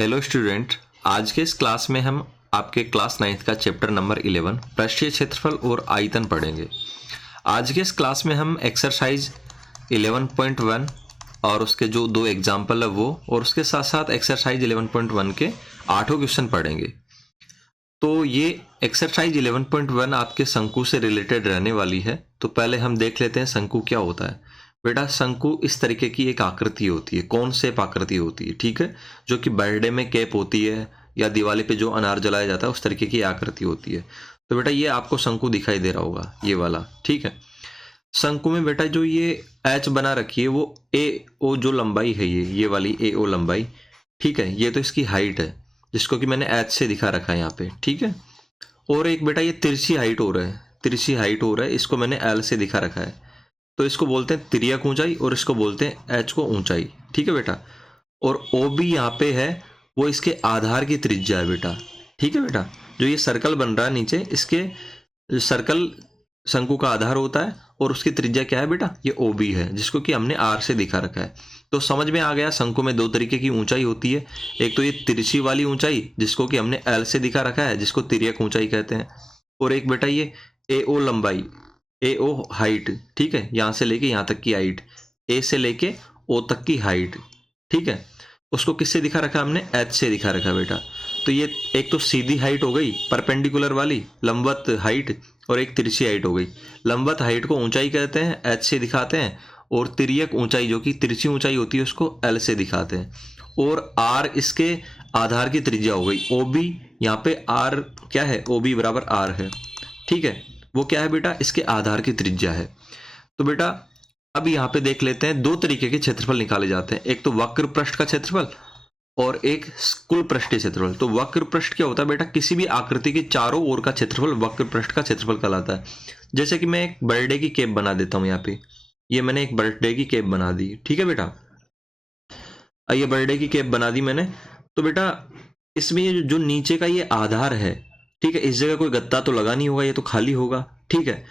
Hello student, आज के इस क्लास में हम आपके क्लास 9th का चैप्टर नंबर 11 पृष्ठीय क्षेत्रफल और आयतन पढ़ेंगे। आज के इस क्लास में हम एक्सरसाइज 11.1 और उसके जो दो एग्जाम्पल है वो और उसके साथ साथ एक्सरसाइज 11.1 के 8 क्वेश्चन पढ़ेंगे। तो ये एक्सरसाइज 11.1 आपके शंकु से रिलेटेड रहने वाली है। तो पहले हम देख लेते हैं शंकु क्या होता है। बेटा, शंकु इस तरीके की एक आकृति होती है, कौन शेप आकृति होती है, ठीक है, जो कि बर्थडे में कैप होती है या दिवाली पे जो अनार जलाया जाता है उस तरीके की आकृति होती है। तो बेटा ये आपको शंकु दिखाई दे रहा होगा, ये वाला, ठीक है। शंकु में बेटा जो ये एच बना रखी है वो ए ओ जो लंबाई है, ये वाली ए ओ लंबाई, ठीक है, ये तो इसकी हाइट है जिसको कि मैंने एच से दिखा रखा है यहाँ पे, ठीक है। और एक बेटा ये तिरछी हाइट हो रहा है, तिरछी हाइट हो रहा है, इसको मैंने एल से दिखा रखा है। तो इसको बोलते हैं तिर्यक ऊंचाई और इसको बोलते हैं एच को ऊंचाई, ठीक है बेटा। और ओ बी यहाँ पे है, वो इसके आधार की त्रिज्या है बेटा, ठीक है बेटा। जो ये सर्कल बन रहा है नीचे, इसके सर्कल शंकु का आधार होता है और उसकी त्रिज्या क्या है बेटा, ये ओ बी है जिसको कि हमने आर से दिखा रखा है। तो समझ में आ गया, शंकु में दो तरीके की ऊंचाई होती है, एक तो ये तिरछी वाली ऊंचाई जिसको कि हमने एल से दिखा रखा है जिसको तिर्यक ऊंचाई कहते हैं, और एक बेटा ये ए ओ लंबाई, ए ओ हाइट, ठीक है, यहां से लेके यहां तक की हाइट, ए से लेके ओ तक की हाइट, ठीक है, उसको किससे दिखा रखा हमने, एच से दिखा रखा बेटा। तो ये एक तो सीधी हाइट हो गई परपेंडिकुलर वाली लंबवत हाइट, और एक तिरछी हाइट हो गई। लंबवत हाइट को ऊंचाई कहते हैं, एच से दिखाते हैं, और तिर्यक ऊंचाई जो कि तिरछी ऊंचाई होती है उसको एल से दिखाते हैं। और आर इसके आधार की त्रिज्या हो गई। ओ बी, यहाँ पे आर क्या है, ओ बी बराबर आर है, ठीक है, वो क्या है बेटा, इसके आधार की त्रिज्या है। तो बेटा अब यहाँ पे देख लेते हैं, दो तरीके के क्षेत्रफल निकाले जाते हैं, एक तो वक्र पृष्ठ का क्षेत्रफल और एक कुल पृष्ठीय क्षेत्रफल। तो वक्र पृष्ठ क्या होता है बेटा, किसी भी आकृति के चारों ओर का क्षेत्रफल वक्र पृष्ठ का क्षेत्रफल कहलाता है। जैसे कि मैं एक बर्थडे की केप बना देता हूं, यहाँ पे ये मैंने एक बर्थडे की केप बना दी, ठीक है बेटा, ये बर्थडे की केप बना दी मैंने। तो बेटा इसमें ये जो नीचे का ये आधार है, ठीक है, इस जगह कोई गत्ता तो लगा नहीं होगा, ये तो खाली होगा, ठीक है।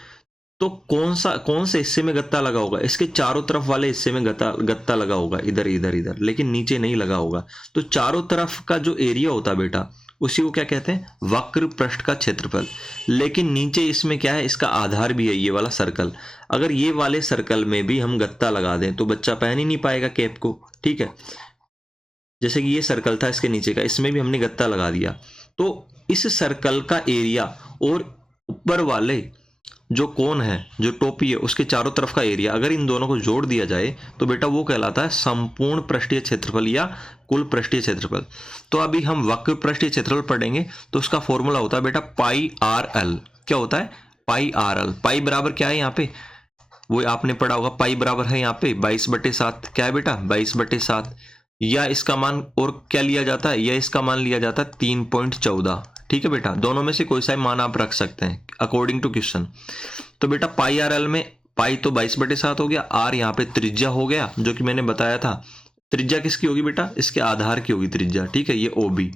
तो कौन से हिस्से में गत्ता लगा होगा, इसके चारों तरफ वाले हिस्से में गत्ता लगा होगा, इधर इधर इधर, लेकिन नीचे नहीं लगा होगा। तो चारों तरफ का जो एरिया होता है बेटा, उसी को क्या कहते हैं, वक्र पृष्ठ का क्षेत्रफल। लेकिन नीचे इसमें क्या है, इसका आधार भी है, ये वाला सर्कल। अगर ये वाले सर्कल में भी हम गत्ता लगा दें तो बच्चा पहन ही नहीं पाएगा कैप को, ठीक है। जैसे कि ये सर्कल था इसके नीचे का, इसमें भी हमने गत्ता लगा दिया, तो इस सर्कल का एरिया और ऊपर वाले जो कोन है, जो टोपी है, उसके चारों तरफ का एरिया, अगर इन दोनों को जोड़ दिया जाए तो बेटा वो कहलाता है संपूर्ण पृष्ठीय क्षेत्रफल या कुल पृष्ठीय क्षेत्रफल। तो अभी हम वक्र पृष्ठीय क्षेत्रफल पढ़ेंगे, तो उसका फॉर्मूला होता है बेटा पाई आर एल। क्या होता है, पाई आर एल। पाई बराबर क्या है यहाँ पे, वो आपने पढ़ा होगा, पाई बराबर है यहाँ पे 22/7, क्या है बेटा 22/7, या इसका मान और क्या लिया जाता है, या इसका मान लिया जाता है 3.14, ठीक है बेटा। दोनों में से कोई सा मान आप रख सकते हैं अकॉर्डिंग टू क्वेश्चन। तो बेटा पाई आर एल में पाई तो 22/7 हो गया, आर यहाँ पे त्रिज्या हो गया जो कि मैंने बताया था। त्रिज्या किसकी होगी बेटा, इसके आधार की होगी त्रिज्या, ठीक है, ये ओ बी।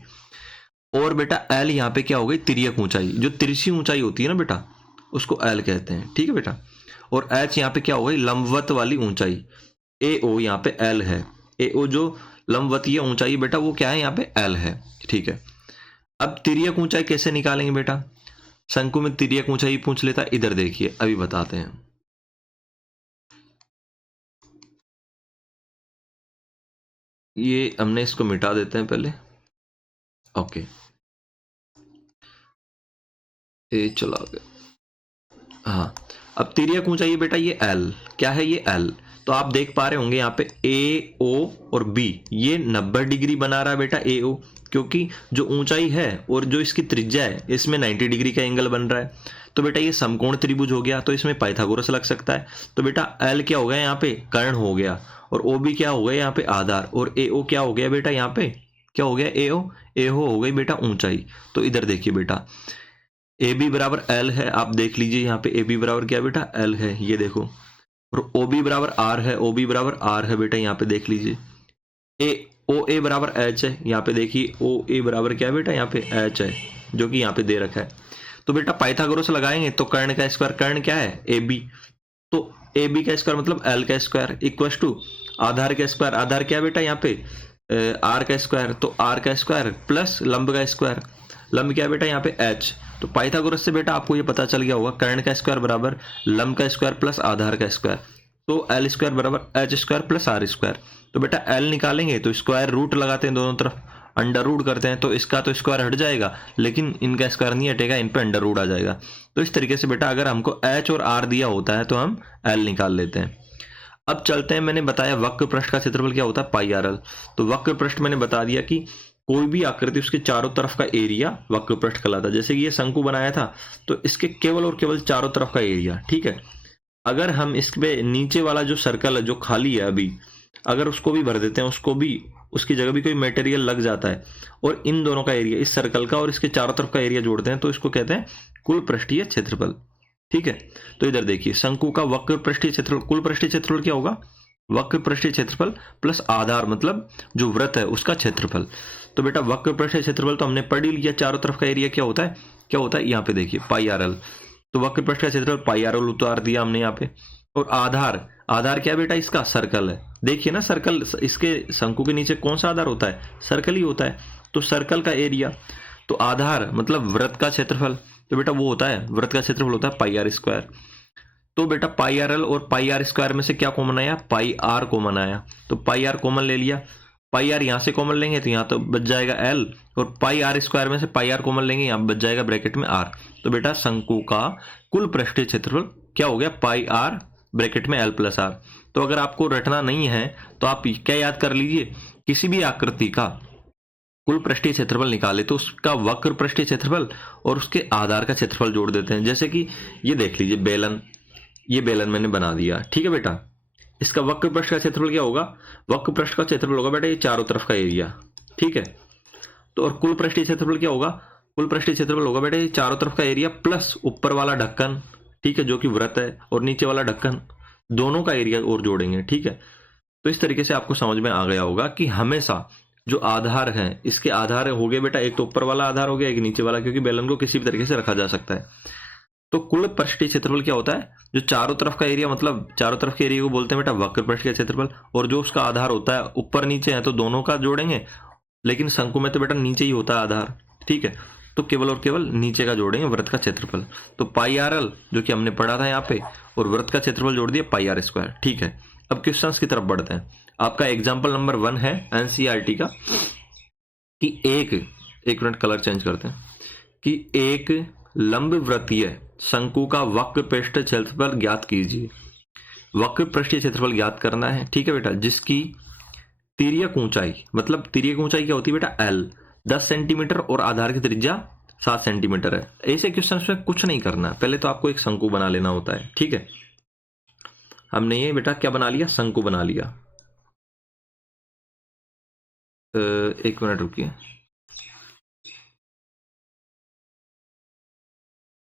और बेटा एल यहाँ पे क्या हो गई, तिर्यक ऊंचाई, जो तिरछी ऊंचाई होती है ना बेटा, उसको एल कहते हैं, ठीक है बेटा। और एच यहाँ पे क्या हो गई, लंबवत वाली ऊंचाई, ए ओ यहाँ पे एल है, ए ओ जो लंबवतीय ऊंचाई बेटा वो क्या है, यहाँ पे एल है, ठीक है। अब तिर्यक ऊंचाई कैसे निकालेंगे बेटा, शंकु में तिर्यक ऊंचाई पूछ लेता, इधर देखिए अभी बताते हैं। ये हमने इसको मिटा देते हैं पहले, ओके, ये चला गया। हाँ, अब तिर्यक ऊंचाई बेटा ये एल, क्या है ये एल। तो आप देख पा रहे होंगे यहाँ पे ए ओ और बी, ये 90 डिग्री बना रहा है बेटा ए ओ, क्योंकि जो ऊंचाई है और जो इसकी त्रिज्या है इसमें 90 डिग्री का एंगल बन रहा है। तो बेटा ये समकोण त्रिभुज हो गया, तो इसमें पाइथागोरस लग सकता है। तो बेटा एल क्या हो गया यहाँ पे, कर्ण हो गया, और ओ बी क्या हो गया यहाँ पे आधार, और ए ओ क्या हो गया बेटा यहाँ पे, क्या हो गया ए ओ हो गई बेटा ऊंचाई। तो इधर देखिए बेटा ए बी बराबर एल है, आप देख लीजिए यहाँ पे ए बी बराबर क्या बेटा एल है, ये देखो। और ओ बी बराबर आर है, ओ बी बराबर आर है बेटा, यहाँ पे देख लीजिए। ए ओ ए बराबर एच है, यहाँ पे देखिए ओ ए बराबर क्या है बेटा, यहाँ पे एच है, जो कि यहाँ पे दे रखा है। तो बेटा पाइथागोरस लगाएंगे तो कर्ण का स्क्वायर, कर्ण क्या है ए बी, तो ए बी का स्क्वायर मतलब एल का स्क्वायर इक्वल टू आधार का स्क्वायर, आधार क्या है बेटा यहाँ पे आर का स्क्वायर, तो आर का स्क्वायर प्लस लंब का स्क्वायर। लंब क्या है बेटा यहाँ पे एच, तो पाइथागोरस से बेटा आपको ये पता चल गया होगा कर्ण का स्क्वायर बराबर लंब का स्क्वायर प्लस आधार का स्क्वायर, तो एल स्क्वायर बराबर H square plus R square. तो बेटा एल निकालेंगे तो स्क्वायर रूट लगाते हैं दोनों तरफ, अंडर रूट करते हैं, तो इसका तो स्क्वायर हट जाएगा लेकिन इनका स्क्वायर नहीं हटेगा, इन पे अंडर रूट आ जाएगा। तो इस तरीके से बेटा अगर हमको एच और आर दिया होता है तो हम एल निकाल लेते हैं। अब चलते हैं, मैंने बताया वक्र पृष्ठ का क्षेत्रफल क्या होता है, पाई आर एल। तो वक्र पृष्ठ मैंने बता दिया कि कोई भी आकृति उसके चारों तरफ का एरिया वक्र पृष्ठ कहलाता है। जैसे कि ये शंकु बनाया था तो इसके केवल और केवल चारों तरफ का एरिया, ठीक है। अगर हम इस पे नीचे वाला जो सर्कल है जो खाली है अभी, अगर उसको भी भर देते हैं, उसको भी उसकी जगह भी कोई मटेरियल लग जाता है और इन दोनों का एरिया, इस सर्कल का और इसके चारों तरफ का एरिया जोड़ते हैं, तो इसको कहते हैं कुल पृष्ठीय क्षेत्रफल, ठीक है। तो इधर देखिए शंकु का वक्र पृष्ठीय क्षेत्रफल, कुल पृष्ठीय क्षेत्रफल क्या होगा, वक्र पृष्ठीय क्षेत्रफल प्लस आधार मतलब जो वृत्त है उसका क्षेत्रफल। तो बेटा वक्र पृष्ठीय क्षेत्रफल तो हमने पढ़ ही लिया, चारों तरफ का एरिया क्या होता है, क्या होता है यहाँ पे देखिए पाई आर एल। तो वक्र पृष्ठ का क्षेत्रफल पाई आर एल उतार दिया हमने यहाँ पे। और आधार, आधार क्या बेटा, इसका सर्कल है। देखिए ना सर्कल, इसके शंकु के नीचे कौन सा आधार होता है, सर्कल ही होता है, तो सर्कल का एरिया। तो आधार मतलब वृत्त का क्षेत्रफल, तो बेटा वो होता है, वृत्त का क्षेत्रफल होता है पाई आर स्क्वायर। तो बेटा पाई आर एल और पाई आर स्क्वायर में से क्या कॉमन आया, पाई आर कॉमन आया, तो पाई आर कॉमन ले लिया। पाई आर यहां से कॉमन लेंगे तो यहाँ तो बच जाएगा एल, और पाई आर स्क्वायर में से पाई आर कॉमन लेंगे, यहाँ बच जाएगा ब्रैकेट में आर। तो बेटा शंकु का कुल पृष्ठीय क्षेत्रफल क्या हो गया, पाई आर ब्रैकेट में एल प्लस आर। तो अगर आपको रटना नहीं है तो आप क्या याद कर लीजिए, किसी भी आकृति का कुल पृष्ठीय क्षेत्रफल निकाले तो उसका वक्र पृष्ठीय क्षेत्रफल और उसके आधार का क्षेत्रफल जोड़ देते हैं। जैसे कि ये देख लीजिए बेलन, ये बेलन मैंने बना दिया, ठीक है बेटा। इसका वक्र पृष्ठ का क्षेत्रफल क्या होगा, वक्र पृष्ठ का क्षेत्रफल होगा बेटा ये चारों तरफ का एरिया, ठीक है। तो और कुल पृष्ठीय क्षेत्रफल क्या होगा, कुल पृष्ठीय क्षेत्रफल होगा बेटा ये चारों तरफ का एरिया प्लस ऊपर वाला ढक्कन, ठीक है, जो कि वृत्त है, और नीचे वाला ढक्कन, दोनों का एरिया और जोड़ेंगे, ठीक है। तो इस तरीके से आपको समझ में आ गया होगा कि हमेशा जो आधार है, इसके आधार हो गए बेटा, एक तो ऊपर वाला आधार हो गया, एक नीचे वाला, क्योंकि बेलन को किसी भी तरीके से रखा जा सकता है। तो कुल पृष्ठीय क्षेत्रफल क्या होता है, जो चारों तरफ का एरिया, मतलब चारों तरफ के एरिया को बोलते हैं बेटा वक्र पृष्ठ का क्षेत्रफल, और जो उसका आधार होता है ऊपर नीचे है तो दोनों का जोड़ेंगे, लेकिन शंकु में तो बेटा नीचे ही होता है आधार, ठीक है, तो केवल और केवल नीचे का जोड़ेंगे वृत्त का क्षेत्रफल। तो पाई आर एल जो कि हमने पढ़ा था यहाँ पे, और वृत्त का क्षेत्रफल जोड़ दिया पाई आर स्क्वायर, ठीक है। अब क्वेश्चंस की तरफ बढ़ते हैं। आपका एग्जाम्पल नंबर 1 है एनसीईआरटी का, कि एक मिनट कलर चेंज करते हैं, कि एक लंब वृत्तीय शंकु का वक्र पृष्ठ क्षेत्रफल ज्ञात कीजिए। वक्र पृष्ठीय क्षेत्रफल ज्ञात करना है, ठीक है बेटा, जिसकी तिर्यक ऊंचाई, मतलब तिर्यक ऊंचाई क्या होती है बेटा, एल 10 सेंटीमीटर और आधार की त्रिज्या 7 सेंटीमीटर है। ऐसे क्वेश्चन में कुछ नहीं करना है, पहले तो आपको एक शंकु बना लेना होता है, ठीक है। हमने ये बेटा क्या बना लिया, शंकु बना लिया। एक मिनट रुकिए,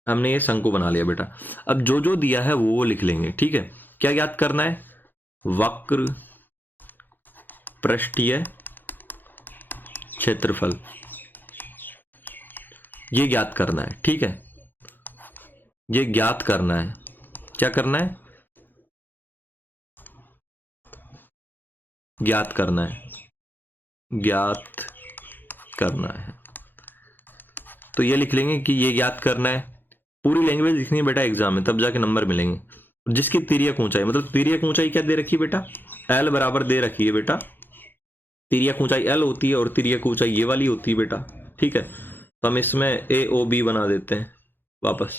हमने ये शंकु बना लिया बेटा। अब जो जो दिया है वो लिख लेंगे, ठीक है। क्या ज्ञात करना है, वक्र पृष्ठीय क्षेत्रफल, ये ज्ञात करना है, ठीक है, ये ज्ञात करना है। क्या करना है, ज्ञात करना है, ज्ञात करना है। तो ये लिख लेंगे कि ये ज्ञात करना है। पूरी लैंग्वेज लिखनी है बेटा एग्जाम में, तब जाके नंबर मिलेंगे। जिसकी तिर्यक ऊंचाई, मतलब तिर्यक ऊंचाई क्या दे रखी है बेटा, एल बराबर दे रखी है बेटा, तिर्यक ऊंचाई एल होती है और तिर्यक ऊंचाई ये वाली होती है बेटा, ठीक है। तो हम इसमें ए ओ बी बना देते हैं वापस।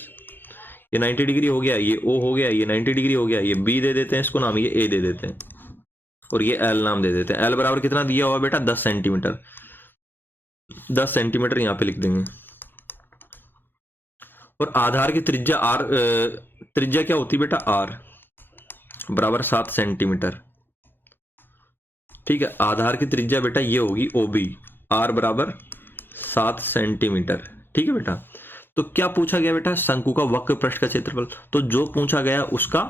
ये 90 डिग्री हो गया, ये ओ हो गया, ये 90 डिग्री हो गया, ये बी दे देते हैं इसको नाम, ये ए दे देते हैं, और ये एल नाम दे देते हैं। एल बराबर कितना दिया हुआ बेटा, 10 सेंटीमीटर, 10 सेंटीमीटर यहां पे लिख देंगे। और आधार की त्रिज्या आर, त्रिज्या क्या होती है बेटा, आर बराबर 7 सेंटीमीटर, ठीक है। आधार की त्रिज्या बेटा ये होगी ओबी, आर बराबर 7 सेंटीमीटर, ठीक है बेटा। तो क्या पूछा गया बेटा, शंकु का वक्र पृष्ठ का क्षेत्रफल, तो जो पूछा गया उसका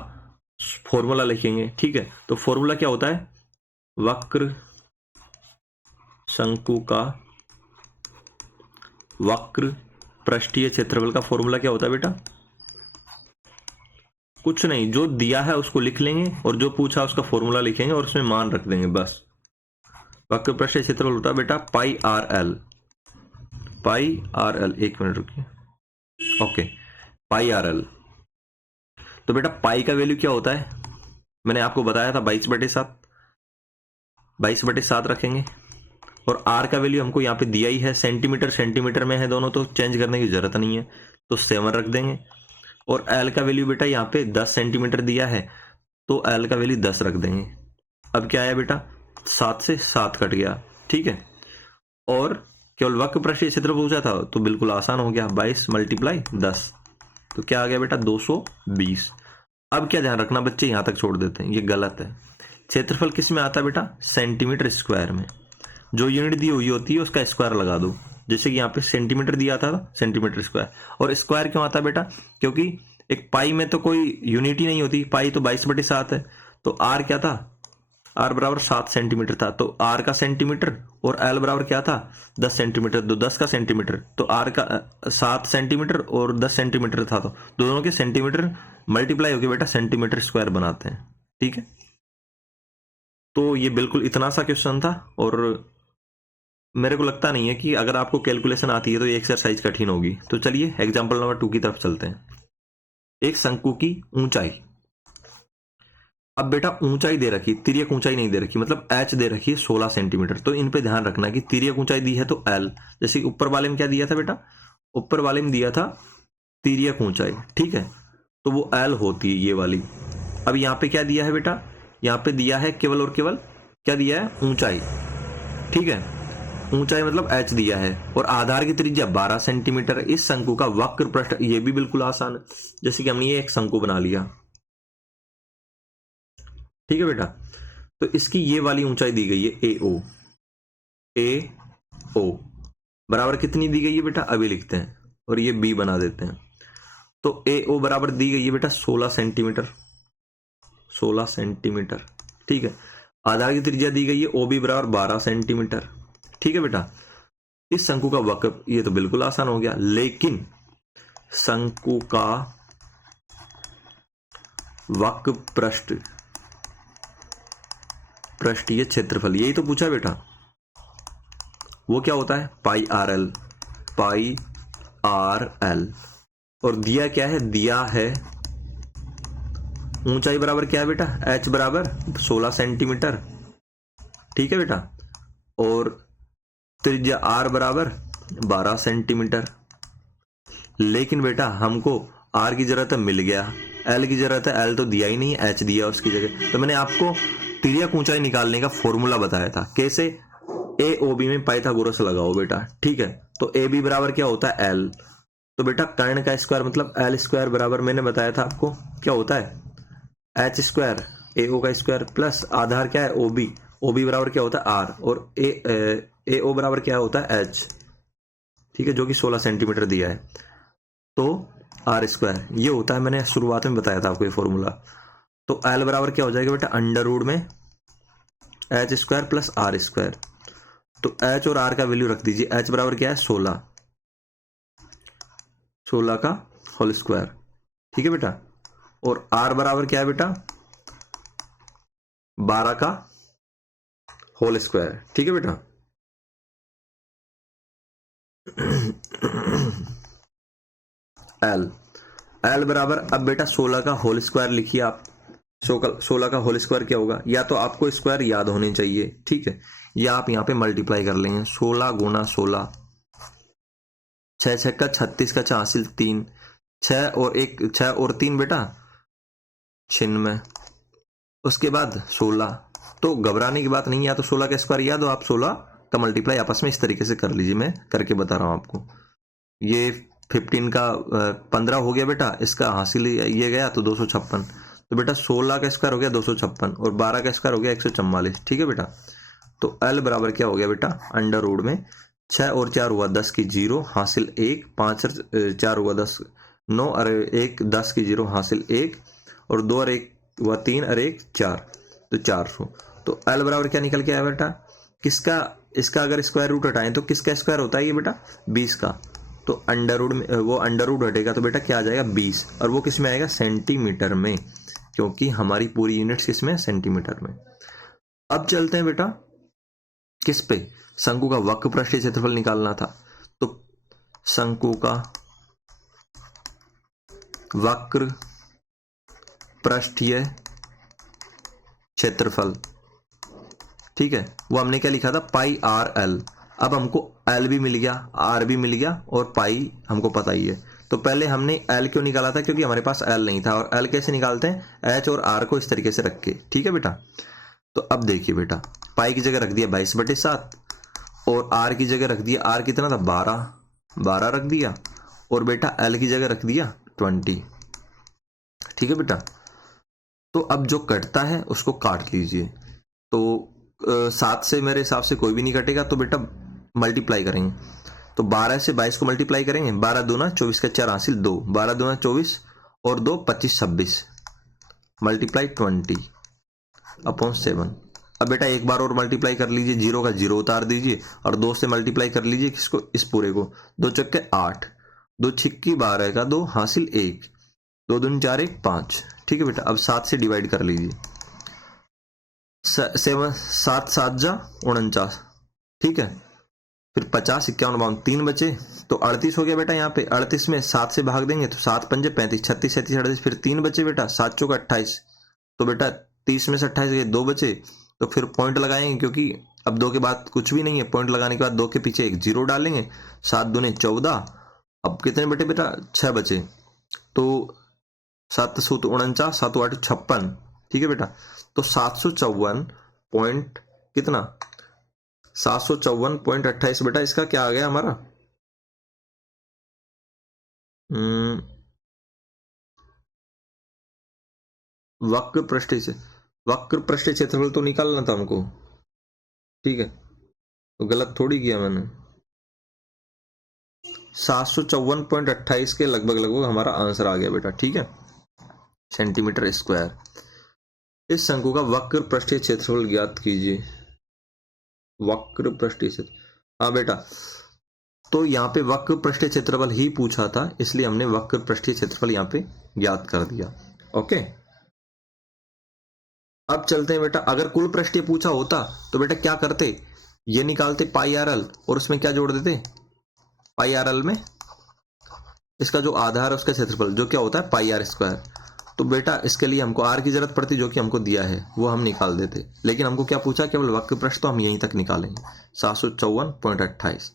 फॉर्मूला लिखेंगे, ठीक है। तो फॉर्मूला क्या होता है, वक्र शंकु का वक्र पृष्ठीय क्षेत्रफल का फॉर्मूला क्या होता है बेटा, कुछ नहीं, जो दिया है उसको लिख लेंगे और जो पूछा उसका फॉर्मूला लिखेंगे और उसमें मान रख देंगे बस। वक्र पृष्ठीय क्षेत्रफल होता है बेटा पाई आर एल। पाई आर एल, एक मिनट रुकिए, ओके, पाई आर एल। तो बेटा पाई का वैल्यू क्या होता है, मैंने आपको बताया था 22/7, 22/7 रखेंगे। और आर का वैल्यू हमको यहाँ पे दिया ही है, सेंटीमीटर सेंटीमीटर में है दोनों, तो चेंज करने की जरूरत नहीं है, तो 7 रख देंगे। और एल का वैल्यू बेटा यहाँ पे 10 सेंटीमीटर दिया है, तो एल का वैल्यू 10 रख देंगे। अब क्या आया बेटा, 7 से 7 कट गया, ठीक है। और केवल वक्र पृष्ठीय क्षेत्र पूछा था, तो बिल्कुल आसान हो गया, 22 × 10, तो क्या आ गया बेटा 220। अब क्या ध्यान रखना बच्चे, यहां तक छोड़ देते हैं, ये गलत है। क्षेत्रफल किस में आता है बेटा, सेंटीमीटर स्क्वायर में। जो यूनिट दी हुई होती है उसका स्क्वायर लगा दो, जैसे कि यहाँ पे सेंटीमीटर दिया था, सेंटीमीटर स्क्वायर। और स्क्वायर क्यों आता है बेटा, क्योंकि एक पाई में तो कोई यूनिट ही नहीं होती, पाई तो 22/7 है। तो आर क्या था, आर बराबर 7 सेंटीमीटर था, तो आर का सेंटीमीटर और एल बराबर क्या था 10 सेंटीमीटर, तो 10 का सेंटीमीटर, तो आर का 7 सेंटीमीटर और 10 सेंटीमीटर था, तो दोनों के सेंटीमीटर मल्टीप्लाई होकर बेटा सेंटीमीटर स्क्वायर बनाते हैं, ठीक है। तो ये बिल्कुल इतना सा क्वेश्चन था, और मेरे को लगता नहीं है कि अगर आपको कैलकुलेशन आती है तो ये एक्सरसाइज कठिन होगी। तो चलिए एग्जाम्पल नंबर 2 की तरफ चलते हैं। एक शंकु की ऊंचाई, अब बेटा ऊंचाई दे रखी, तिर्यक ऊंचाई नहीं दे रखी, मतलब एच दे रखी है 16 सेंटीमीटर। तो इन पे ध्यान रखना कि तिर्यक ऊंचाई दी है तो एल, जैसे कि ऊपर वाले में क्या दिया था बेटा, ऊपर वाले में दिया था तिर्यक ऊंचाई, ठीक है, तो वो एल होती है ये वाली। अब यहाँ पे क्या दिया है बेटा, यहाँ पे दिया है केवल और केवल क्या दिया है, ऊंचाई, ठीक है, ऊंचाई मतलब एच दिया है, और आधार की त्रिज्या 12 सेंटीमीटर। इस शंकु का वक्र पृष्ठ, ये भी बिल्कुल आसान है, जैसे कि हमने ये एक शंकु बना लिया, ठीक है बेटा। तो इसकी ये वाली ऊंचाई दी गई है ए ओ, ए ओ बराबर कितनी दी गई है बेटा, अभी लिखते हैं, और ये बी बना देते हैं। तो ए ओ बराबर दी गई है बेटा 16 सेंटीमीटर, 16 सेंटीमीटर, ठीक है। आधार की त्रिज्या दी गई है ओ बी बराबर 12 सेंटीमीटर, ठीक है बेटा। इस शंकु का वक्र, ये तो बिल्कुल आसान हो गया, लेकिन शंकु का वक्र पृष्ठीय क्षेत्रफल, यही तो पूछा बेटा, वो क्या होता है, पाई आर एल, पाई आर एल। और दिया क्या है, दिया है ऊंचाई बराबर क्या है बेटा, एच बराबर 16 सेंटीमीटर, ठीक है बेटा, और त्रिज्या आर बराबर 12 सेंटीमीटर। लेकिन बेटा हमको आर की जरूरत है, मिल गया, एल की जरूरत है, एल तो दिया ही नहीं, एच दिया उसकी जगह। तो मैंने आपको तिर्यक ऊंचाई निकालने का फॉर्मूला बताया था, कैसे, ए ओ बी में पाइथागोरस लगाओ बेटा, ठीक है। तो ए बी बराबर क्या होता है, एल, तो बेटा कर्ण का स्क्वायर मतलब एल स्क्वायर बराबर, मैंने बताया था आपको क्या होता है, एच स्क्वायर ए ओ का स्क्वायर प्लस आधार क्या है ओ बी बराबर क्या होता है आर, और ए ओ बराबर क्या होता है एच, ठीक है, जो कि 16 सेंटीमीटर दिया है, तो आर स्क्वायर ये होता है, मैंने शुरुआत में बताया था आपको ये फॉर्मूला। तो एल बराबर क्या हो जाएगा बेटा, अंडर रूट में H square plus R square. तो एच और आर का वैल्यू रख दीजिए, एच बराबर क्या है 16, 16 का होल स्क्वायर, ठीक है बेटा, और आर बराबर क्या है बेटा 12 का होल स्क्वायर, ठीक है बेटा। एल बराबर, अब बेटा 16 का होल स्क्वायर लिखिए आप, 16 का होल स्क्वायर क्या होगा, या तो आपको स्क्वायर याद होने चाहिए, ठीक है, या आप यहाँ पे मल्टीप्लाई कर लेंगे, 16 गुना 16, 6 6 का 36 का 4 3, 6 और 1 6 और 3 बेटा 96, उसके बाद 16। तो घबराने की बात नहीं है, या तो 16 का स्क्वायर याद हो, आप 16 का मल्टीप्लाई आपस में इस तरीके से कर लीजिए, मैं करके बता रहा हूं आपको। ये 15 का 15 हो गया बेटा, इसका हासिल ये गया तो 256, तो बेटा 16 का स्क्वायर हो गया 256, और 12 का स्क्वायर हो गया 144, ठीक है बेटा। तो एल बराबर क्या हो गया बेटा, अंडर रूट में 6 और 4 हुआ 10 की 0 हासिल 1, 5 और 4 हुआ 10, 9 और 1 10 की 0 हासिल 1, और 2 और 1 हुआ 3 और 1 4, तो 400। तो एल बराबर क्या निकल के आया बेटा, किसका, इसका अगर स्क्वायर रूट हटाएं तो किसका स्क्वायर होता है ये बेटा 20 का, तो अंडर रूट में वो अंडर रूट हटेगा तो बेटा क्या आ जाएगा 20, और वो किस में आएगा सेंटीमीटर में, क्योंकि हमारी पूरी यूनिट्स किस में सेंटीमीटर में। अब चलते हैं बेटा किस पे? शंकु का वक्र पृष्ठीय क्षेत्रफल निकालना था। तो शंकु का वक्र पृष्ठीय क्षेत्रफल, ठीक है, वो हमने क्या लिखा था, पाई आर एल। अब हमको एल भी मिल गया, आर भी मिल गया और पाई हमको पता ही है। तो पहले हमने एल क्यों निकाला था? क्योंकि हमारे पास एल नहीं था। और एल कैसे निकालते हैं? एच और आर को इस तरीके से रख के, ठीक है बेटा। तो अब देखिए बेटा, पाई की जगह रख दिया 22/7 और आर की जगह रख दिया, आर कितना था 12 रख दिया, और बेटा एल की जगह रख दिया 20, ठीक है बेटा। तो अब जो कटता है उसको काट लीजिए। तो 7 से मेरे हिसाब से कोई भी नहीं कटेगा, तो बेटा मल्टीप्लाई करेंगे। तो 12 से 22 को मल्टीप्लाई करेंगे, 12 दूना 24 का 4 हासिल 2, 12 दूना 24 और 2 25 26 मल्टीप्लाई 20/7। अब बेटा एक बार और मल्टीप्लाई कर लीजिए, 0 का 0 उतार दीजिए और 2 से मल्टीप्लाई कर लीजिए किसको? इस पूरे को। 2 चक्के 8, 2 छिक्की 12 का 2 हासिल 1, 2 दूनी 4 1 5, ठीक है बेटा। अब 7 से डिवाइड कर लीजिए, 7 7 जा 49, ठीक है। फिर 50 51 52 3 बचे, तो 38 हो गया बेटा। यहाँ पे 38 में 7 से भाग देंगे तो 7 पंजे 35, 36 37 38, फिर 3 बचे बेटा, 7 चौका 28। तो बेटा 30 में से 28 गए, 2 बचे, तो फिर पॉइंट लगाएंगे क्योंकि अब 2 के बाद कुछ भी नहीं है। पॉइंट लगाने के बाद 2 के पीछे एक 0 डालेंगे, 7 दूने 14। अब कितने बटे बेटा? 6 बचे। तो 7 सूत 49, 7 8 56, ठीक है बेटा। तो 754 पॉइंट कितना? 754.28 बेटा, इसका क्या आ गया हमारा? वक्र पृष्ठीय क्षेत्रफल तो निकालना था हमको, ठीक है। तो गलत थोड़ी किया मैंने। 754.28 के लगभग हमारा आंसर आ गया बेटा, ठीक है, सेंटीमीटर स्क्वायर। इस शंकु का वक्र पृष्ठीय क्षेत्रफल ज्ञात कीजिए। वक्र पृष्ठीय क्षेत्र, हाँ बेटा, तो यहाँ पे वक्र पृष्ठीय क्षेत्रफल ही पूछा था, इसलिए हमने वक्र पृष्ठीय क्षेत्रफल यहाँ पे ज्ञात कर दिया। ओके, अब चलते हैं बेटा। अगर कुल पृष्ठीय पूछा होता तो बेटा क्या करते? ये निकालते पाई आर एल और उसमें क्या जोड़ देते? पाई आर एल में इसका जो आधार है उसका क्षेत्रफल, जो क्या होता है पाई आर स्क्वायर। तो बेटा इसके लिए हमको आर की जरूरत पड़ती, जो कि हमको दिया है वो हम निकाल देते। लेकिन हमको क्या पूछा? केवल वक्र पृष्ठ, तो हम यहीं तक निकालेंगे 754.28।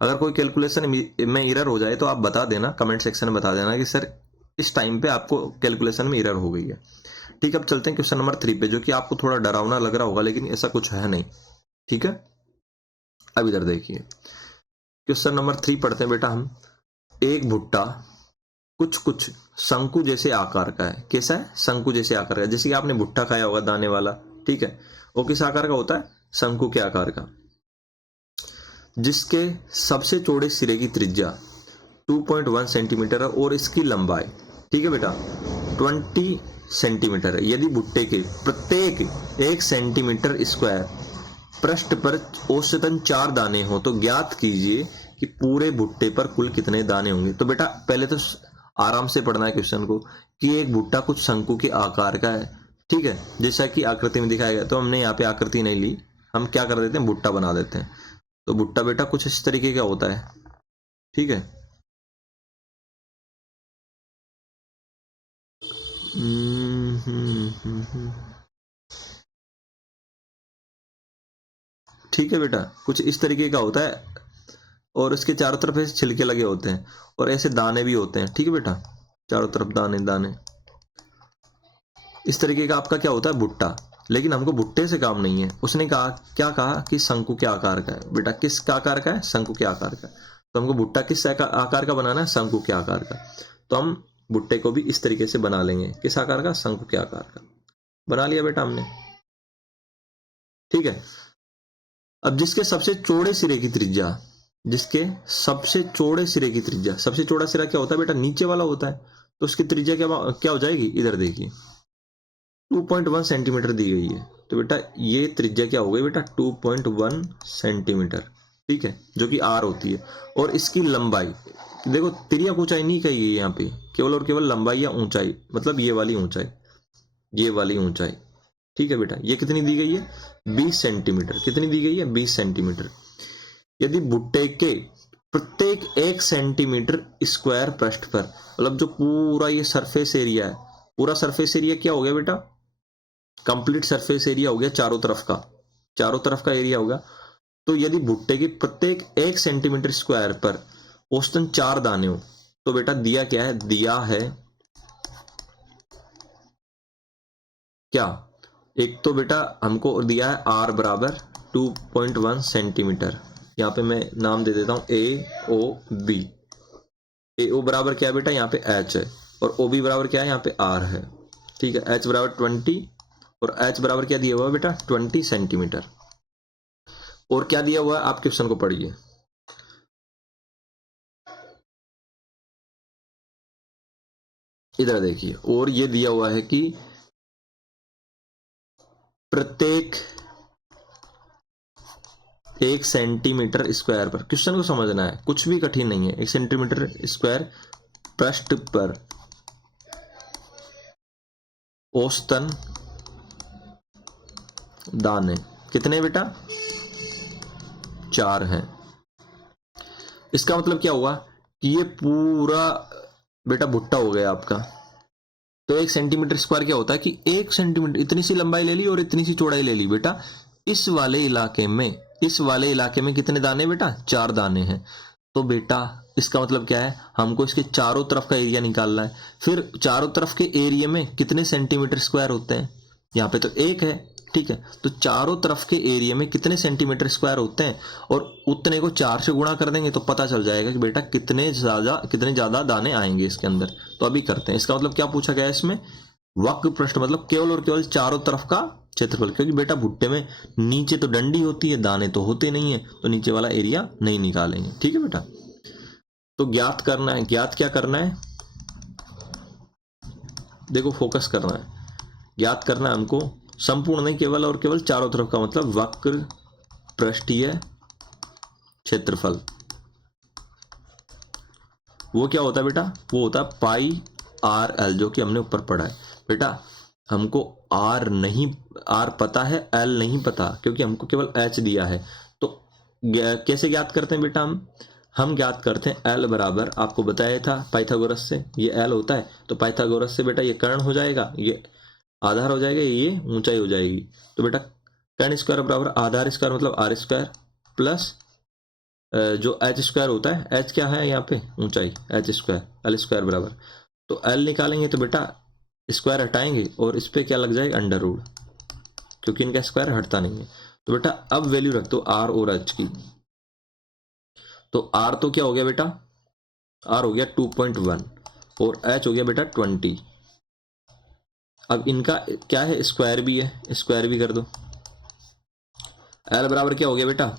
अगर कोई कैलकुलेशन में एरर हो जाए तो आप बता देना, कमेंट सेक्शन में बता देना कि सर इस टाइम पे आपको कैलकुलेशन में एरर हो गई है, ठीक है। अब चलते हैं क्वेश्चन नंबर 3 पे, जो कि आपको थोड़ा डरावना लग रहा होगा, लेकिन ऐसा कुछ है नहीं, ठीक है। अब इधर देखिए, क्वेश्चन नंबर 3 पढ़ते हैं बेटा हम। एक भुट्टा कुछ शंकु जैसे आकार का है। कैसा है? शंकु जैसे आकार का। जैसे कि आपने भुट्टा खाया होगा दाने वाला, ठीक है, वो किस आकार का होता है? शंकु के आकार का, जिसके सबसे चौड़े सिरे की त्रिज्या 2.1 सेंटीमीटर है और इसकी लंबाई, ठीक है बेटा, 20 सेंटीमीटर है। यदि भुट्टे के प्रत्येक 1 सेंटीमीटर स्क्वायर पृष्ठ पर औसतन 4 दाने हो तो ज्ञात कीजिए कि पूरे भुट्टे पर कुल कितने दाने होंगे। तो बेटा पहले तो आराम से पढ़ना है क्वेश्चन को, कि एक भुट्टा कुछ शंकु के आकार का है, ठीक है, जैसा कि आकृति में दिखाया गया। तो हमने यहाँ पे आकृति नहीं ली, हम क्या कर देते हैं, भुट्टा बना देते हैं। तो भुट्टा बेटा कुछ इस तरीके का होता है, ठीक है। ठीक है बेटा, कुछ इस तरीके का होता है और इसके चारों तरफ ऐसे छिलके लगे होते हैं और ऐसे दाने भी होते हैं, ठीक है बेटा, चारों तरफ दाने दाने। इस तरीके का आपका क्या होता है? भुट्टा। लेकिन हमको भुट्टे से काम नहीं है। उसने कहा, क्या कहा कि शंकु के आकार का है। बेटा किस आकार का है? शंकु के आकार का। तो हमको भुट्टा किस आकार का बनाना है? शंकु के आकार का। तो हम भुट्टे को भी इस तरीके से बना लेंगे। किस आकार का? शंकु के आकार का। बना लिया बेटा हमने, ठीक है। अब जिसके सबसे चौड़े सिरे की त्रिज्या, जिसके सबसे चौड़े सिरे की त्रिज्या, सबसे चौड़ा सिरा क्या होता है बेटा? नीचे वाला होता है। तो उसकी त्रिज्या क्या हो जाएगी? इधर देखिए 2.1 सेंटीमीटर दी गई है। तो बेटा ये त्रिज्या क्या हो गई बेटा? 2.1 सेंटीमीटर, ठीक है, जो कि आर होती है। और इसकी लंबाई देखो, तिर्यक ऊंचाई नहीं कही गई यहाँ पे, केवल और केवल लंबाई या ऊंचाई, मतलब ये वाली ऊंचाई, ये वाली ऊंचाई, ठीक है बेटा, ये कितनी दी गई है 20 सेंटीमीटर। कितनी दी गई है 20 सेंटीमीटर। यदि भुट्टे के प्रत्येक 1 सेंटीमीटर स्क्वायर पृष्ठ पर, मतलब जो पूरा ये सरफेस एरिया है, पूरा सरफेस एरिया क्या हो गया बेटा, कंप्लीट सरफेस एरिया हो गया, चारों तरफ का एरिया होगा। तो यदि भुट्टे के प्रत्येक 1 सेंटीमीटर स्क्वायर पर औसतन 4 दाने हो, तो बेटा दिया क्या है, दिया है क्या, एक तो बेटा हमको दिया है आर बराबर 2.1 सेंटीमीटर। यहाँ पे मैं नाम दे देता हूं ए ओ बी। ए ओ बराबर क्या है बेटा, यहाँ पे एच है, और ओ बी बराबर क्या है, यहाँ पे आर है। ठीक है, एच बराबर 20 और एच बराबर क्या दिया हुआ है बेटा 20 सेंटीमीटर। और क्या दिया हुआ है आप क्वेश्चन को पढ़िए। इधर देखिए, और ये दिया हुआ है कि प्रत्येक 1 सेंटीमीटर स्क्वायर पर, क्वेश्चन को समझना है, कुछ भी कठिन नहीं है। 1 सेंटीमीटर स्क्वायर पृष्ठ पर औसतन दाने कितने बेटा, 4 हैं। इसका मतलब क्या हुआ कि ये पूरा बेटा भुट्टा हो गया आपका। तो 1 सेंटीमीटर स्क्वायर क्या होता है कि 1 सेंटीमीटर, इतनी सी लंबाई ले ली और इतनी सी चौड़ाई ले ली बेटा। इस वाले इलाके में कितने दाने बेटा, 4 दाने हैं। तो बेटा इसका मतलब क्या है, हमको इसके चारों तरफ का एरिया निकालना है। फिर चारों तरफ के एरिया में कितने सेंटीमीटर स्क्वायर होते हैं, यहाँ पे तो 1 है। ठीक है, तो चारों तरफ के एरिया में कितने सेंटीमीटर स्क्वायर होते हैं, और उतने को 4 से गुणा कर देंगे तो पता चल जाएगा कि बेटा कितने ज्यादा दाने आएंगे इसके अंदर। तो अभी करते हैं। इसका मतलब क्या पूछा गया है इसमें, वक्र पृष्ठ मतलब केवल और केवल चारों तरफ का क्षेत्रफल, क्योंकि बेटा भुट्टे में नीचे तो डंडी होती है, दाने तो होते नहीं है, तो नीचे वाला एरिया नहीं निकालेंगे। ठीक है बेटा, तो ज्ञात करना है, ज्ञात क्या करना है, देखो फोकस करना है, ज्ञात करना है हमको संपूर्ण नहीं, केवल और केवल चारों तरफ का, मतलब वक्र पृष्ठीय क्षेत्रफल। वो क्या होता है बेटा, वो होता है पाई आर एल, जो कि हमने ऊपर पढ़ा है। बेटा हमको आर पता है, एल नहीं पता, क्योंकि हमको केवल एच दिया है। तो कैसे ज्ञात करते हैं बेटा, हम ज्ञात करते हैं एल बराबर, आपको बताया था पाइथागोरस से, ये एल होता है। तो पाइथागोरस से बेटा ये कर्ण हो जाएगा, ये आधार हो जाएगा, ये ऊंचाई हो जाएगी। तो बेटा कर्ण स्क्वायर बराबर आधार स्क्वायर मतलब आर स्क्वायर प्लस जो एच स्क्वायर होता है, एच क्या है यहाँ पे ऊंचाई, एच स्क्वायर, एल स्क्वायर बराबर, तो एल निकालेंगे तो बेटा स्क्वायर हटाएंगे और इस पे क्या लग जाएगा अंडर रूट, क्योंकि इनका स्क्वायर हटता नहीं है। तो बेटा अब वैल्यू रख दो आर और एच की। तो आर तो क्या हो गया बेटा, आर हो गया 2.1 और एच हो गया बेटा 20। अब इनका क्या है, स्क्वायर भी है, स्क्वायर भी कर दो। एल बराबर क्या हो गया बेटा,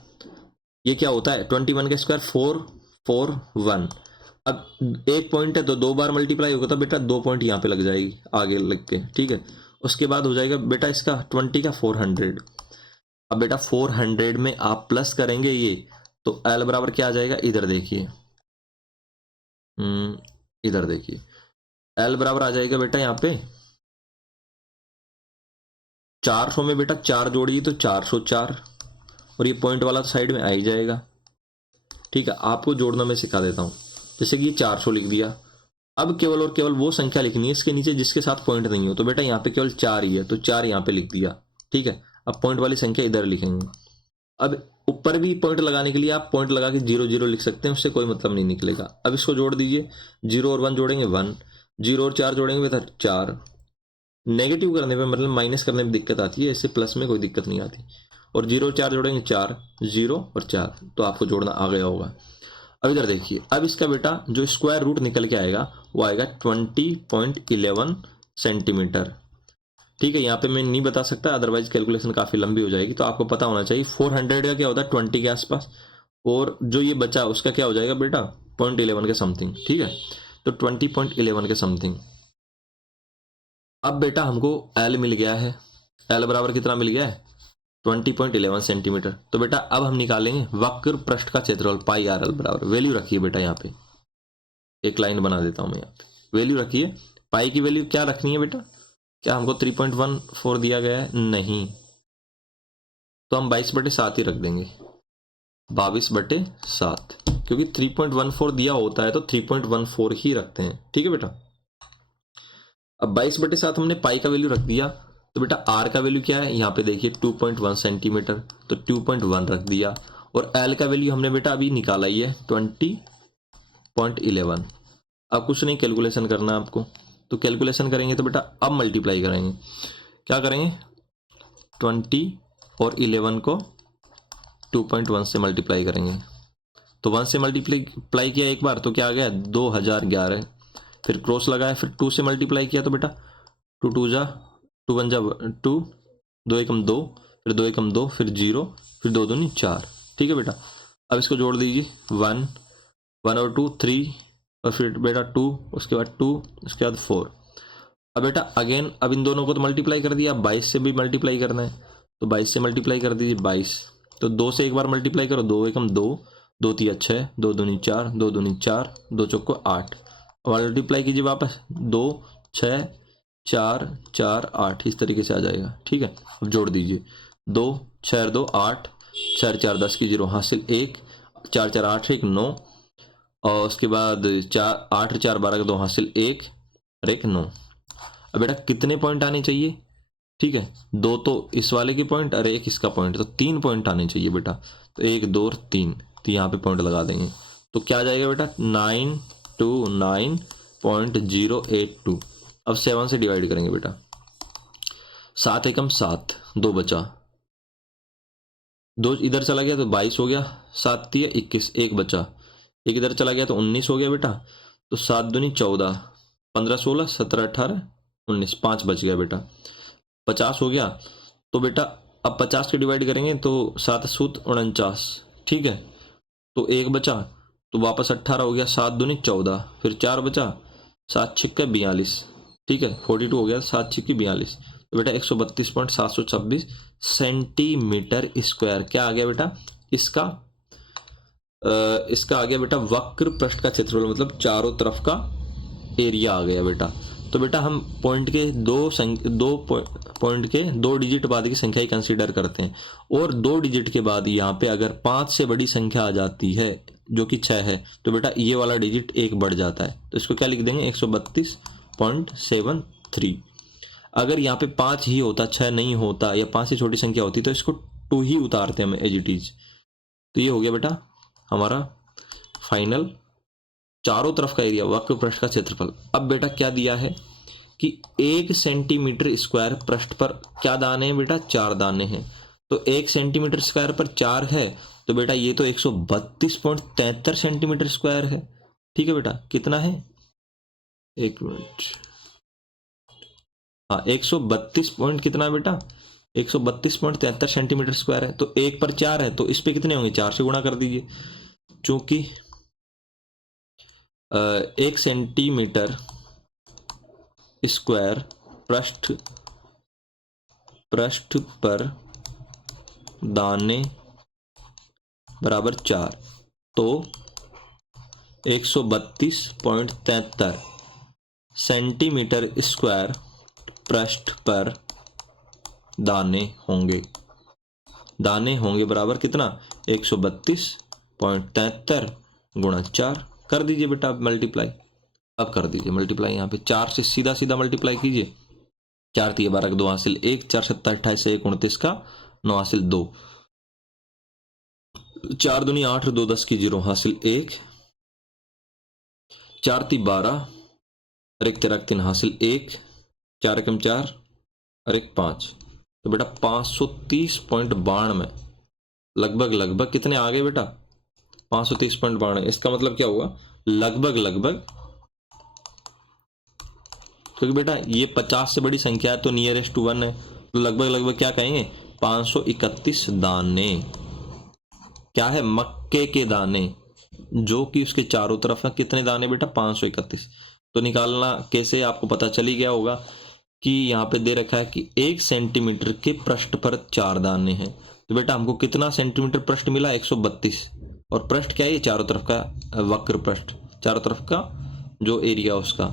ये क्या होता है 21 का स्क्वायर 441। अब एक पॉइंट है तो 2 बार मल्टीप्लाई होगा, तो बेटा 2 पॉइंट यहाँ पे लग जाएगी आगे लग के। ठीक है, उसके बाद हो जाएगा बेटा इसका 20 का 400। अब बेटा 400 में आप प्लस करेंगे ये, तो एल बराबर क्या आ जाएगा, इधर देखिए, इधर देखिए, एल बराबर आ जाएगा बेटा यहाँ पे 400 में बेटा 4 जोड़िए तो 404, और ये पॉइंट वाला तो साइड में आ ही जाएगा। ठीक है, आपको जोड़ना मैं सिखा देता हूं। जैसे कि ये 400 लिख दिया, अब केवल और केवल वो संख्या लिखनी है इसके नीचे जिसके साथ पॉइंट नहीं हो। तो बेटा यहाँ पे केवल 4 ही है, तो 4 यहाँ पे लिख दिया। ठीक है, अब पॉइंट वाली संख्या इधर लिखेंगे। अब ऊपर भी पॉइंट लगाने के लिए आप पॉइंट लगा के 0 0 लिख सकते हैं, उससे कोई मतलब नहीं निकलेगा। अब इसको जोड़ दीजिए, 0 और 1 जोड़ेंगे 1, 0 और 4 जोड़ेंगे बेटा 4। नेगेटिव करने में मतलब माइनस करने में दिक्कत आती है, इससे प्लस में कोई दिक्कत नहीं आती। और 0 और 4 जोड़ेंगे 4, 0 और 4, तो आपको जोड़ना आ गया होगा। अब इधर देखिए, अब इसका बेटा जो स्क्वायर रूट निकल के आएगा वो आएगा 20.11 सेंटीमीटर। ठीक है, यहाँ पे मैं नहीं बता सकता, अदरवाइज कैलकुलेशन काफी लंबी हो जाएगी। तो आपको पता होना चाहिए 400 का क्या होता है 20 के आसपास, और जो ये बचा उसका क्या हो जाएगा बेटा 0.11 के समथिंग। ठीक है, तो 20.11 के समथिंग। अब बेटा हमको एल मिल गया है, एल बराबर कितना मिल गया है 20.11 सेंटीमीटर। तो बेटा अब हम निकालेंगे वक्र पृष्ठ का क्षेत्रफल पाई आर एल बराबर, वैल्यू रखिए बेटा, यहाँ पे एक लाइन बना देता हूं मैं, यहाँ पे वैल्यू रखिए। पाई की वैल्यू क्या रखनी है बेटा क्या हमको 3.14 दिया गया है? नहीं, तो हम 22/7 ही रख देंगे, 22/7, क्योंकि 3.14 दिया होता है तो 3.14 ही रखते हैं। ठीक है बेटा। अब 22/7 हमने पाई का वैल्यू रख दिया, तो बेटा आर का वैल्यू क्या है? यहाँ पे देखिए 2.1 सेंटीमीटर, तो 2.1 रख दिया। और एल का वैल्यू हमने बेटा अभी निकाला ही है 20.11। अब कुछ नहीं कैलकुलेशन करना है आपको, तो कैलकुलेशन करेंगे तो बेटा अब मल्टीप्लाई करेंगे। क्या करेंगे? 20 और 11 को 2.1 से मल्टीप्लाई करेंगे, तो 1 से मल्टीप्लाई किया एक बार तो क्या आ गया? 2011। फिर क्रॉस लगाया, फिर 2 से मल्टीप्लाई किया तो बेटा 2 2 जा 2 1 जा 2, 2 एकम 2, फिर 2 एकम 2, फिर 0, फिर 2 दूनी 4। ठीक है बेटा। अब इसको जोड़ दीजिए, 1 1 और 2 3, और फिर बेटा 2, उसके बाद 2, उसके बाद 4। अब बेटा अगेन अब इन दोनों को तो मल्टीप्लाई कर दिया, 22 से भी मल्टीप्लाई करना है, तो 22 से मल्टीप्लाई कर दीजिए 22। तो 2 से एक बार मल्टीप्लाई करो, 2 एकम 2, 2 3 6, 2 दूनी 4, 2 दूनी 4, 2 चौको 8। मल्टीप्लाई कीजिए वापस, 2 6 4 4 8, इस तरीके से आ जाएगा। ठीक है। अब जोड़ दीजिए, 2 6 2 8, 4 4 10 की 0 हासिल 1, 4 4 8 1 9, और उसके बाद 4 8 4 12 का 2 हासिल 1 और 1 9। अब बेटा कितने पॉइंट आने चाहिए? ठीक है, 2 तो इस वाले के पॉइंट और 1 इसका पॉइंट, तो 3 पॉइंट आने चाहिए बेटा। तो 1 2 और 3, तो यहाँ पे पॉइंट लगा देंगे, तो क्या आ जाएगा बेटा? 929.082। अब 7 से डिवाइड करेंगे बेटा, 7 एकम 7, 2 बचा, 2 इधर चला गया तो 22 हो गया, 7 3 21, 1 बचा, 1 इधर चला गया तो 19 हो गया बेटा। तो 7 दूनी 14, 15 16 17 18 19, 5 बच गया बेटा, 50 हो गया। तो बेटा अब 50 के डिवाइड करेंगे तो 7 सूत 49। ठीक है, तो 1 बचा, तो वापस 18 हो गया, 7 दूनी 14, फिर 4 बचा, 7 छिक्के 42। ठीक है, 42 हो गया, 7 छिक्के 42। तो बेटा 132.726 सेंटीमीटर स्क्वायर क्या आ गया बेटा? इसका आ गया बेटा वक्र पृष्ठ का क्षेत्रफल, मतलब चारों तरफ का एरिया आ गया बेटा। तो बेटा हम पॉइंट के दो डिजिट बाद की संख्या ही कंसीडर करते हैं, और 2 डिजिट के बाद यहाँ पे अगर 5 से बड़ी संख्या आ जाती है जो कि 6 है, तो बेटा ये वाला डिजिट 1 बढ़ जाता है, तो इसको क्या लिख देंगे? 132.73। अगर यहाँ पे 5 ही होता, 6 नहीं होता, या 5 से छोटी संख्या होती, तो इसको 2 ही उतारते हैं हम एज इट इज। तो ये हो गया बेटा हमारा फाइनल चारों तरफ का एरिया, वक्र पृष्ठ का क्षेत्रफल। अब बेटा क्या दिया है कि 1 सेंटीमीटर स्क्वायर पृष्ठ पर क्या दाने हैं बेटा? 4 दाने हैं। तो 1 सेंटीमीटर स्क्वायर पर 4 है, तो बेटा ये तो 132.73 सेंटीमीटर स्क्वायर है। ठीक है बेटा, कितना है? 1 मिनट, हाँ 132 पॉइंट कितना है बेटा? 132.73 सेंटीमीटर स्क्वायर है। तो 1 पर 4 है, तो इस पे कितने होंगे? 4 से गुणा कर दीजिए, चूंकि 1 सेंटीमीटर स्क्वायर पृष्ठ पर दाने बराबर 4, तो 132.73 सेंटीमीटर स्क्वायर पृष्ठ पर दाने होंगे बराबर कितना? 132.73 गुणा 4। कर दीजिए बेटा मल्टीप्लाई। अब कर दीजिए मल्टीप्लाई, यहाँ पे 4 से सीधा सीधा मल्टीप्लाई कीजिए, 4 3 12 का 2 हासिल 1, 4 7 28 1 29 का 9 हासिल 2, 4 दूनी 8, 2 10 की 0 हासिल 1, 4 3 12 और 1 13 3 हासिल 1, 4 एकम 4 और 1 5। तो बेटा 530.92 लगभग कितने आ गए बेटा? 530.92। इसका मतलब क्या हुआ? लगभग, क्योंकि बेटा ये 50 से बड़ी संख्या है तो नियरेस्ट टू 1 है, तो लगभग क्या कहेंगे? 531 दाने क्या है? मक्के के दाने, जो कि उसके चारों तरफ है। कितने दाने बेटा? 531। तो निकालना कैसे आपको पता चल ही गया होगा कि यहाँ पे दे रखा है कि 1 सेंटीमीटर के पृष्ठ पर 4 दाने हैं। तो बेटा हमको कितना सेंटीमीटर पृष्ठ मिला? 132। और पृष्ठ क्या है? ये चारों तरफ का वक्र पृष्ठ, चारों तरफ का जो एरिया उसका।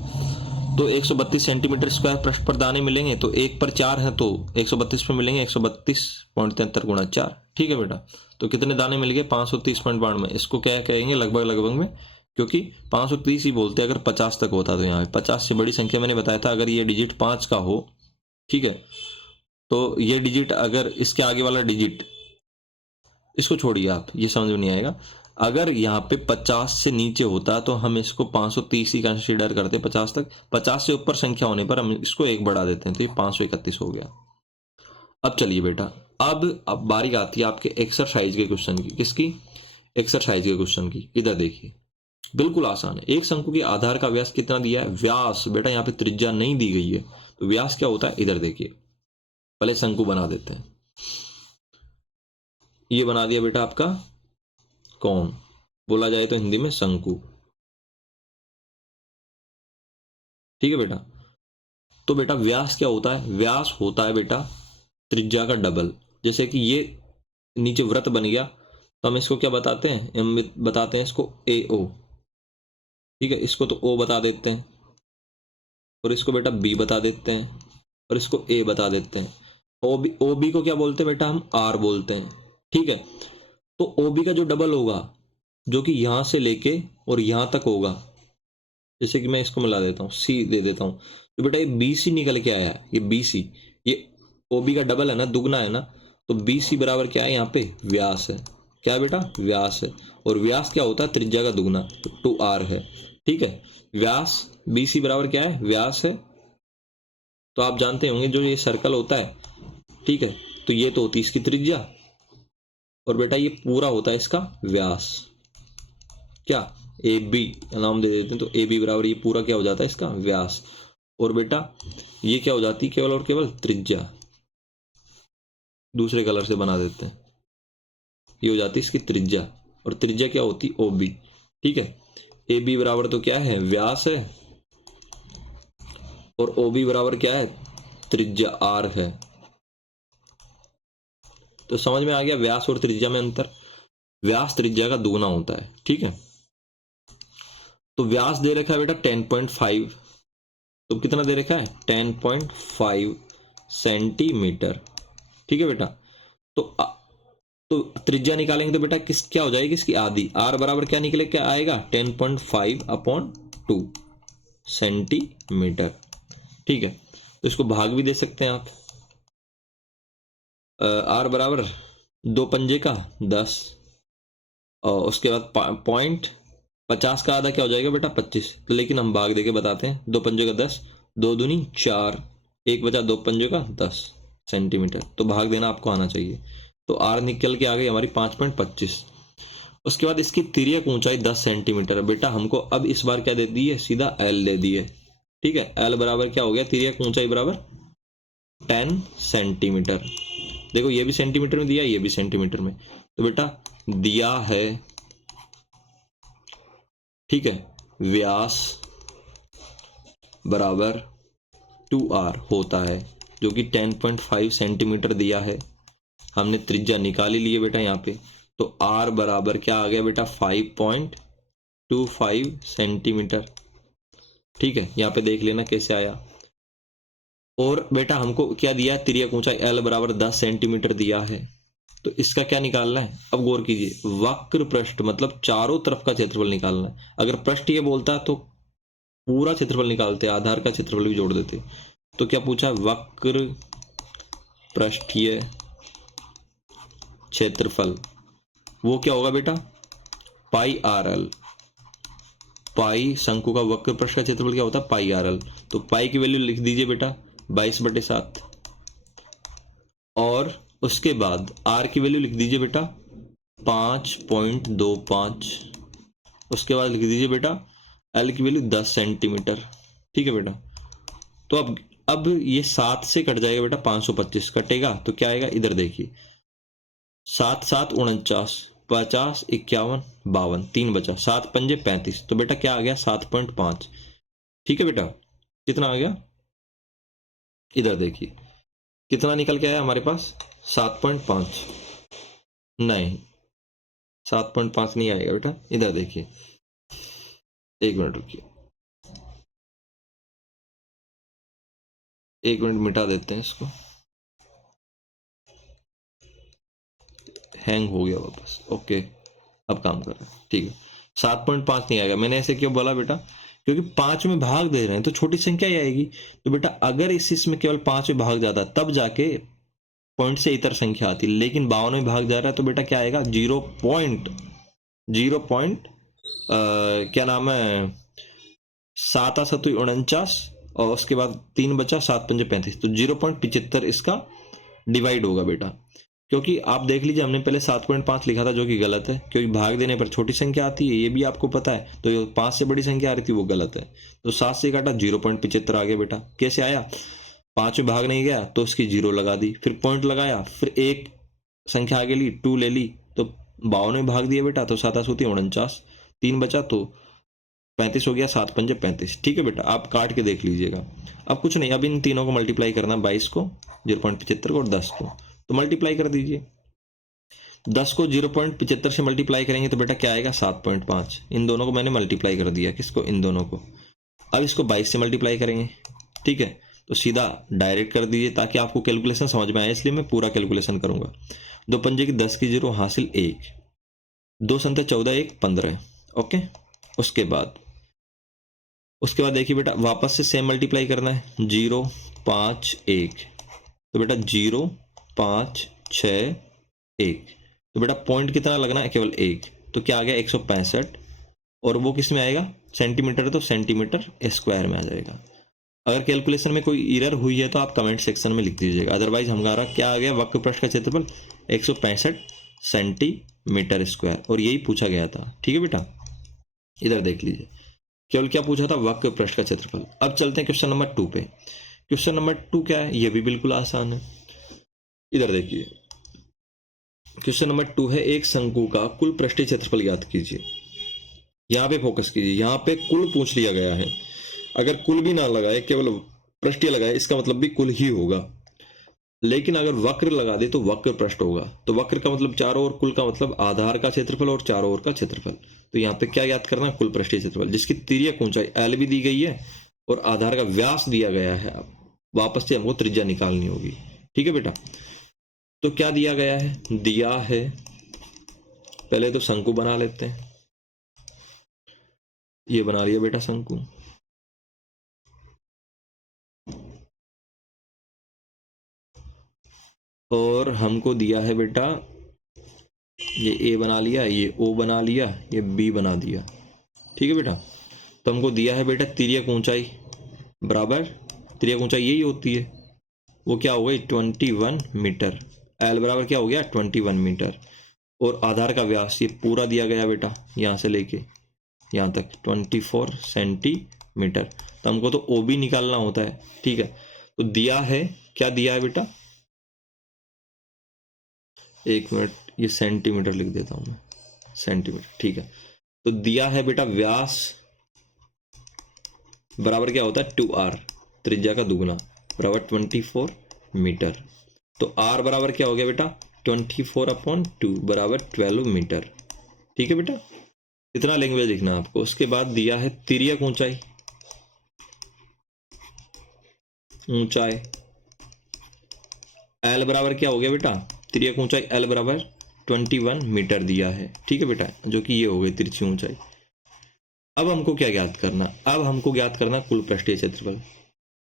तो 132 सेंटीमीटर स्क्वायर पृष्ठ पर दाने मिलेंगे, तो 1 पर 4 है तो 132 पे मिलेंगे 132.73 गुणा 4। ठीक है बेटा, तो कितने दाने मिल गए 530.92। इसको क्या कहेंगे लगभग लगभग में, क्योंकि 530 ही बोलते हैं अगर 50 तक होता। तो यहाँ 50 से बड़ी संख्या मैंने बताया था अगर ये डिजिट 5 का हो, ठीक है, तो ये डिजिट अगर इसके आगे वाला डिजिट, इसको छोड़िए आप, ये समझ में नहीं आएगा। अगर यहाँ पे 50 से नीचे होता तो हम इसको 530 ही कंसीडर करते 50 तक। 50 से ऊपर संख्या होने पर हम इसको 1 बढ़ा देते हैं, तो ये 531 हो गया। अब चलिए बेटा, अब बारी आती है आपके एक्सरसाइज के क्वेश्चन की। किसकी? एक्सरसाइज के क्वेश्चन की। इधर देखिए, बिल्कुल आसान है। एक शंकु के आधार का व्यास कितना दिया है? व्यास बेटा यहाँ पे त्रिज्या नहीं दी गई है, तो व्यास क्या होता है इधर देखिए। पहले शंकु बना देते हैं। ये बना दिया बेटा आपका कौन, बोला जाए तो हिंदी में शंकु। ठीक है बेटा, तो बेटा व्यास क्या होता है? व्यास होता है बेटा त्रिज्या का डबल। जैसे कि ये नीचे वृत्त बन गया, तो हम इसको क्या बताते हैं? हम बताते हैं इसको AO। ठीक है, इसको तो O बता देते हैं, और इसको बेटा B बता देते हैं, और इसको A बता देते हैं। OB को क्या बोलते हैं बेटा? हम R बोलते हैं। ठीक है, तो OB का जो डबल होगा, जो कि यहां से लेके और यहां तक होगा, जैसे कि मैं इसको मिला देता हूँ, C दे देता हूँ, तो बेटा ये BC निकल के आया। ये BC, ये OB का डबल है ना, दुगना है ना, तो BC बराबर क्या है? यहाँ पे व्यास है। क्या है बेटा? व्यास है। और व्यास क्या होता है? त्रिज्या का दुगना, तो 2R है। ठीक है, व्यास BC बराबर क्या है? व्यास है। तो आप जानते होंगे जो ये सर्कल होता है, ठीक है, तो ये तो होती है इसकी त्रिज्या, और बेटा ये पूरा होता है इसका व्यास। क्या? AB नाम दे देते हैं, तो AB बराबर ये पूरा क्या हो जाता है? इसका व्यास। और बेटा ये क्या हो जाती है? केवल और केवल त्रिज्या। दूसरे कलर से बना देते हैं, ये हो जाती है इसकी त्रिज्या, और त्रिज्या क्या होती? OB। ठीक है, AB बराबर तो क्या है? व्यास है, और OB बराबर क्या है? त्रिज्या R है। तो समझ में आ गया व्यास और त्रिज्या में अंतर। व्यास त्रिज्या का दुगना होता है। ठीक है, तो व्यास दे रखा है बेटा 10.5, तो कितना दे रखा है? 10.5 सेंटीमीटर। ठीक है बेटा, तो त्रिज्या निकालेंगे तो बेटा किस क्या हो जाएगी? इसकी आधी। R बराबर क्या निकले, क्या आएगा? 10.5/2 सेंटीमीटर। ठीक है, तो इसको भाग भी दे सकते हैं आप। R बराबर 2 पंजे का 10, और उसके बाद पॉइंट 50 का आधा क्या हो जाएगा बेटा? 25। तो लेकिन हम भाग देके बताते हैं, 2 पंजे का 10, 2 दूनी 4, 1 बचा 2 पंजे का 10 सेंटीमीटर। तो भाग देना आपको आना चाहिए। तो R निकल के आ गई हमारी 5.25। उसके बाद इसकी तिर्यक ऊंचाई 10 सेंटीमीटर है। बेटा हमको अब इस बार क्या दे दी है? सीधा L दे दी है। ठीक है, L बराबर क्या हो गया? तिर्यक ऊंचाई बराबर 10 सेंटीमीटर। देखो ये भी सेंटीमीटर में दिया, ये भी सेंटीमीटर में, तो बेटा दिया है, ठीक है, व्यास बराबर 2R होता है, जो कि 10.5 सेंटीमीटर दिया है। हमने त्रिज्या निकाली ली है बेटा यहाँ पे, तो R बराबर क्या आ गया बेटा? 5.25 सेंटीमीटर। ठीक है, यहाँ पे देख लेना कैसे आया। और बेटा हमको क्या दिया? तिर्यक ऊंचाई L बराबर 10 सेंटीमीटर दिया है, तो इसका क्या निकालना है? अब गौर कीजिए, वक्र पृष्ठ मतलब चारों तरफ का क्षेत्रफल निकालना है। अगर पृष्ठ ये बोलता तो पूरा क्षेत्रफल निकालते, आधार का क्षेत्रफल भी जोड़ देते। तो क्या पूछा? वक्र पृष्ठीय क्षेत्रफल, वो क्या होगा बेटा? पाई RL। पाई शंकु का वक्र पृष्ठ का क्षेत्रफल क्या होता है? पाई RL। तो पाई की वैल्यू लिख दीजिए बेटा 22/7, और उसके बाद R की वैल्यू लिख दीजिए बेटा 5.25। उसके बाद लिख दीजिए बेटा L की वैल्यू 10 सेंटीमीटर। ठीक है बेटा, तो अब ये 7 से कट जाएगा बेटा, 525 कटेगा तो क्या आएगा? इधर देखिए, 7 7 49, 50 51 52, 3 बचा, 7 पंजे 35, तो बेटा क्या आ गया? 7.5। ठीक है बेटा, कितना आ गया? इधर देखिए कितना निकल के आया हमारे पास? 7.5। नहीं, 7.5 नहीं आएगा बेटा। इधर देखिए, 1 मिनट रुकिए, एक मिनट मिटा देते हैं इसको, हैंग हो गया वापस। ओके, अब काम कर रहा है, ठीक है। 7.5 नहीं आएगा। मैंने ऐसे क्यों बोला बेटा, क्योंकि 5 में भाग दे रहे हैं तो छोटी संख्या ही आएगी। तो बेटा अगर इसमें केवल 5 में भाग जाता तब जाके पॉइंट से इतर संख्या आती, लेकिन 52 में भाग जा रहा है तो बेटा क्या आएगा, 0. क्या नाम है, 7 7 49 और उसके बाद 3 बचा, 7 5 35, तो 0.75 इसका डिवाइड होगा बेटा। क्योंकि आप देख लीजिए हमने पहले 7.5 लिखा था जो कि गलत है, क्योंकि भाग देने पर छोटी संख्या आती है, ये भी आपको पता है। तो ये 5 से बड़ी संख्या आ रही थी वो गलत है, तो 7 से काटा 0.75 आ गया बेटा। कैसे आया, 5 में भाग नहीं गया तो इसकी 0 लगा दी, फिर पॉइंट लगाया, फिर एक संख्या आगे ली, 2 ले ली, तो 52 में भाग दिया बेटा, तो 7 8 49, 3 बचा तो 35 हो गया, 7 5 35। ठीक है बेटा, आप काट के देख लीजिएगा। अब कुछ नहीं, अब इन तीनों को मल्टीप्लाई करना, 22 को, 0.75 को और 10 को, तो मल्टीप्लाई कर दीजिए। 10 को 0.75 से मल्टीप्लाई करेंगे तो बेटा क्या आएगा, 7.5। इन दोनों को मैंने मल्टीप्लाई कर दिया, किसको, इन दोनों को। अब इसको 22 से मल्टीप्लाई करेंगे, ठीक है, तो सीधा डायरेक्ट कर दीजिए ताकि आपको कैलकुलेशन समझ में आए, इसलिए मैं पूरा कैलकुलेशन करूंगा। 2 पंजे की 10 की 0 हासिल 1, 2 संते 14 1 15। ओके, उसके बाद देखिए बेटा वापस से सेम मल्टीप्लाई करना है, 0 5 1, तो बेटा 0 5 6 1, तो बेटा पॉइंट कितना लगना है, केवल 1, तो क्या आ गया 165, और वो किस में आएगा, सेंटीमीटर, तो सेंटीमीटर स्क्वायर में आ जाएगा। अगर कैलकुलेशन में कोई एरर हुई है तो आप कमेंट सेक्शन में लिख दीजिएगा, अदरवाइज हमारा क्या आ गया, वक्र पृष्ठ का क्षेत्रफल 165 सेंटीमीटर स्क्वायर, और यही पूछा गया था। ठीक है बेटा, इधर देख लीजिए केवल क्या पूछा था, वक्र पृष्ठ का क्षेत्रफल। अब चलते हैं क्वेश्चन नंबर 2 पे। क्वेश्चन नंबर 2 क्या है, ये भी बिल्कुल आसान है। इधर देखिए, क्वेश्चन नंबर 2 है, एक शंकु का कुल पृष्ठीय क्षेत्रफल ज्ञात कीजिए। यहां पे फोकस कीजिए, यहां पे कुल पूछ लिया गया है। अगर कुल भी ना लगाए, केवल पृष्ठीय लगाए, इसका मतलब भी कुल ही होगा। लेकिन अगर वक्र लगा दे तो वक्र पृष्ठ होगा। तो वक्र का मतलब चारों ओर, कुल का मतलब आधार का क्षेत्रफल और चारों ओर का क्षेत्रफल। तो यहाँ पे क्या याद करना, कुल पृष्ठीय क्षेत्रफल, जिसकी तिर्यक ऊंचाई एल भी दी गई है और आधार का व्यास दिया गया है। अब वापस से हमको त्रिज्या निकालनी होगी। ठीक है बेटा, तो क्या दिया गया है, दिया है, पहले तो शंकु बना लेते हैं। ये बना लिया बेटा शंकु, और हमको दिया है बेटा, ये ए बना लिया, ये ओ बना लिया, ये बी बना दिया। ठीक है बेटा, तो हमको दिया है बेटा तिर्यक ऊंचाई बराबर, तिर्यक ऊंचाई यही होती है, वो क्या हो गई 21 मीटर। एल बराबर क्या हो गया 21 मीटर, और आधार का व्यास ये पूरा दिया गया बेटा, यहां से लेके यहां तक 24 सेंटीमीटर। तो हमको तो ओ भी निकालना होता है। ठीक है, तो दिया है, क्या दिया है बेटा, एक मिनट, ये सेंटीमीटर लिख देता हूं मैं, सेंटीमीटर। ठीक है, तो दिया है बेटा व्यास बराबर क्या होता है 2r, त्रिज्या का दुगना, बराबर 24 मीटर। तो r बराबर क्या हो गया बेटा 24/2 बराबर 12 मीटर। ठीक है बेटा, इतना लैंग्वेज लिखना आपको। उसके बाद दिया है तिर्यक ऊंचाई, ऊंचाई l बराबर क्या हो गया बेटा, तिर्यक ऊंचाई l बराबर 21 मीटर दिया है। ठीक है बेटा, जो कि ये हो गई तिरछी ऊंचाई। अब हमको क्या ज्ञात करना, अब हमको ज्ञात करना कुल पृष्ठीय क्षेत्रफल।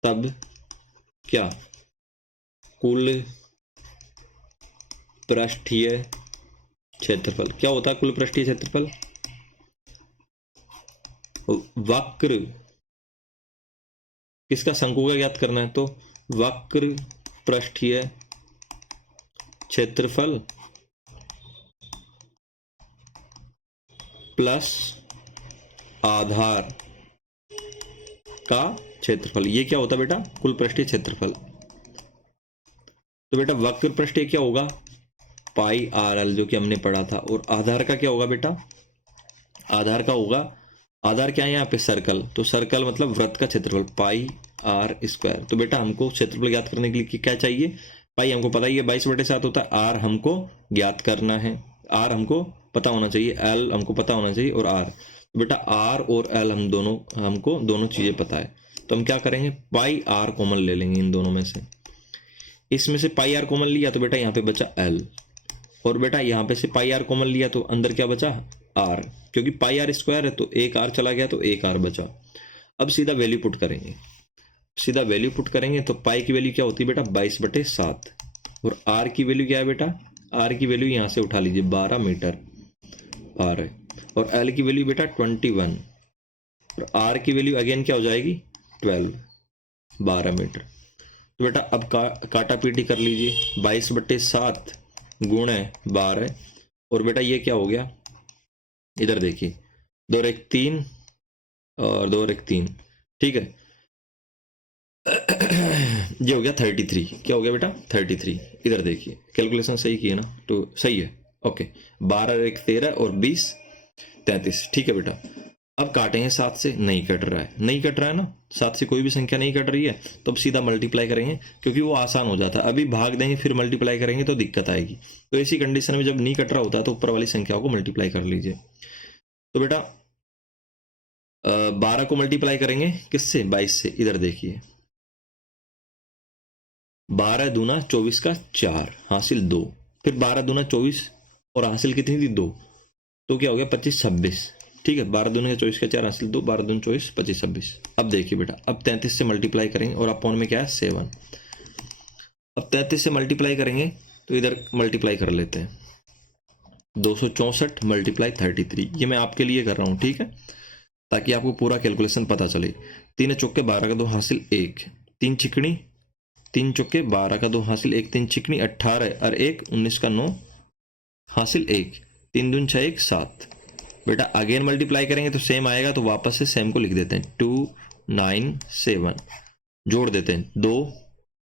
तब क्या, कुल पृष्ठीय क्षेत्रफल क्या होता है, कुल पृष्ठीय क्षेत्रफल, वक्र किसका, शंकु का ज्ञात करना है, तो वक्र पृष्ठीय क्षेत्रफल प्लस आधार का क्षेत्रफल, ये क्या होता है बेटा, कुल पृष्ठीय क्षेत्रफल। तो बेटा वक्र पृष्ठीय क्या होगा, पाई आर एल, जो कि हमने पढ़ा था, और आधार का क्या होगा बेटा, आधार का होगा, आधार क्या है यहाँ पे सर्कल, तो सर्कल मतलब वृत्त का क्षेत्रफल पाई आर स्क्वायर। तो बेटा हमको क्षेत्रफल ज्ञात करने के लिए क्या चाहिए, पाई हमको पता ही है 22/7 होता है, आर हमको ज्ञात करना है, आर हमको पता होना चाहिए, एल हमको पता होना चाहिए, और आर। तो बेटा आर और एल हमको दोनों चीजें पता है। तो हम क्या करेंगे, पाई आर कॉमन ले लेंगे इन दोनों में से। इसमें से पाई आर कॉमन लिया तो बेटा यहाँ पे बचा एल, और बेटा यहाँ पे से पाई आर कॉमन लिया तो अंदर क्या बचा, आर, क्योंकि पाई आर स्क्वायर है तो एक आर चला गया तो एक आर बचा। अब सीधा वैल्यू पुट करेंगे, सीधा वैल्यू पुट करेंगे तो पाई की वैल्यू क्या होती है बेटा 22/7, और आर की वैल्यू क्या है बेटा, आर की वैल्यू यहाँ से उठा लीजिए 12 मीटर आर है, और एल की वैल्यू बेटा 21, और आर की वैल्यू अगेन क्या हो जाएगी 12 मीटर। तो बेटा अब काटा पीटी कर लीजिए, 22/7 गुणे 12, और बेटा ये क्या हो गया, इधर देखिए 2 और 1 3 और 2 और 1 3, ठीक है। ये हो गया 33, क्या हो गया बेटा 33, इधर देखिए कैलकुलेशन सही की है ना, तो सही है, ओके। 12 और 1 13 और 20 33, ठीक है बेटा। अब काटेंगे 7 से, नहीं कट रहा है, नहीं कट रहा है ना, 7 से कोई भी संख्या नहीं कट रही है, तो अब सीधा मल्टीप्लाई करेंगे, क्योंकि वो आसान हो जाता है। अभी भाग देंगे फिर मल्टीप्लाई करेंगे तो दिक्कत आएगी, तो ऐसी कंडीशन में जब नहीं कट रहा होता है तो ऊपर वाली संख्याओं को मल्टीप्लाई कर लीजिए। तो बेटा 12 को मल्टीप्लाई करेंगे किससे, 22 से, इधर देखिए 12 दूना 24 का 4 हासिल 2, फिर 12 दूना 24 और हासिल कितनी थी 2, तो क्या हो गया 25 26, ठीक है। 12 दूना 24 का 4 हासिल 2, 12 दूना 24 25 26। अब देखिए बेटा अब 33 से मल्टीप्लाई करेंगे, और अपॉन में क्या है 7। अब 33 से मल्टीप्लाई करेंगे तो इधर मल्टीप्लाई कर लेते हैं, 264 मल्टीप्लाई 33, ये मैं आपके लिए कर रहा हूँ, ठीक है, ताकि आपको पूरा कैलकुलेशन पता चले। 3 चौके 12 का 2 हासिल 1, 3 चिकनी 3 चौके 12 का 2 हासिल 1, 3 चिकनी 18 और 1 19 का 9 हासिल 1, 3 दून 6 1 7। बेटा अगेन मल्टीप्लाई करेंगे तो सेम आएगा, तो वापस से सेम को लिख देते हैं, 2 9 7, जोड़ देते हैं 2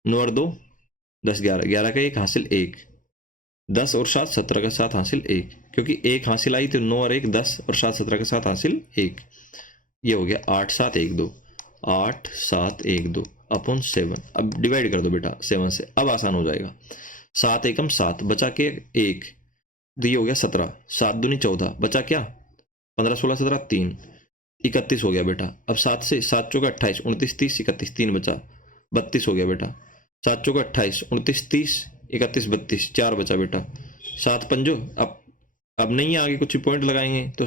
9 और 2 10 11, 11 का 1 हासिल 1, 10 और 7 17 का 7 हासिल 1, क्योंकि 1 हासिल आई तो 9 और 1 10 और 7 17 का 7 हासिल 1, ये हो गया 8 7 1 2, 8 7 1 2 अपॉन 7। अब डिवाइड कर दो बेटा 7 से, अब आसान हो जाएगा, 7 एकम 7 बचा के 1, तो ये हो गया 17, 7 दूनी 14 बचा क्या 15 16 17 3, 31 हो गया बेटा। अब 7 से 7 चौका 28 29 30 31 3 बचा, 32 हो गया बेटा। 7 चौका 28 29 30 31 32 4 बचा बेटा। 7 पंजो, अब नहीं है आगे कुछ पॉइंट लगाएंगे तो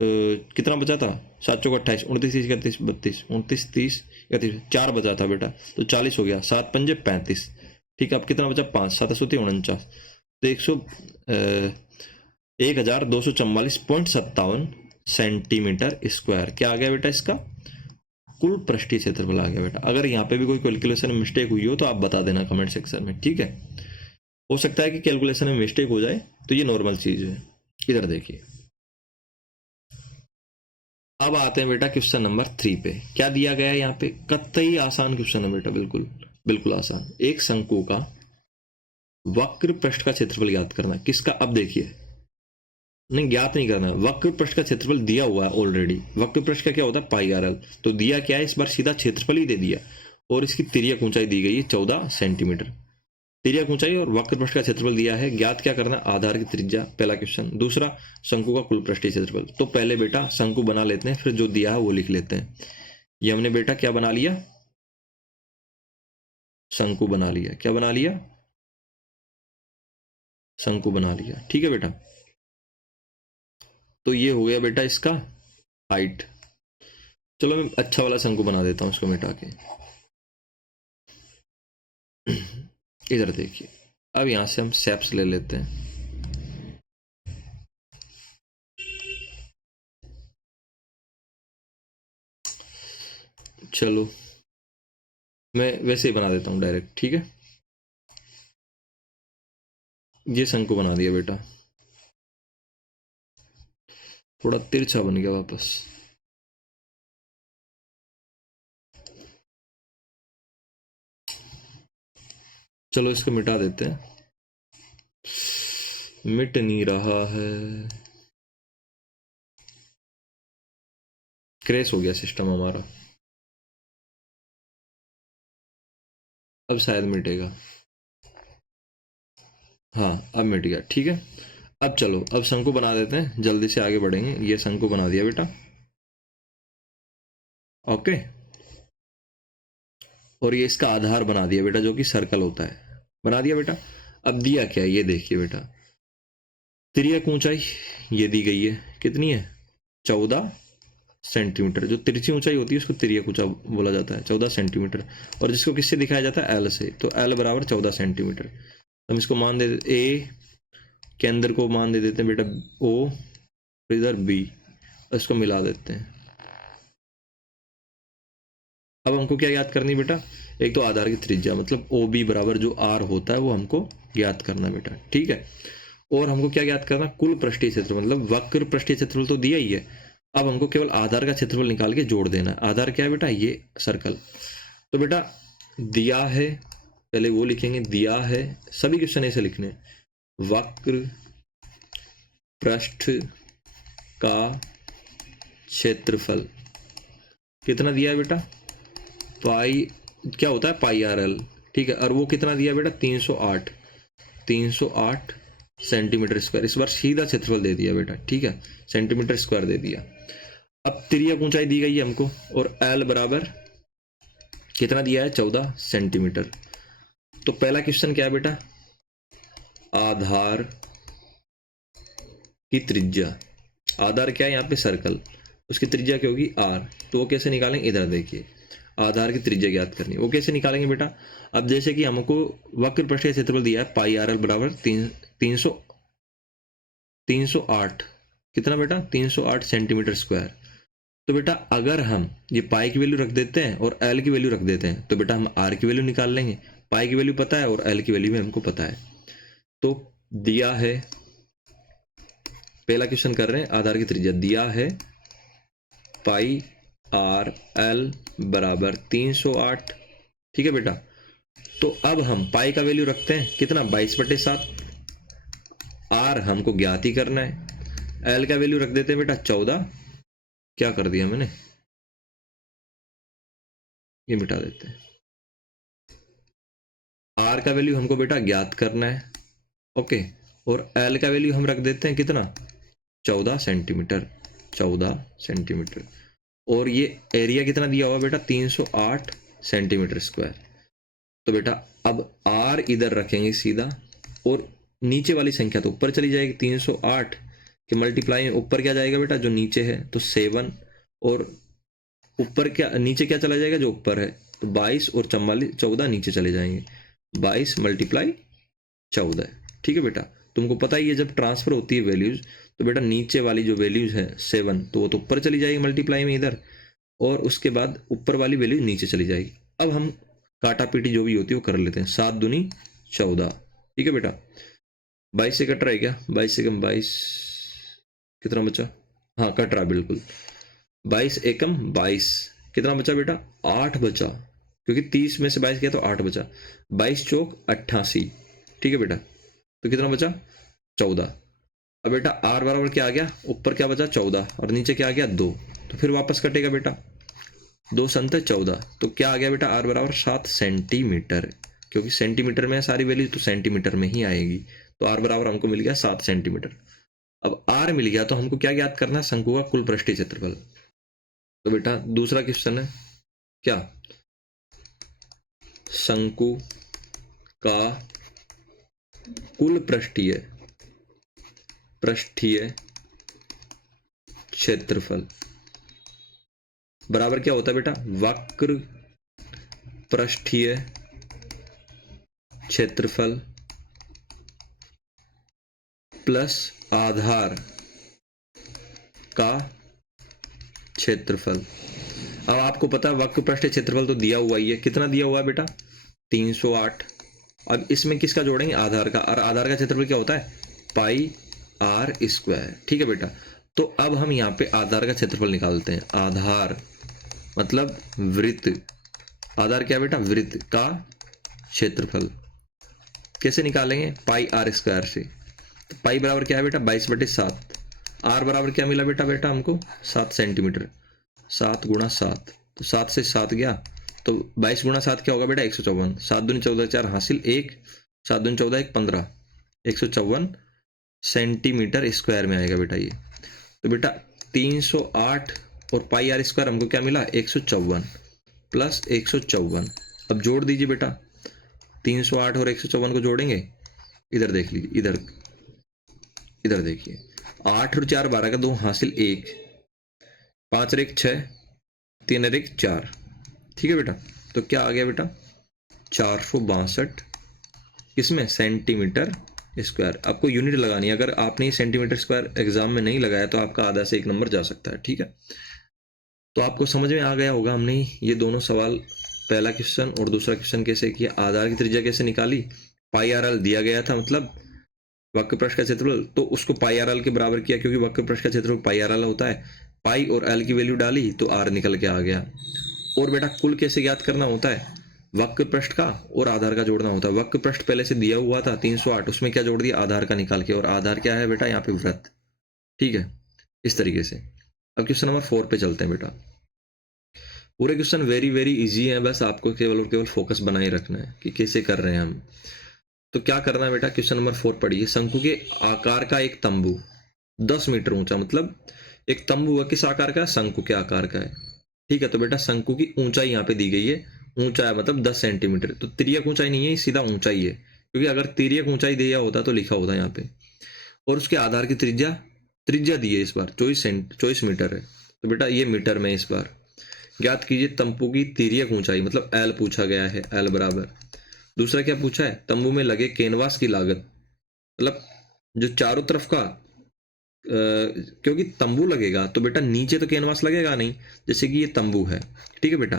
कितना बचा था, 7 चौका 28 29 30 31 32 29 30 31 4 बचा था बेटा, तो 40 हो गया। 7 पंजे 35, ठीक है। अब कितना बचा 5 7 49, तो 1244.57 सेंटीमीटर स्क्वायर क्या आ गया बेटा, इसका कुल पृष्ठीय क्षेत्रफल आ गया बेटा। अगर यहाँ पे भी कोई कैलकुलेशन में मिस्टेक हुई हो तो आप बता देना कमेंट सेक्शन में, ठीक है। हो सकता है कि कैलकुलेशन में मिस्टेक हो जाए, तो ये नॉर्मल चीज है। इधर देखिए, अब आते हैं बेटा क्वेश्चन नंबर 3 पे। क्या दिया गया है यहाँ पे, कतई आसान क्वेश्चन है बेटा, बिल्कुल बिल्कुल आसान। एक शंकु का वक्र पृष्ठ का क्षेत्रफल ज्ञात करना। किसका, अब देखिए, नहीं ज्ञात नहीं करना, वक्र पृष्ठ का क्षेत्रफल दिया हुआ है ऑलरेडी। वक्र पृष्ठ का क्या होता है पाई आर एल, तो दिया क्या है, इस बार सीधा क्षेत्रफल ही दे दिया, और इसकी तिर्यक ऊंचाई दी गई है 14 सेंटीमीटर, तिर्यक ऊंचाई, और वक्र पृष्ठ का क्षेत्रफल दिया है। ज्ञात क्या करना, आधार की त्रिज्या, पहला क्वेश्चन। दूसरा शंकु का कुल पृष्ठीय क्षेत्रफल। तो पहले बेटा शंकु बना लेते हैं, फिर जो दिया है वो लिख लेते हैं। ये हमने बेटा क्या बना लिया, शंकु बना लिया। क्या बना लिया, शंकु बना लिया, ठीक है बेटा। तो ये हो गया बेटा इसका हाइट। चलो मैं अच्छा वाला शंकु बना देता हूं, उसको मिटा के। इधर देखिए, अब यहां से हम सेप्स ले लेते हैं। चलो मैं वैसे ही बना देता हूं डायरेक्ट, ठीक है। ये शंकु बना दिया बेटा, थोड़ा तिरछा बन गया वापस। चलो इसको मिटा देते हैं, मिट नहीं रहा है, क्रैश हो गया सिस्टम हमारा। अब शायद मिटेगा, हाँ अब मिट गया, ठीक है। अब चलो अब शंकु बना देते हैं, जल्दी से आगे बढ़ेंगे। ये शंकु बना दिया बेटा, ओके। और ये इसका आधार बना दिया बेटा, जो कि सर्कल होता है, बना दिया बेटा। अब दिया क्या है ये देखिए बेटा, तिर्यक ऊंचाई ये दी गई है, कितनी है 14 सेंटीमीटर। जो तिरछी ऊंचाई होती है उसको तिर्यक ऊंचा बोला जाता है, 14 सेंटीमीटर। और जिसको किससे दिखाया जाता है, एल से, तो एल बराबर 14 सेंटीमीटर। हम इसको मान दे ए के अंदर को मान दे देते हैं बेटा ओ, इधर बी, इसको मिला देते हैं। अब हमको क्या याद करनी बेटा, एक तो आधार की त्रिज्या मतलब ओ बी बराबर जो आर होता है वो हमको याद करना बेटा, ठीक है। और हमको क्या याद करना, कुल पृष्ठीय क्षेत्रफल मतलब वक्र पृष्ठीय क्षेत्रफल तो दिया ही है, अब हमको केवल आधार का क्षेत्रफल निकाल के जोड़ देना है। आधार क्या है बेटा, ये सर्कल। तो बेटा दिया है, पहले वो लिखेंगे, दिया है, सभी क्वेश्चन ऐसे लिखने, वक्र पृष्ठ का क्षेत्रफल कितना दिया है बेटा, पाई क्या होता है, पाई आर एल, ठीक है। और वो कितना दिया बेटा 308 सेंटीमीटर स्क्वायर। इस बार सीधा क्षेत्रफल दे दिया बेटा, ठीक है, सेंटीमीटर स्क्वायर दे दिया। अब तिर्यक ऊंचाई दी गई है हमको, और एल बराबर कितना दिया है 14 सेंटीमीटर। तो पहला क्वेश्चन क्या है बेटा, आधार की त्रिज्या, आधार क्या है यहाँ पे सर्कल, उसकी त्रिज्या क्या होगी आर, तो वो कैसे निकालेंगे, इधर देखिए, आधार की त्रिज्या ज्ञात करनी है, वो कैसे निकालेंगे बेटा। अब जैसे कि हमको वक्र पृष्ठीय क्षेत्रफल दिया है पाई आर एल बराबर 308 कितना बेटा 308 सेंटीमीटर स्क्वायर। तो बेटा अगर हम ये पाई की वैल्यू रख देते हैं और एल की वैल्यू रख देते हैं, तो बेटा हम आर की वैल्यू निकाल लेंगे, पाई की वैल्यू पता है और एल की वैल्यू भी हमको पता है। तो दिया है, पहला क्वेश्चन कर रहे हैं, आधार की त्रिज्या दिया है पाई आर एल बराबर 308, ठीक है बेटा। तो अब हम पाई का वैल्यू रखते हैं कितना 22/7, आर हमको ज्ञात ही करना है, एल का वैल्यू रख देते हैं बेटा 14, क्या कर दिया मैंने, ये मिटा देते हैं, आर का वैल्यू हमको बेटा ज्ञात करना है, ओके। और एल का वैल्यू हम रख देते हैं कितना 14 सेंटीमीटर, 14 सेंटीमीटर। और ये एरिया कितना दिया हुआ बेटा 308 सेंटीमीटर स्क्वायर। तो बेटा अब आर इधर रखेंगे सीधा, और नीचे वाली संख्या तो ऊपर चली जाएगी, 308 के मल्टीप्लाई में ऊपर क्या जाएगा बेटा जो नीचे है, तो 7, और ऊपर क्या नीचे क्या चला जाएगा जो ऊपर है, तो 22 और 44 14 नीचे चले जाएंगे, 22 × 14, ठीक है बेटा। तुमको पता ही है जब ट्रांसफर होती है वैल्यूज, तो बेटा नीचे वाली जो वैल्यूज है 7 तो वो तो ऊपर चली जाएगी मल्टीप्लाई में इधर, और उसके बाद ऊपर वाली वैल्यू नीचे चली जाएगी। अब हम काटा पीटी जो भी होती है वो कर लेते हैं, 7 दूनी 14, ठीक है बेटा। 22 से कट रहा है क्या, 22 से कम 22 कितना बचा, हाँ कट रहा बिल्कुल, 22 एकम 22 कितना बचा बेटा 8 बचा, क्योंकि 30 में से 22 किया तो 8 बचा, 22 चौक 88, ठीक है बेटा। तो कितना बचा 14। अब बेटा आर बराबर क्या आ गया, ऊपर क्या बचा 14 और नीचे क्या आ गया 2, तो फिर वापस कटेगा बेटा, 2 संत 14, तो क्या आ गया बेटा आर बराबर 7 सेंटीमीटर, क्योंकि सेंटीमीटर में सारी वैल्यू तो सेंटीमीटर में ही आएगी। तो आर बराबर हमको मिल गया 7 सेंटीमीटर। अब आर मिल गया तो हमको क्या ज्ञात करना है, शंकु का कुल पृष्ठीय क्षेत्रफल। तो बेटा दूसरा क्वेश्चन है क्या, शंकु का कुल पृष्ठीय क्षेत्रफल बराबर क्या होता है बेटा, वक्र पृष्ठीय क्षेत्रफल प्लस आधार का क्षेत्रफल। अब आपको पता है वक्र पृष्ठीय क्षेत्रफल तो दिया हुआ ही है, कितना दिया हुआ है बेटा 308। अब इसमें किसका जोड़ेंगे, आधार का, और आधार का क्षेत्रफल क्या होता है पाई आर स्क्वायर, ठीक है बेटा। तो अब हम यहाँ पे आधार का क्षेत्रफल निकालते हैं, आधार मतलब वृत्त, आधार क्या बेटा वृत्त का क्षेत्रफल, कैसे निकालेंगे पाई आर स्क्वायर से। तो पाई बराबर क्या है बेटा 22/7, आर बराबर क्या मिला बेटा हमको 7 सेंटीमीटर, 7 × 7, तो 7 से 7 गया, तो 22 × 7 क्या होगा बेटा 154, 7 दूनी 14 4 हासिल 1, 7 दूनी 14 1 15, 154 सेंटीमीटर स्क्वायर में आएगा बेटा ये। तो बेटा 308 और पाई आर स्क्वायर हमको क्या मिला 154 प्लस 154, अब जोड़ दीजिए बेटा, 308 और 154 को जोड़ेंगे, इधर देख लीजिए, इधर देखिए, 8 और 4 12 का 2 हासिल 1, 5 और 1 6, 3 और 1 4। ठीक है बेटा, तो क्या आ गया बेटा 462 किसमें, सेंटीमीटर स्क्वायर। आपको यूनिट लगानी है, अगर आपने सेंटीमीटर स्क्वायर एग्जाम में नहीं लगाया तो आपका आधा से 1 नंबर जा सकता है। ठीक है, तो आपको समझ में आ गया होगा हमने ये दोनों सवाल, पहला क्वेश्चन और दूसरा क्वेश्चन कैसे किया, आधार की त्रिज्या कैसे निकाली, पाई आर एल दिया गया था, मतलब वक्र पृष्ठ का क्षेत्रफल, तो उसको पाई आर एल के बराबर किया, क्योंकि वक्र पृष्ठ का क्षेत्रफल पाई आर एल होता है। पाई और एल की वैल्यू डाली तो आर निकल के आ गया। और बेटा कुल कैसे ज्ञात करना होता है, वक्र पृष्ठ का और आधार का जोड़ना होता है। वक्र पृष्ठ पहले से दिया हुआ था 308, उसमें क्या जोड़ दिया, आधार का निकाल के, और आधार क्या है बेटा यहाँ पे वृत्त। ठीक है, इस तरीके से। अब क्वेश्चन नंबर 4 पे चलते हैं बेटा। पूरे क्वेश्चन वेरी वेरी इजी है, बस आपको केवल और केवल फोकस बनाए रखना है कि कैसे कर रहे हैं हम। तो क्या करना है बेटा, क्वेश्चन नंबर 4 पढ़िए। शंकु के आकार का एक तंबू 10 मीटर ऊंचा, मतलब एक तंबू है किस आकार का, शंकु के आकार का है। ठीक है, तो बेटा शंकु की ऊंचाई यहाँ पे दी गई है, ऊंचाई मतलब 10 सेंटीमीटर, तो तिर्यक ऊंचाई नहीं है, सीधा ऊंचाई है, क्योंकि अगर तिर्यक ऊंचाई दिया होता तो लिखा होता यहाँ पे। और उसके आधार की त्रिज्या दी है इस बार 24 मीटर है, तो बेटा ये मीटर में इस बार ज्ञात कीजिए तंबू की तिर्यक ऊंचाई, मतलब एल पूछा गया है, एल बराबर। दूसरा क्या पूछा है, तंबू में लगे कैनवास की लागत, मतलब जो चारों तरफ का, क्योंकि तंबू लगेगा तो बेटा नीचे तो कैनवास लगेगा नहीं, जैसे कि ये तंबू है। ठीक है बेटा,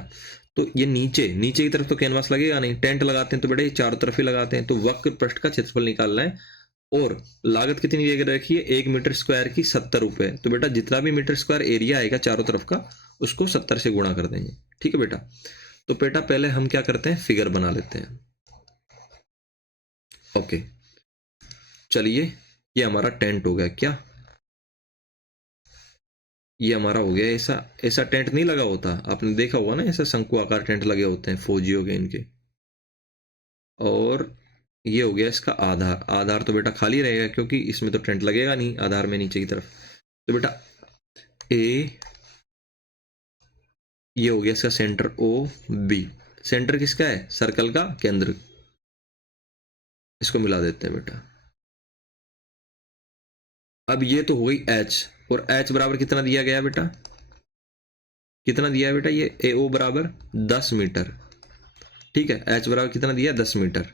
तो ये नीचे की तरफ तो कैनवास लगेगा नहीं, टेंट लगाते हैं तो बेटा ये चारों तरफ ही लगाते हैं। तो वक्र पृष्ठ का क्षेत्रफल निकालना है, और लागत कितनी दी रखी है, 1 मीटर स्क्वायर की 70 रुपए। तो बेटा जितना भी मीटर स्क्वायर एरिया आएगा चारों तरफ का, उसको 70 से गुणा कर देंगे। ठीक है बेटा, तो बेटा पहले हम क्या करते हैं, फिगर बना लेते हैं। ओके, चलिए, ये हमारा टेंट हो गया, क्या ये हमारा हो गया। ऐसा टेंट नहीं लगा होता, आपने देखा होगा ना, ऐसा शंकु आकार टेंट लगे होते हैं फौजियों के इनके। और ये हो गया इसका आधार। आधार तो बेटा खाली रहेगा, क्योंकि इसमें तो टेंट लगेगा नहीं आधार में नीचे की तरफ। तो बेटा ए, ये हो गया इसका सेंटर ओ बी। सेंटर किसका है, सर्कल का केंद्र, इसको मिला देते हैं बेटा। अब ये तो हो गई एच, और एच बराबर कितना दिया गया बेटा, कितना दिया है बेटा, ये ए ओ बराबर 10 मीटर। ठीक है, एच बराबर कितना दिया, 10 मीटर।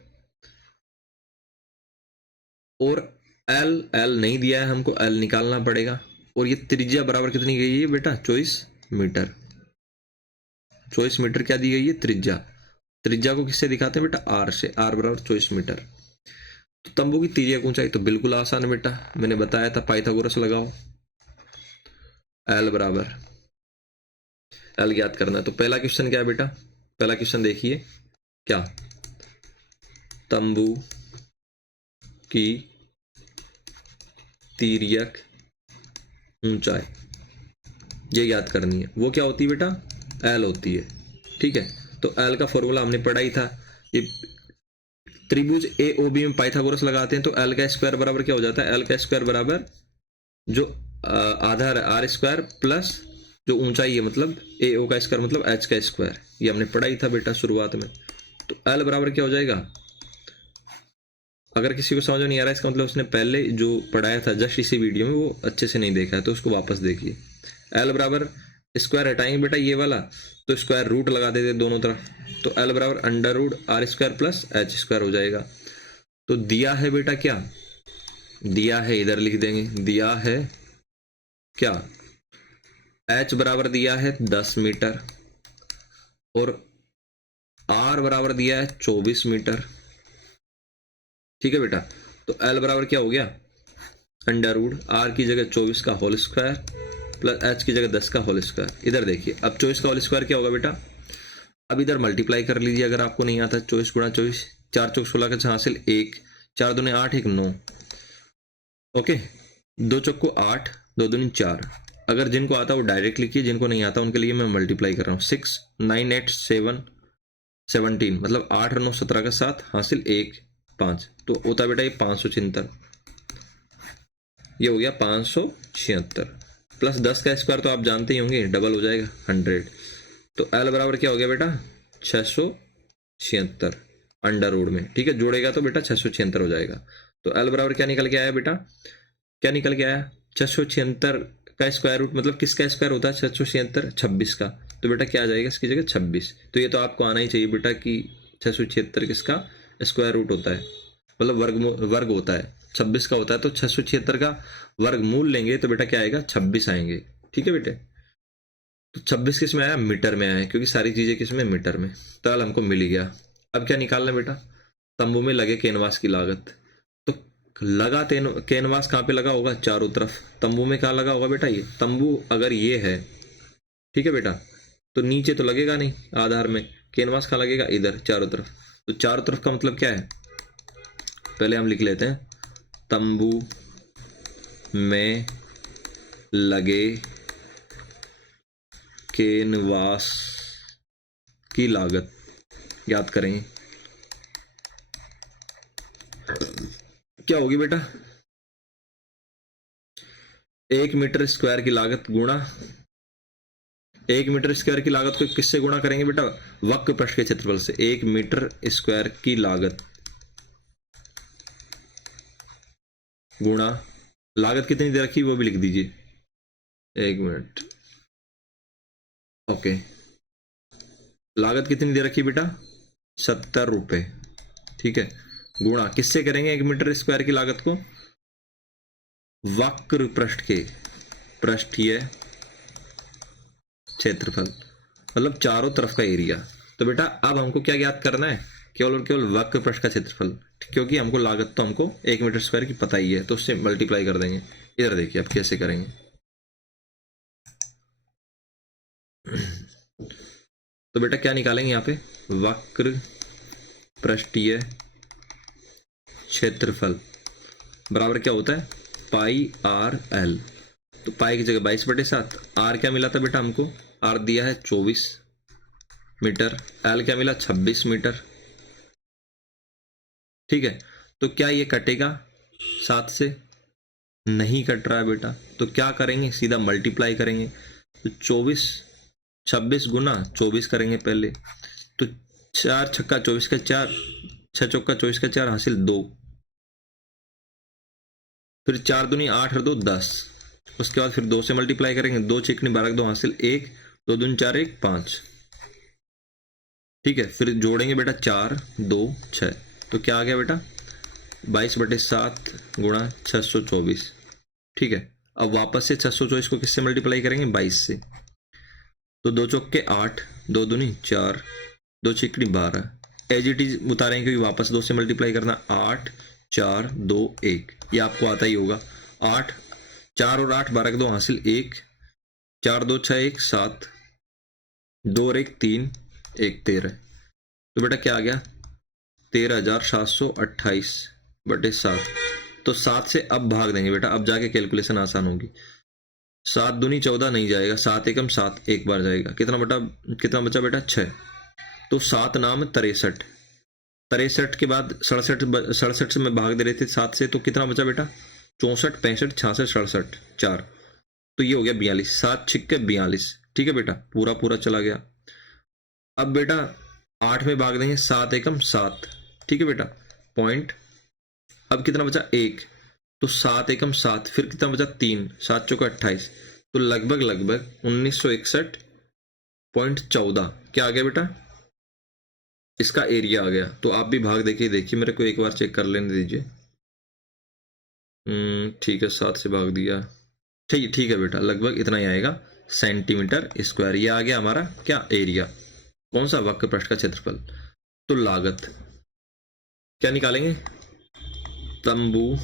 और एल नहीं दिया है हमको, एल निकालना पड़ेगा। और ये त्रिज्या बराबर कितनी गई है बेटा, 24 मीटर। 24 मीटर क्या दी गई है, त्रिज्या को किससे दिखाते हैं बेटा, आर से, आर बराबर 24 मीटर। तो तंबू की तिर्यक ऊंचाई तो बिल्कुल आसान है बेटा, मैंने बताया था, पाइथागोरस लगाओ, एल बराबर, एल ज्ञात करना है। तो पहला क्वेश्चन क्या है बेटा, पहला क्वेश्चन देखिए, क्या, तंबू की तिर्यक ऊंचाई ये ज्ञात करनी है। वो क्या होती है बेटा, एल होती है। ठीक है, तो एल का फॉर्मूला हमने पढ़ा ही था। ये त्रिभुज ए ओ बी में पाइथागोरस लगाते हैं तो एल का स्क्वायर बराबर क्या हो जाता है, एल का स्क्वायर बराबर जो आधार है आर स्क्वायर प्लस जो ऊंचाई है मतलब ए ओ का स्क्वायर मतलब एच का स्क्वायर, ये हमने पढ़ा ही था बेटा शुरुआत में। तो एल बराबर क्या हो जाएगा, अगर किसी को समझ नहीं आ रहा है इसका मतलब उसने पहले जो पढ़ाया था जस्ट इसी वीडियो में वो अच्छे से नहीं देखा है, तो उसको वापस देखिए। एल बराबर स्क्वायर हटाएंगे बेटा ये वाला, तो स्क्वायर रूट लगा देते दोनों तरफ, तो एल बराबर under root R square plus H square हो जाएगा। तो दिया है बेटा क्या, दिया है, इधर लिख देंगे, दिया है क्या, एच बराबर दिया है 10 मीटर और आर बराबर दिया है 24 मीटर। ठीक है बेटा, तो एल बराबर क्या हो गया, अंडर रूट आर की जगह 24 का होल स्क्वायर प्लस एच की जगह 10 का होल स्क्वायर। इधर देखिए, अब 24 का होल स्क्वायर क्या होगा बेटा, अब इधर मल्टीप्लाई कर लीजिए अगर आपको नहीं आता, 24 गुणा 24, 4 चौक 16 का हासिल 1, 4 दूनी 8, 1 9, ओके, 2 चौक को 8, 2 दूनी 4। अगर जिनको आता वो डायरेक्ट लिखिए, जिनको नहीं आता उनके लिए मैं मल्टीप्लाई कर रहा हूँ। 6 9 8 7 17 मतलब 8 और 9 17 का 7 हासिल 1 5, तो होता बेटा ये 576, ये हो गया 576 प्लस 10 का स्क्वायर तो आप जानते ही होंगे डबल हो जाएगा 100। तो एल बराबर क्या हो गया बेटा 600 छिहत्तर अंडर रूट में, ठीक है, जोड़ेगा तो बेटा 676 हो जाएगा। तो एल बराबर क्या निकल के आया बेटा, क्या निकल के आया, 676 का स्क्वायर रूट, मतलब किसका स्क्वायर होता है 676, 26 का। तो बेटा क्या आ जाएगा इसकी जगह 26। तो ये तो आपको आना ही चाहिए बेटा कि 676 किसका स्क्वायर रूट होता है, मतलब वर्ग होता है, 26 का होता है। तो 676 का वर्गमूल लेंगे तो बेटा क्या आएगा 26 आएंगे, ठीक है बेटे। तो 26 किस में आया, मीटर में आया, क्योंकि सारी चीजें किस में, मीटर में। तो हमको मिल ही गया। अब क्या निकालना है बेटा, तंबू में लगे कैनवास की लागत। तो लगा कैनवास कहाँ पे लगा होगा, चारों तरफ। तंबू में कहाँ लगा होगा बेटा, ये तंबू अगर ये है, ठीक है बेटा, तो नीचे तो लगेगा नहीं आधार में, कैनवास कहाँ लगेगा, इधर चारों तरफ। तो चारों तरफ का मतलब क्या है, पहले हम लिख लेते हैं, तंबू में लगे कैनवास की लागत याद करेंगे, क्या होगी बेटा, 1 मीटर स्क्वायर की लागत गुणा 1 मीटर स्क्वायर की लागत को किससे गुणा करेंगे बेटा, वक्र पृष्ठ के क्षेत्रफल से। 1 मीटर स्क्वायर की लागत गुणा, लागत कितनी दे रखी वो भी लिख दीजिए, 1 मिनट, ओके। लागत कितनी दे रखी बेटा, 70 रुपए, ठीक है। गुणा किससे करेंगे 1 मीटर स्क्वायर की लागत को, वक्र पृष्ठ के पृष्ठीय क्षेत्रफल, मतलब चारों तरफ का एरिया। तो बेटा अब हमको क्या ज्ञात करना है, केवल और केवल वक्र पृष्ठ का क्षेत्रफल, क्योंकि हमको लागत तो हमको 1 मीटर स्क्वायर की पता ही है, तो उससे मल्टीप्लाई कर देंगे। इधर देखिए अब कैसे करेंगे। तो बेटा क्या निकालेंगे यहाँ पे, वक्र पृष्ठीय क्षेत्रफल बराबर क्या होता है, पाई आर एल। तो पाई की जगह 22/7, आर क्या मिला था बेटा हमको, आर दिया है 24 मीटर, एल क्या मिला 26 मीटर, ठीक है। तो क्या ये कटेगा 7 से, नहीं कट रहा है बेटा। तो क्या करेंगे, सीधा मल्टीप्लाई करेंगे। तो 24 26 गुना 24 करेंगे पहले, तो 4 छक्का 24 का 4, 6 चौका 24 का 4 हासिल 2, फिर 4 दूनी 8 और 2 10, उसके बाद फिर 2 से मल्टीप्लाई करेंगे, 2 चिकनी 12 2 हासिल 1, 2 दूनी 4 1 5, ठीक है। फिर जोड़ेंगे बेटा 4 2 6, तो क्या आ गया बेटा 22/7 गुणा 624, ठीक है। अब वापस से 624 को किससे मल्टीप्लाई करेंगे, 22 से। तो 2 चौके 8, 2 दूनी 4, 2 चिकनी 12, एज इट इज उतारेंगे क्योंकि वापस 2 से मल्टीप्लाई करना, 8 4 2 1, ये आपको आता ही होगा। 8 4 और 8 12 के 2 हासिल 1, 4 2 6 1 7, 2 और 1 3, 1 13। तो बेटा क्या आ गया 13,728/7। तो 7 से अब भाग देंगे बेटा, अब जाके कैलकुलेशन आसान होगी। 7 दूनी 14 नहीं जाएगा, 7 एकम 7 एक बार जाएगा, कितना बचा बेटा 6। तो 7 नाम 63, 63 के बाद 67 से मैं भाग दे रहे थे 7 से, तो कितना बचा बेटा 64 65 66 67 4, तो ये हो गया 42, 7 छिक्के 42, ठीक है बेटा, पूरा पूरा चला गया। अब बेटा 8 में भाग देंगे, 7 एकम 7, ठीक है बेटा, पॉइंट। अब कितना बचा 1, तो 7 एकम 7, फिर कितना बचा 3, 7 चौका 28, तो लगभग लगभग 1961.14 क्या आ गया बेटा, इसका एरिया आ गया। तो आप भी भाग देखिए मेरे को एक बार चेक कर लेने दीजिए। ठीक है 7 से भाग दिया, ठीक है बेटा, लगभग इतना ही आएगा सेंटीमीटर स्क्वायर। ये आ गया हमारा क्या एरिया, कौन सा, वक्र पृष्ठ का क्षेत्रफल। तो लागत क्या निकालेंगे, तंबू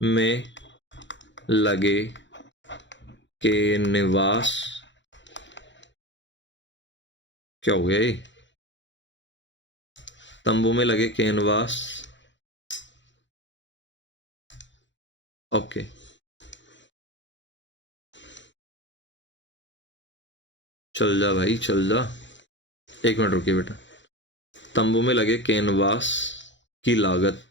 में लगे कैनवास, क्या हो गया ये, तंबू में लगे कैनवास, ओके। चल जा भाई चल जा, 1 मिनट रुकिए बेटा। तंबू में लगे कैनवास की लागत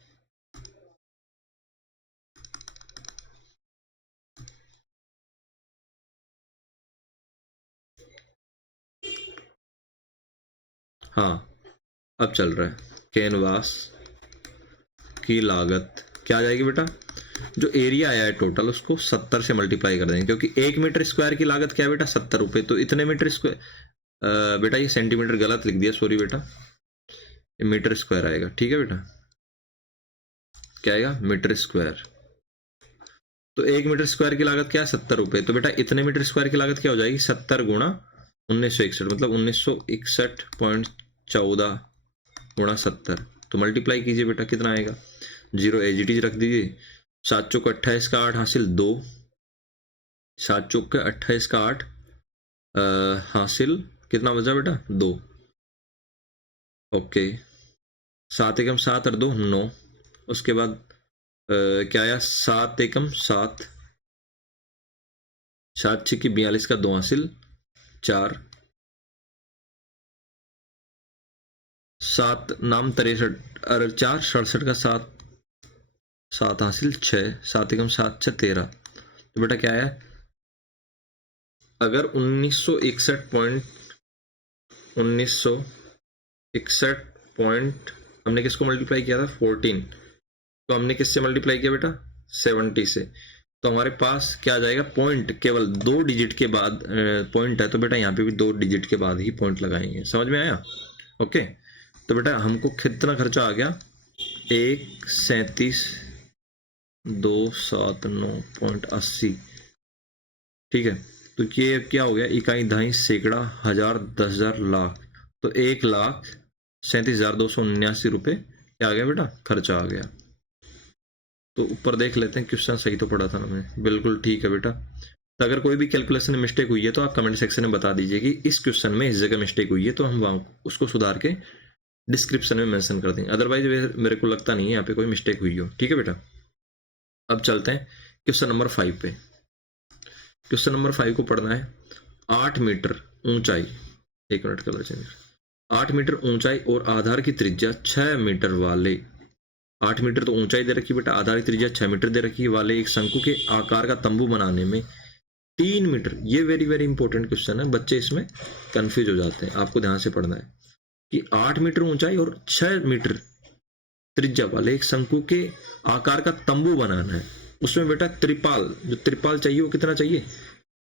हाँ अब चल रहा है कैनवास की लागत क्या आ जाएगी बेटा, जो एरिया आया है टोटल उसको 70 से मल्टीप्लाई कर देंगे, क्योंकि 1 मीटर स्क्वायर की लागत क्या है बेटा, 70 रुपये। तो इतने मीटर स्क्वायर, बेटा ये सेंटीमीटर गलत लिख दिया, सॉरी बेटा, ये मीटर स्क्वायर आएगा। ठीक है बेटा, क्या आएगा, मीटर स्क्वायर। तो 1 मीटर स्क्वायर की लागत क्या है, 70 रुपये। तो बेटा इतने मीटर स्क्वायर की लागत क्या हो जाएगी, 70 गुणा 1961, मतलब 1961.14 गुणा 70। तो मल्टीप्लाई कीजिए बेटा, कितना आएगा, 0 एज इट इज रख दीजिए। 7 चौक 28 का 8 हासिल 2, 7 चौक 28 का 8 हासिल कितना बचा बेटा, 2। ओके, 7 एकम 7 और 2 9। उसके बाद क्या आया, 7 एकम 7, 7 6 की 42 का 2 हासिल 4, 7 नाम 63 और 4 67 का 7, 7 हासिल 6, 7 एकम 7 6 13। तो बेटा क्या आया, अगर 1961 पॉइंट हमने किसको मल्टीप्लाई किया था, 14, तो हमने किससे मल्टीप्लाई किया बेटा, 70 से। तो हमारे पास क्या आ जाएगा, पॉइंट केवल 2 डिजिट के बाद पॉइंट है, तो बेटा यहाँ पे भी 2 डिजिट के बाद ही पॉइंट लगाएंगे। समझ में आया? ओके, तो बेटा हमको कितना खर्चा आ गया, 137,279.80। ठीक है, तो ये क्या हो गया, इकाई, दहाई, सैकड़ा, हजार, 10,000, लाख। तो 1,37,279 रुपये क्या आ गया बेटा, खर्चा आ गया। तो ऊपर देख लेते हैं, क्वेश्चन सही तो पढ़ा था हमने, बिल्कुल ठीक है बेटा। तो अगर कोई भी कैलकुलेशन में मिस्टेक हुई है तो आप कमेंट सेक्शन में बता दीजिए कि इस क्वेश्चन में इस जगह मिस्टेक हुई है, तो हम वहाँ उसको सुधार के डिस्क्रिप्शन में मेंशन कर देंगे। अदरवाइज मेरे को लगता नहीं है यहाँ पे कोई मिस्टेक हुई हो। ठीक है बेटा, अब चलते हैं क्वेश्चन नंबर 5 पे। क्वेश्चन नंबर 5 को पढ़ना है, 8 मीटर ऊंचाई, 1 मिनट कलर चेंज, 8 मीटर ऊंचाई और आधार की त्रिज्या 6 मीटर वाले, 8 मीटर तो ऊंचाई दे रखी बेटा, आधार की त्रिज्या 6 मीटर दे रखी वाले एक शंकु के आकार का तंबू बनाने में 3 मीटर, ये वेरी वेरी इंपॉर्टेंट क्वेश्चन है, बच्चे इसमें कंफ्यूज हो जाते हैं, आपको ध्यान से पढ़ना है कि 8 मीटर ऊंचाई और 6 मीटर त्रिज्या वाले एक शंकु के आकार का तंबू बनाना है। उसमें बेटा त्रिपाल, जो त्रिपाल चाहिए वो कितना चाहिए,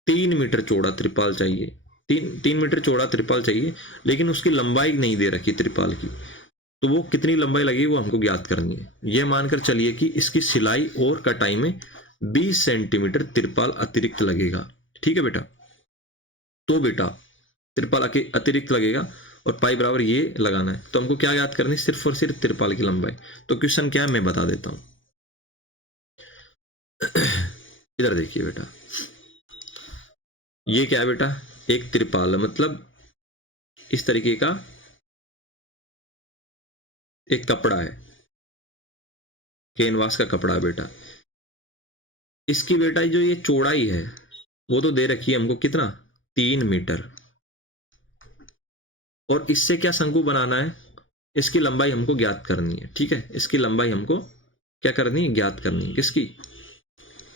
3 मीटर चौड़ा त्रिपाल चाहिए, 3 मीटर चौड़ा त्रिपाल चाहिए, लेकिन उसकी लंबाई नहीं दे रखी त्रिपाल की, तो वो कितनी लंबाई लगेगी वो हमको ज्ञात करनी है। ये मानकर चलिए कि इसकी सिलाई और कटाई में 20 सेंटीमीटर त्रिपाल अतिरिक्त लगेगा। ठीक है बेटा, तो बेटा त्रिपाल अतिरिक्त लगेगा और पाई बराबर ये लगाना है, तो हमको क्या याद करनी है, सिर्फ और सिर्फ त्रिपाल की लंबाई। तो क्वेश्चन क्या है मैं बता देता हूं। इधर देखिए बेटा, ये क्या है बेटा, एक त्रिपाल है, मतलब इस तरीके का एक कपड़ा है, कैनवास का कपड़ा है बेटा। इसकी बेटा जो ये चौड़ाई है वो तो दे रखी है हमको कितना, 3 मीटर, और इससे क्या शंकु बनाना है, इसकी लंबाई हमको ज्ञात करनी है। ठीक है, इसकी लंबाई हमको क्या करनी है, ज्ञात करनी है, किसकी,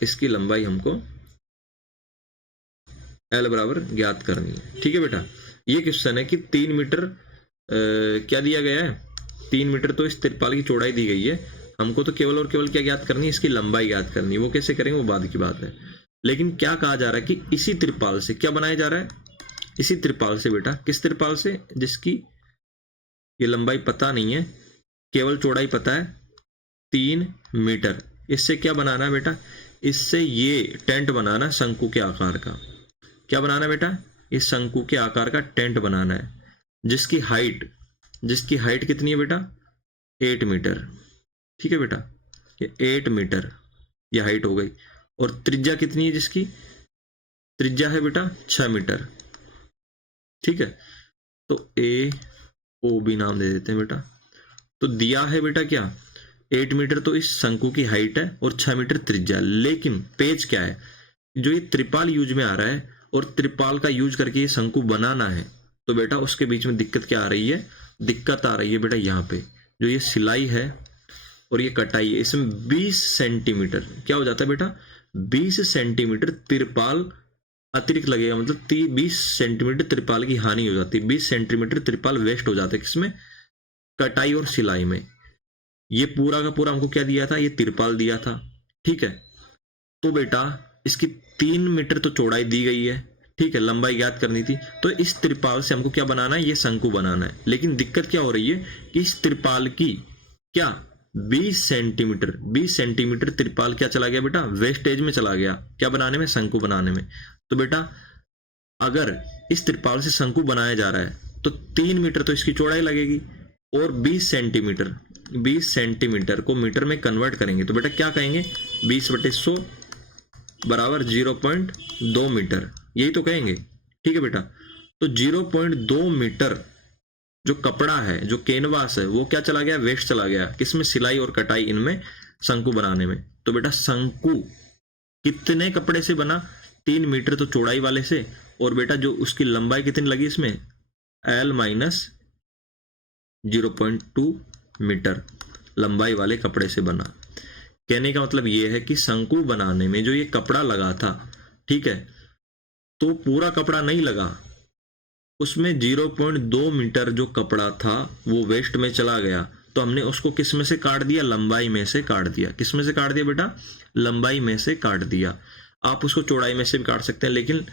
इसकी लंबाई हमको L बराबर ज्ञात करनी है। ठीक है बेटा, ये क्वेश्चन है कि 3 मीटर क्या दिया गया है, 3 मीटर तो इस त्रिपाल की चौड़ाई दी गई है, हमको तो केवल और केवल क्या ज्ञात करनी है, इसकी लंबाई ज्ञात करनी है। वो कैसे करेंगे वो बाद की बात है, लेकिन क्या कहा जा रहा है कि इसी त्रिपाल से क्या बनाया जा रहा है, इसी त्रिपाल से बेटा, किस त्रिपाल से, जिसकी ये लंबाई पता नहीं है, केवल चौड़ाई पता है 3 मीटर। इससे क्या बनाना है बेटा, इससे ये टेंट बनाना है शंकु के आकार का। क्या बनाना है बेटा, इस शंकु के आकार का टेंट बनाना है, जिसकी हाइट कितनी है बेटा, 8 मीटर। ठीक है बेटा, ये 8 मीटर ये हाइट हो गई, और त्रिज्या कितनी है, जिसकी त्रिज्या है बेटा 6 मीटर। ठीक है, तो ए ओ बी नाम दे देते हैं बेटा। तो दिया है बेटा क्या, 8 मीटर तो इस शंकु की हाइट है और 6 मीटर त्रिज्या, लेकिन पेज क्या है, जो ये त्रिपाल यूज में आ रहा है और त्रिपाल का यूज करके ये शंकु बनाना है, तो बेटा उसके बीच में दिक्कत क्या आ रही है, दिक्कत आ रही है बेटा यहाँ पे, जो ये सिलाई है और ये कटाई है, इसमें 20 सेंटीमीटर क्या हो जाता है बेटा, 20 सेंटीमीटर त्रिपाल अतिरिक्त लगेगा, मतलब 20 सेंटीमीटर त्रिपाल की हानि हो जाती है, 20 सेंटीमीटर त्रिपाल वेस्ट हो जाता है, किसमें, कटाई और सिलाई में। ये पूरा का पूरा हमको क्या दिया था, ये तिरपाल दिया था, ठीक है। तो बेटा इसकी 3 मीटर तो चौड़ाई दी गई है, ठीक है, लंबाई ज्ञात करनी थी। तो इस त्रिपाल से हमको क्या बनाना है, ये शंकु बनाना है। लेकिन दिक्कत क्या हो रही है कि इस त्रिपाल की क्या 20 सेंटीमीटर त्रिपाल क्या चला गया बेटा, वेस्टेज में चला गया, क्या बनाने में, शंकु बनाने में। तो बेटा अगर इस त्रिपाल से शंकु बनाया जा रहा है तो 3 मीटर तो इसकी चौड़ाई लगेगी, और 20 सेंटीमीटर को मीटर में कन्वर्ट करेंगे तो बेटा क्या कहेंगे, 20/100 बराबर 0.2 मीटर, यही तो कहेंगे, ठीक है बेटा। तो 0.2 मीटर जो कपड़ा है, जो कैनवास है, वो क्या चला गया, वेस्ट चला गया, किसमें, सिलाई और कटाई इनमें, शंकु बनाने में। तो बेटा शंकु कितने कपड़े से बना, 3 मीटर तो चौड़ाई वाले से, और बेटा जो उसकी लंबाई कितनी लगी इसमें, L माइनस 0.2 मीटर लंबाई वाले कपड़े से बना। कहने का मतलब ये है कि शंकु बनाने में जो ये कपड़ा लगा था, ठीक है, तो पूरा कपड़ा नहीं लगा, उसमें 0.2 मीटर जो कपड़ा था वो वेस्ट में चला गया। तो हमने उसको किस में से काट दिया, लंबाई में से काट दिया। किस में से काट दिया बेटा, लंबाई में से काट दिया। आप उसको चौड़ाई में से भी काट सकते हैं, लेकिन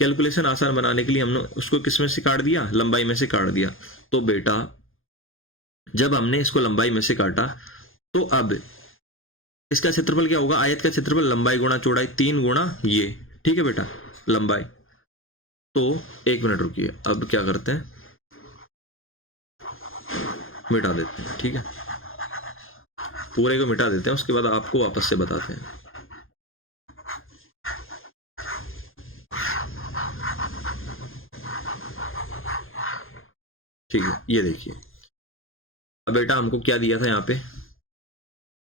कैलकुलेशन आसान बनाने के लिए हमने उसको किस में से काट दिया, लंबाई में से काट दिया। तो बेटा जब हमने इसको लंबाई में से काटा तो अब इसका क्षेत्रफल क्या होगा, आयत का क्षेत्रफल लंबाई गुणा चौड़ाई, 3 गुणा ये, ठीक है बेटा, लंबाई। तो 1 मिनट रुकिए, अब क्या करते हैं, मिटा देते हैं, ठीक है, पूरे को मिटा देते हैं, उसके बाद आपको वापस से बताते हैं। ठीक है, ये देखिए, अब बेटा हमको क्या दिया था,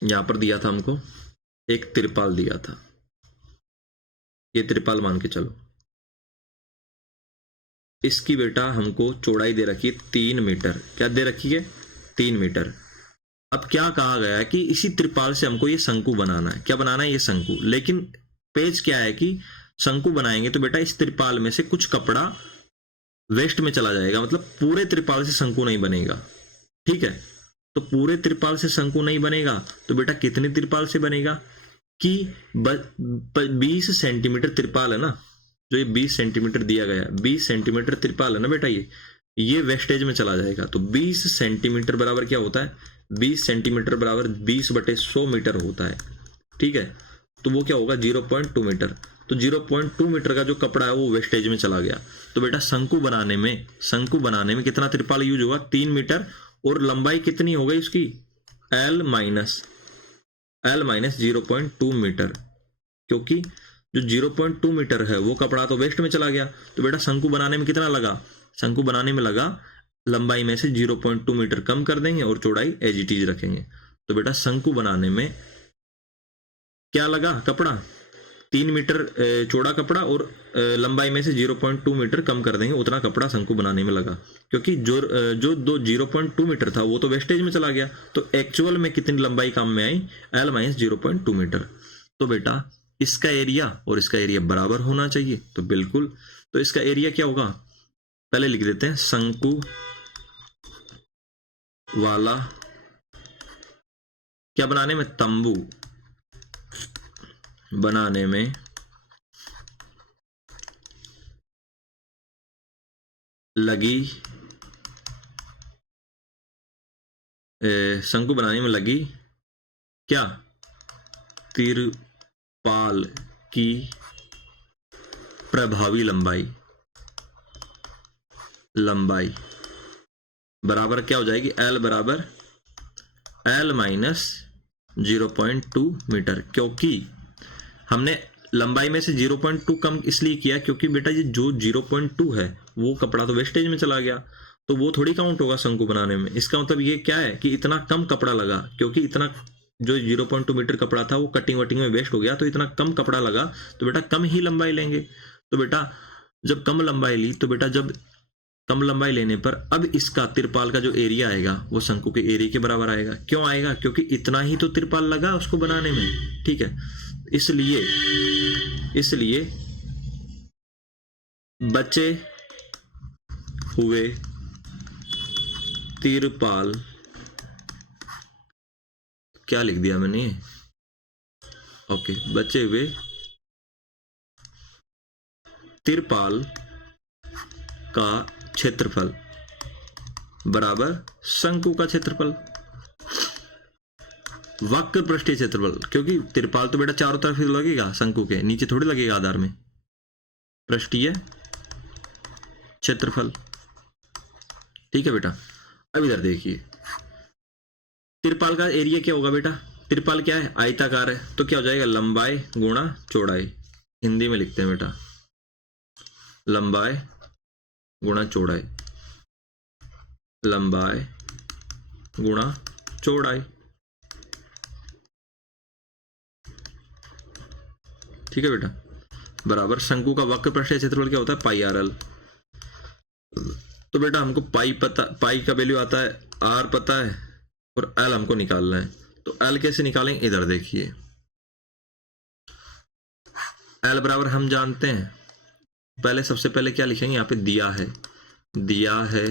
यहां पर दिया था हमको एक त्रिपाल दिया था, ये त्रिपाल मान के चलो। इसकी बेटा हमको चौड़ाई दे रखी है 3 मीटर, क्या दे रखी है, 3 मीटर। अब क्या कहा गया है कि इसी त्रिपाल से हमको ये शंकु बनाना है, क्या बनाना है, ये शंकु। लेकिन पेज क्या है कि शंकु बनाएंगे तो बेटा इस त्रिपाल में से कुछ कपड़ा वेस्ट में चला जाएगा, मतलब पूरे त्रिपाल से शंकु नहीं बनेगा, ठीक है। तो पूरे त्रिपाल से शंकु नहीं बनेगा तो बेटा कितने त्रिपाल से बनेगा कि 20 सेंटीमीटर त्रिपाल है ना, जो ये 20 सेंटीमीटर दिया गया है, 20 सेंटीमीटर त्रिपाल है ना बेटा, ये वेस्टेज में चला जाएगा। तो 20 सेंटीमीटर बराबर क्या होता है, 20 सेंटीमीटर बराबर 20/100 मीटर होता है, ठीक है। तो वो क्या होगा, 0.2 मीटर। तो 0.2 मीटर का जो कपड़ा है वो वेस्टेज में चला गया। तो बेटा शंकु बनाने में कितना त्रिपाल यूज होगा, 3 मीटर, और लंबाई कितनी हो गई उसकी, L माइनस 0.2 मीटर, क्योंकि जो 0.2 मीटर है वो कपड़ा तो वेस्ट में चला गया। तो बेटा शंकु बनाने में कितना लगा, शंकु बनाने में लगा, लंबाई में से 0.2 मीटर कम कर देंगे और चौड़ाई एज इट इज रखेंगे। तो बेटा शंकु बनाने में क्या लगा, कपड़ा 3 मीटर चौड़ा कपड़ा, और लंबाई में से 0.2 मीटर कम कर देंगे, उतना कपड़ा शंकु बनाने में लगा। क्योंकि जो 0.2 मीटर था वो तो वेस्टेज में चला गया। तो एक्चुअल में कितनी लंबाई काम में आई, L माइनस 0.2 मीटर। तो बेटा इसका एरिया और इसका एरिया बराबर होना चाहिए, तो बिल्कुल। तो इसका एरिया क्या होगा, पहले लिख देते हैं, शंकु वाला क्या बनाने में, तंबू बनाने में लगी, शंकु बनाने में लगी क्या, तिरपाल की प्रभावी लंबाई बराबर क्या हो जाएगी, L बराबर L माइनस 0.2 मीटर। क्योंकि हमने लंबाई में से 0.2 कम इसलिए किया क्योंकि बेटा ये जो 0.2 है वो कपड़ा तो वेस्टेज में चला गया, तो वो थोड़ी काउंट होगा शंकु बनाने में। इसका मतलब ये क्या है कि इतना कम कपड़ा लगा, क्योंकि इतना जो 0.2 मीटर कपड़ा था वो कटिंग वटिंग में वेस्ट हो गया, तो इतना कम कपड़ा लगा, तो बेटा कम ही लंबाई लेंगे। तो बेटा जब कम लंबाई ली, तो बेटा जब कम लंबाई लेने पर अब इसका तिरपाल का जो एरिया आएगा वो शंकु के एरिया के बराबर आएगा। क्यों आएगा, क्योंकि इतना ही तो तिरपाल लगा उसको बनाने में, ठीक है। इसलिए बचे हुए तिरपाल क्या लिख दिया मैंने, ओके, बचे हुए तिरपाल का क्षेत्रफल बराबर शंकु का क्षेत्रफल, वक्र पृष्ठीय क्षेत्रफल, क्योंकि तिरपाल तो बेटा चारों तरफ ही लगेगा, शंकु के नीचे थोड़ी लगेगा आधार में, पृष्ठीय क्षेत्रफल। ठीक है बेटा। अब इधर देखिए, तिरपाल का एरिया क्या होगा बेटा, तिरपाल क्या है, आयताकार है, तो क्या हो जाएगा, लंबाई गुणा चौड़ाई, हिंदी में लिखते हैं बेटा, लंबाई गुणा चौड़ाई, लंबाई गुणा चौड़ाई। ठीक है बेटा, बराबर शंकु का वक्र पृष्ठीय क्षेत्रफल क्या होता है, पाई आर एल। तो बेटा हमको पाई पता, पाई का वैल्यू आता है, आर पता है, और एल हमको निकालना है। तो एल कैसे निकालेंगे, इधर देखिए, एल बराबर हम जानते हैं, पहले सबसे पहले क्या लिखेंगे, यहाँ पे दिया है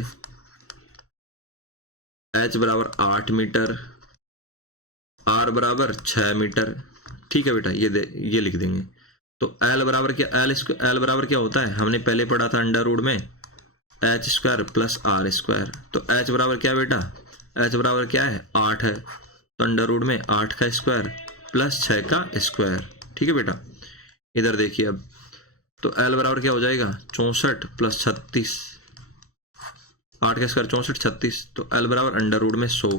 एच बराबर 8 मीटर, आर बराबर 6 मीटर। ठीक है बेटा, ये लिख देंगे। तो एल बराबर क्या, एल बराबर क्या होता है, हमने पहले पढ़ा था अंडर रूट में H square plus R square. तो एच बराबर क्या बेटा, एच बराबर क्या है, 8 है, तो अंडर रूट में 8 का स्क्वायर प्लस 6 का स्क्वायर। ठीक है बेटा, इधर देखिए अब, तो एल बराबर क्या हो जाएगा, 64 प्लस 36, 8 का स्क्वायर 64 36, तो एल बराबर अंडर रूट में 100।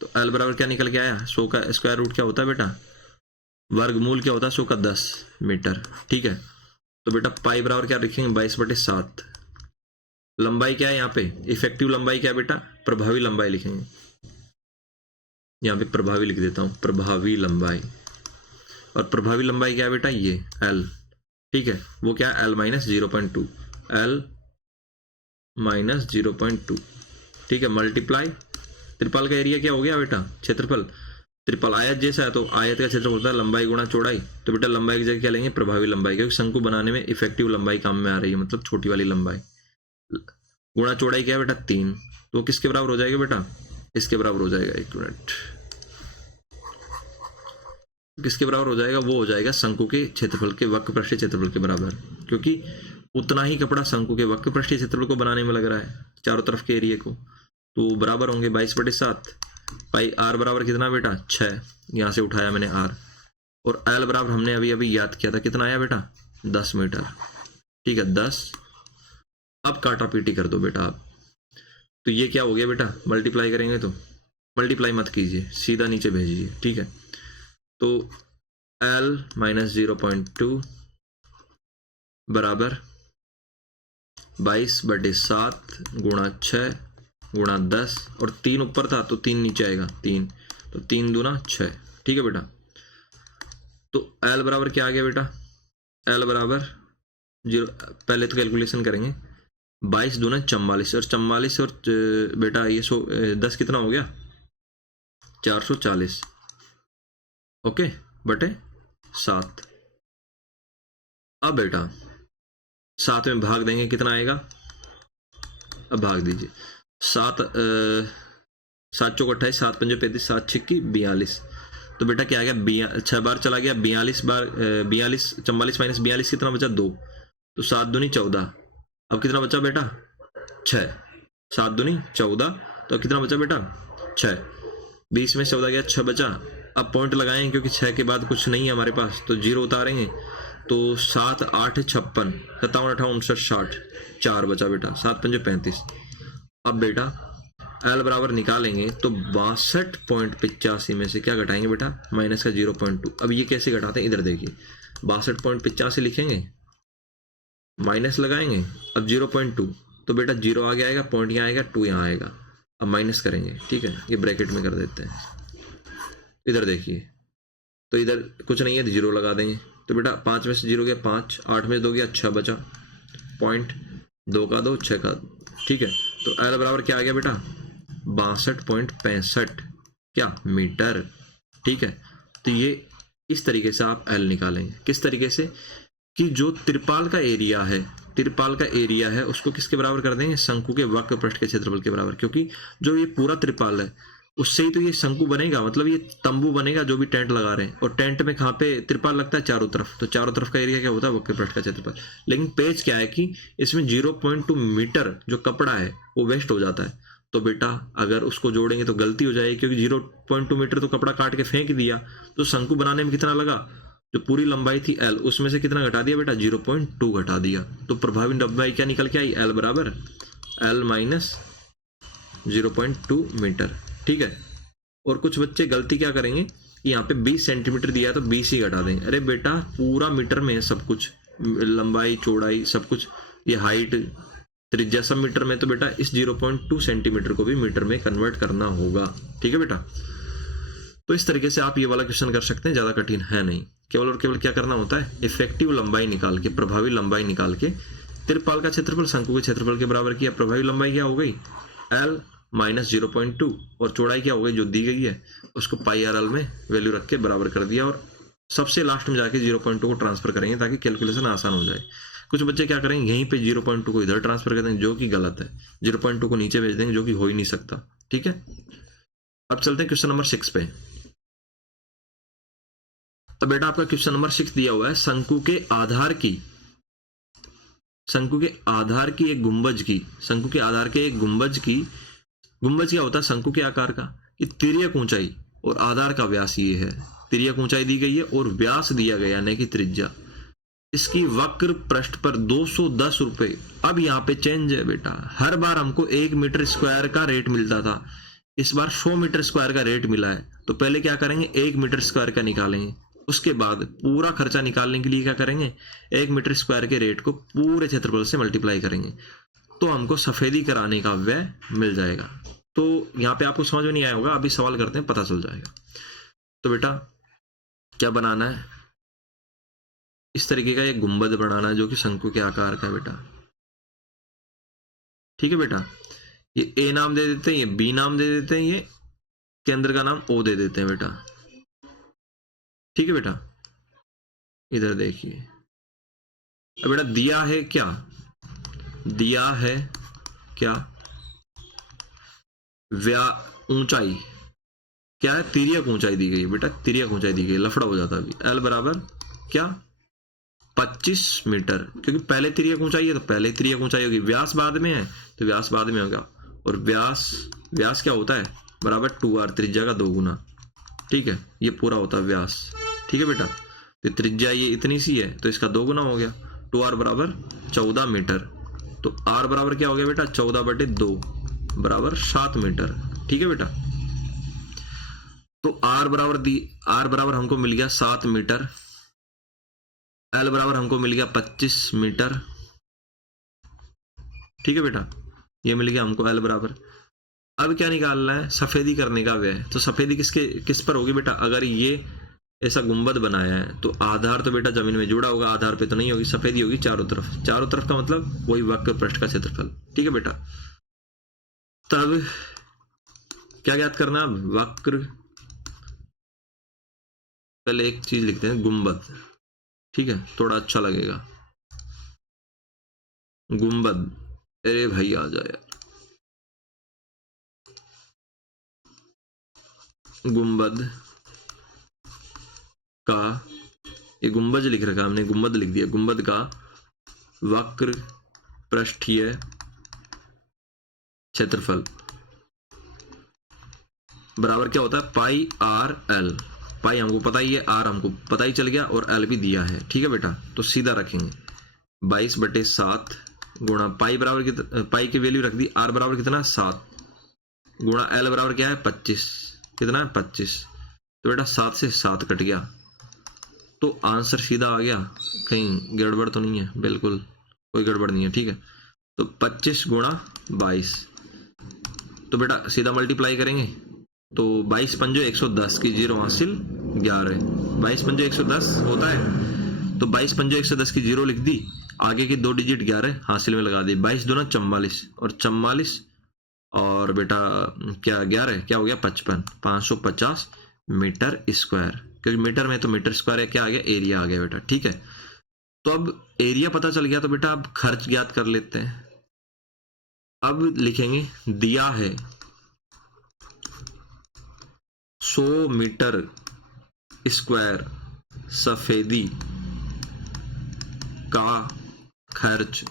तो एल बराबर क्या निकल के आया, 100 का स्क्वायर रूट क्या होता है बेटा, वर्गमूल क्या होता है 100 का 10 मीटर। ठीक है, तो बेटा पाई बराबर क्या लिखेंगे, 22/7। लंबाई क्या है यहाँ पे, इफेक्टिव लंबाई क्या है बेटा, प्रभावी लंबाई लिखेंगे, यहाँ पे प्रभावी लिख देता हूँ, प्रभावी लंबाई। और प्रभावी लंबाई क्या है बेटा, ये एल। ठीक है, वो क्या है, एल माइनस 0.2, एल माइनस 0.2। ठीक है, मल्टीप्लाई, त्रिपाल का एरिया क्या हो गया बेटा, क्षेत्रफल, त्रिपाल आयत जैसा है तो आयत का क्षेत्रफल होता है लंबाई गुणा चौड़ाई। तो बेटा लंबाई की जगह क्या लेंगे, प्रभावी लंबाई, क्योंकि शंकु बनाने में इफेक्टिव लंबाई काम में आ रही है, मतलब छोटी वाली लंबाई, गुणा चौड़ाई क्या है बेटा 3। तो किसके बराबर हो जाएगा बेटा, इसके बराबर हो जाएगा, 1 मिनट, किसके बराबर हो जाएगा, वो हो जाएगा शंकु के क्षेत्रफल के वक्र पृष्ठीय क्षेत्रफल के बराबर, क्योंकि उतना ही कपड़ा शंकु के वक्र पृष्ठीय क्षेत्रफल को बनाने में लग रहा है, चारों तरफ के एरिया को, तो बराबर होंगे 22/7। पाई आर बराबर कितना बेटा, 6, यहां से उठाया मैंने आर, और एल बराबर हमने अभी अभी याद किया था, कितना आया बेटा, 10 मीटर। ठीक है, 10। अब काटा पीटी कर दो बेटा आप, तो ये क्या हो गया बेटा, मल्टीप्लाई करेंगे तो, मल्टीप्लाई मत कीजिए, सीधा नीचे भेजिए। ठीक है, तो L माइनस 0.2 बराबर 22/7 गुणा 6 गुणा 10, और 3 ऊपर था तो 3 नीचे आएगा, 3, तो 3 दूना 6। ठीक है बेटा, तो L बराबर क्या आ गया बेटा, L बराबर 0, पहले तो कैलकुलेशन करेंगे, 22 दूना 44, और 44 और बेटा ये 10 कितना हो गया, 440, ओके, बटे 7। अब बेटा 7 में भाग देंगे, कितना आएगा, अब भाग दीजिए, 7 7 चौक 28, 7 पंजे 35, 7 छिक्की 42। तो बेटा क्या आ गया, 6 बार चला गया, 42 बार 42, 44 माइनस 42 कितना बचा, 2, तो 7 दूनी 14। अब कितना बचा बेटा, 6, 7 दूनी 14, तो अब कितना बचा बेटा, 6, 20 में 14 गया, 6 बचा। अब पॉइंट लगाएंगे क्योंकि 6 के बाद कुछ नहीं है हमारे पास, तो 0 उतारेंगे, तो 7 8 56, 57 58 59 60, 4 बचा बेटा, 7 पंजे 35। अब बेटा L बराबर निकालेंगे तो 62.85 में से क्या घटाएंगे बेटा, माइनस का 0.2। अब ये कैसे घटाते हैं, इधर देखिए, 62.85 लिखेंगे, माइनस लगाएंगे, अब 0.2, तो बेटा 0 आगे आएगा, पॉइंट यहाँ आएगा, 2 यहाँ आएगा, अब माइनस करेंगे। ठीक है, ये ब्रैकेट में कर देते हैं, इधर देखिए, तो इधर कुछ नहीं है, 0 लगा देंगे, तो बेटा 5 में से 0 गया 5, 8 में से 2 गया 6 बचा, पॉइंट 2 का 2 6 का। ठीक है, तो L बराबर क्या आ गया बेटा, 62.65 क्या मीटर। ठीक है, तो ये इस तरीके से आप L निकालेंगे, किस तरीके से, कि जो त्रिपाल का एरिया है, त्रिपाल का एरिया है उसको किसके बराबर कर देंगे, शंकु के वक्र पृष्ठ के क्षेत्रफल के बराबर, क्योंकि जो ये पूरा त्रिपाल है उससे ही तो ये शंकु बनेगा, मतलब ये तंबू बनेगा जो भी टेंट लगा रहे हैं। और टेंट में कहाँ पे त्रिपाल लगता है, चारों तरफ, तो चारों तरफ का एरिया क्या होता है, वक्र पृष्ठ का क्षेत्रफल। लेकिन पेज क्या है कि इसमें 0.2 मीटर जो कपड़ा है वो वेस्ट हो जाता है। तो बेटा अगर उसको जोड़ेंगे तो गलती हो जाएगी, क्योंकि 0.2 मीटर तो कपड़ा काट के फेंक दिया। तो शंकु बनाने में कितना लगा, जो पूरी लंबाई थी L, उसमें से कितना घटा दिया बेटा, 0.2 घटा दिया। तो प्रभावी लंबाई क्या निकल के आई, L बराबर L माइनस 0.2 मीटर। ठीक है। और कुछ बच्चे गलती क्या करेंगे कि यहाँ पे 20 सेंटीमीटर दिया है तो 20 ही घटा देंगे। अरे बेटा पूरा मीटर में है सब कुछ, लंबाई चौड़ाई सब कुछ, ये हाइट त्रिज्या सब मीटर में, तो बेटा इस 0.2 सेंटीमीटर को भी मीटर में कन्वर्ट करना होगा। ठीक है बेटा। तो इस तरीके से आप ये वाला क्वेश्चन कर सकते हैं, ज्यादा कठिन है नहीं। केवल और केवल क्या करना होता है, इफेक्टिव लंबाई निकाल के, प्रभावी लंबाई निकाल के त्रिपाल का क्षेत्रफल शंकु के क्षेत्रफल के बराबर किया। प्रभावी लंबाई क्या हो गई, L माइनस 0.2, और चौड़ाई क्या हो गई जो दी गई है उसको पाई आर एल में वैल्यू रख के बराबर कर दिया। और सबसे लास्ट में जाके 0.2 को ट्रांसफर करेंगे ताकि कैलकुलेशन आसान हो जाए। कुछ बच्चे क्या करेंगे, यहीं पे 0.2 को इधर ट्रांसफर कर देंगे, जो कि गलत है। 0.2 को नीचे भेज देंगे, जो कि हो ही नहीं सकता। ठीक है। अब चलते हैं क्वेश्चन नंबर 6 पे। तो बेटा आपका क्वेश्चन नंबर 6 दिया हुआ है, शंकु के आधार की एक गुंबज की, शंकु के आधार के एक गुंबज की, गुंबज क्या होता है, शंकु के आकार का, कि तिर्यक ऊंचाई और आधार का व्यास ये है। तिर्यक ऊंचाई दी गई है और व्यास दिया गया यानी कि त्रिज्या। इसकी वक्र पृष्ठ पर 210 रुपए। अब यहाँ पे चेंज है बेटा, हर बार हमको 1 मीटर स्क्वायर का रेट मिलता था, इस बार 100 मीटर स्क्वायर का रेट मिला है। तो पहले क्या करेंगे, 1 मीटर स्क्वायर का निकालेंगे, उसके बाद पूरा खर्चा निकालने के लिए क्या करेंगे, 1 मीटर स्क्वायर के रेट को पूरे क्षेत्रफल से मल्टीप्लाई करेंगे, तो हमको सफेदी कराने का व्यय मिल जाएगा। तो यहाँ पे आपको समझ में नहीं आया होगा, अभी सवाल करते हैं पता चल जाएगा। तो बेटा क्या बनाना है, इस तरीके का एक गुंबद बनाना है जो कि शंकु के आकार का है बेटा। ठीक है बेटा, ये ए नाम दे देते हैं, ये बी नाम दे देते हैं, ये केंद्र का नाम ओ दे देते हैं बेटा। ठीक है बेटा, इधर देखिए। अब बेटा दिया है क्या, दिया है क्या, ऊंचाई क्या है, तिर्यक ऊंचाई दी गई बेटा, तिर्यक ऊंचाई दी गई, लफड़ा हो जाता अभी। L बराबर क्या, 25 मीटर, क्योंकि पहले तिर्यक ऊंचाई है तो पहले तिर्यक ऊंचाई होगी, व्यास बाद में है तो व्यास बाद में होगा। और व्यास क्या होता है, बराबर 2r, त्रिज्या का 2 गुना। ठीक है, ये पूरा होता है व्यास। ठीक है बेटा, तो त्रिज्या ये इतनी सी है तो इसका 2 गुना हो गया, 2r बराबर 14 मीटर। तो r बराबर क्या हो गया बेटा, 14/2 बराबर 7 मीटर। ठीक है बेटा, तो r बराबर हमको मिल गया 7 मीटर, L बराबर हमको मिल गया 25 मीटर। ठीक है बेटा, ये मिल गया हमको L बराबर। अब क्या निकालना है, सफेदी करने का व्यय। तो सफेदी किस पर होगी बेटा, अगर ये ऐसा गुंबद बनाया है तो आधार तो बेटा जमीन में जुड़ा होगा, आधार पे तो नहीं होगी, सफेदी होगी चारों तरफ। चारों तरफ का मतलब वही वक्र पृष्ठ का क्षेत्रफल। ठीक है बेटा, तब क्या ज्ञात करना, वक्र, पहले एक चीज लिखते हैं, गुंबद। ठीक है, थोड़ा अच्छा लगेगा, गुंबद। अरे भाई आ जाए यार, गुंबद का, ये गुंबज लिख रखा हमने, गुंबद लिख दिया, गुंबद का वक्र पृष्ठीय क्षेत्रफल बराबर क्या होता है, पाई आर एल। पाई हमको पता ही है, आर हमको पता ही चल गया, और एल भी दिया है। ठीक है बेटा, तो सीधा रखेंगे 22/7 गुणा पाई बराबर पाई की वैल्यू रख दी, आर बराबर कितना 7, गुणा एल बराबर क्या है 25, कितना है 25। तो बेटा 7 से 7 कट गया, तो आंसर सीधा आ गया, कहीं गड़बड़ तो नहीं है, बिल्कुल कोई गड़बड़ नहीं है। ठीक है, तो 25 गुणा 22, तो बेटा सीधा मल्टीप्लाई करेंगे, तो 22 पंजो 110 की 0 हासिल 11, 22 पंजो 110 होता है, तो 22 पंजो 110 की 0 लिख दी, आगे की 2 डिजिट 11 हासिल में लगा दी, 22 दूना 44, और 44 और बेटा क्या 11 क्या हो गया 55, 550 मीटर स्क्वायर, क्योंकि मीटर में तो मीटर स्क्वायर है, क्या आ गया, एरिया आ गया बेटा। ठीक है, तो अब एरिया पता चल गया, तो बेटा अब खर्च ज्ञात कर लेते हैं। अब लिखेंगे दिया है 100 मीटर स्क्वायर सफेदी का खर्च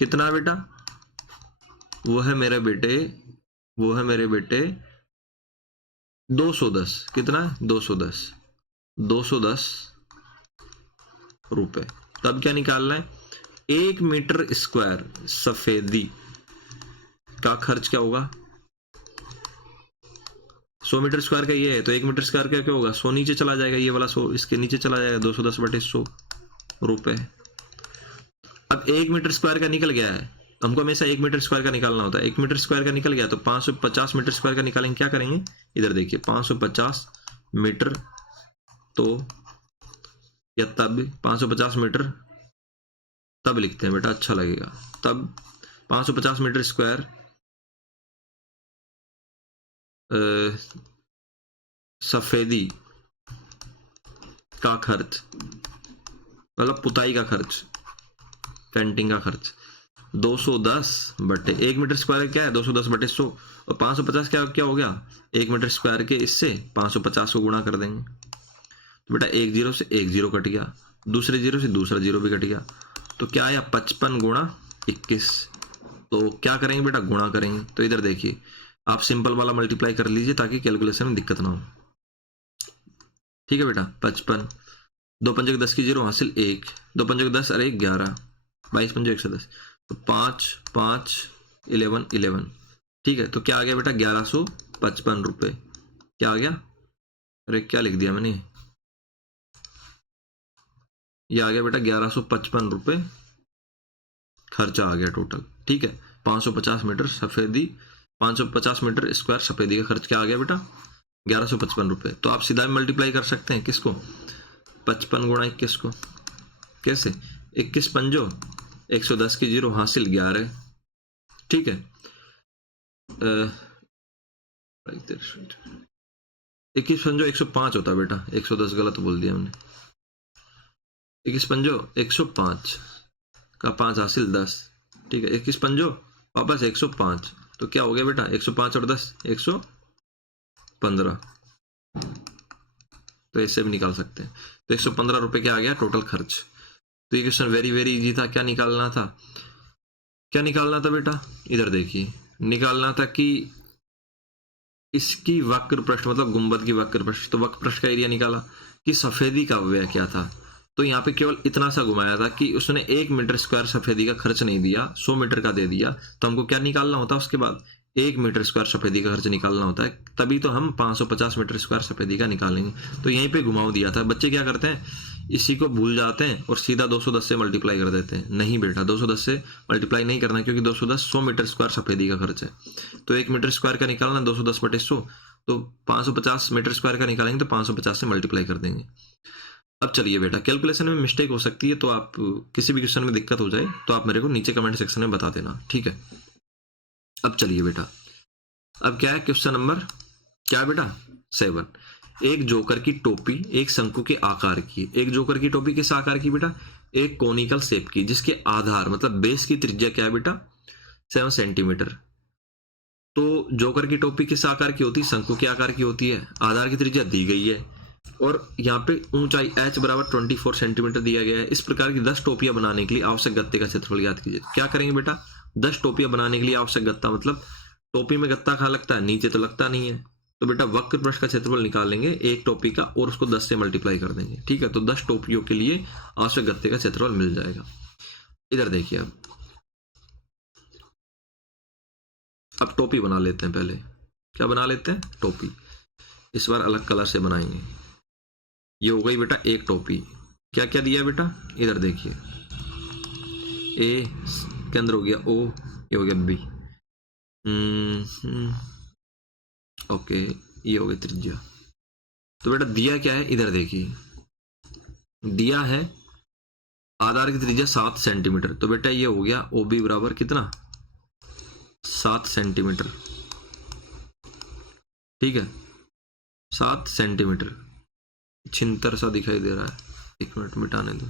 कितना है बेटा? वो है मेरे बेटे 210। कितना है? 210 रुपए। तब क्या निकालना है? 1 मीटर स्क्वायर सफेदी का खर्च क्या होगा? 100 मीटर स्क्वायर का ये है तो 1 मीटर स्क्वायर का क्या होगा? 100 नीचे चला जाएगा, ये वाला 100 इसके नीचे चला जाएगा, 210/100 रुपए। अब 1 मीटर स्क्वायर का निकल गया है, हमको हमेशा 1 मीटर स्क्वायर का निकालना होता है। 1 मीटर स्क्वायर का निकल गया तो 550 मीटर स्क्वायर का निकालेंगे। क्या करेंगे? इधर देखिए 550 मीटर तो या तब 550 मीटर तब लिखते हैं बेटा, अच्छा लगेगा। तब 550 मीटर स्क्वायर सफेदी का खर्च, मतलब पुताई का खर्च, पेंटिंग का खर्च 210/1 मीटर स्क्वायर क्या है? 210/100। और 550 क्या हो गया? 1 मीटर स्क्वायर के इससे 550 को गुणा कर देंगे तो बेटा 1 जीरो से 1 जीरो कट गया, दूसरे जीरो से दूसरा जीरो भी कट गया, तो क्या आया? 55 × 21। तो क्या करेंगे बेटा? गुणा करेंगे। तो इधर देखिए आप सिंपल वाला मल्टीप्लाई कर लीजिए ताकि कैलकुलेशन में दिक्कत ना हो। ठीक है बेटा, 55, 2 पंजे 10 की 0 हासिल 1, 2 पंजे 10 अरे 11, 22 पंजे 110, तो 5 5 11। ठीक है, तो क्या आ गया बेटा? 1155 रुपए। क्या आ गया? अरे क्या लिख दिया मैंने? ये आ गया बेटा 1155 रुपए खर्चा आ गया टोटल। ठीक है, 550 मीटर सफेदी, 550 मीटर स्क्वायर सफेदी का खर्च क्या आ गया बेटा? 1155 रुपए। तो आप सीधा मल्टीप्लाई कर सकते हैं किसको? 55 × 21 को। कैसे? 21 पंजो 110 की 0 हासिल 11। ठीक है, 21 पंजो 105 होता है बेटा, 110 गलत बोल दिया हमने। 21 पंजो 105 का 5 हासिल 10। ठीक है, 21 पंजो वापस 105, तो क्या हो गया बेटा? 105 और 10 115। तो ऐसे भी निकाल सकते हैं। तो 115 रुपए क्या आ गया टोटल खर्च। तो ये क्वेश्चन वेरी वेरी इजी था। क्या निकालना था? क्या निकालना था बेटा? इधर देखिए, निकालना था कि इसकी वक्र पृष्ठ मतलब गुंबद की वक्र पृष्ठ, तो वक्र पृष्ठ का एरिया निकाला कि सफेदी का व्यय क्या था। तो यहाँ पे केवल इतना सा घुमाया था कि उसने 1 मीटर स्क्वायर सफेदी का खर्च नहीं दिया, 100 मीटर का दे दिया। तो हमको क्या निकालना होता है उसके बाद? 1 मीटर स्क्वायर सफेदी का खर्च निकालना होता है, तभी तो हम 550 मीटर स्क्वायर सफेदी का निकालेंगे। तो यहीं पे घुमाव दिया था। बच्चे क्या करते हैं? इसी को भूल जाते हैं और सीधा 210 से मल्टीप्लाई कर देते हैं। नहीं बेटा, 210 से मल्टीप्लाई नहीं करना, क्योंकि 210 100 मीटर स्क्वायर सफेदी का खर्च है। तो 1 मीटर स्क्वायर का निकालना 210/100, तो 550 मीटर स्क्वायर का निकालेंगे तो 550 से मल्टीप्लाई कर देंगे। अब चलिए बेटा, कैलकुलेशन में मिस्टेक हो सकती है, तो आप किसी भी क्वेश्चन में दिक्कत हो जाए तो आप मेरे को नीचे कमेंट सेक्शन में बता देना। ठीक है, अब चलिए बेटा, अब क्या है क्वेश्चन नंबर क्या है बेटा? 7। एक जोकर की टोपी एक शंकु के आकार की। एक जोकर की टोपी किस आकार की बेटा? एक कोनिकल शेप की, जिसके आधार मतलब बेस की त्रिज्या क्या है बेटा? 7 सेंटीमीटर। तो जोकर की टोपी किस आकार की होती है? शंकु के आकार की होती है। आधार की त्रिज्या दी गई है और यहाँ पे ऊंचाई h बराबर 24 सेंटीमीटर दिया गया है। इस प्रकार की 10 टोपियां बनाने के लिए आवश्यक गत्ते का क्षेत्रफल ज्ञात कीजिए। क्या करेंगे बेटा? 10 टोपियां बनाने के लिए आवश्यक गत्ता मतलब टोपी में गत्ता कहाँ लगता है? नीचे तो लगता नहीं है। तो बेटा वक्र पृष्ठ का क्षेत्रफल निकालेंगे एक टोपी का और उसको 10 से मल्टीप्लाई कर देंगे। ठीक है, तो 10 टोपियों के लिए आवश्यक गत्ते का क्षेत्रफल मिल जाएगा। इधर देखिए, अब टोपी बना लेते हैं। पहले क्या बना लेते हैं? टोपी। इस बार अलग कलर से बनाएंगे। ये हो गई बेटा एक टोपी। क्या क्या दिया बेटा? इधर देखिए, ए केंद्र हो गया O, ये हो गया B, ओके, ये हो गया त्रिज्या। तो बेटा दिया क्या है? इधर देखिए, दिया है आधार की त्रिज्या 7 सेंटीमीटर। तो बेटा ये हो गया OB बराबर कितना? 7 सेंटीमीटर। ठीक है, 7 सेंटीमीटर। छिंतर सा दिखाई दे रहा है, 1 मिनट मिटाने दो।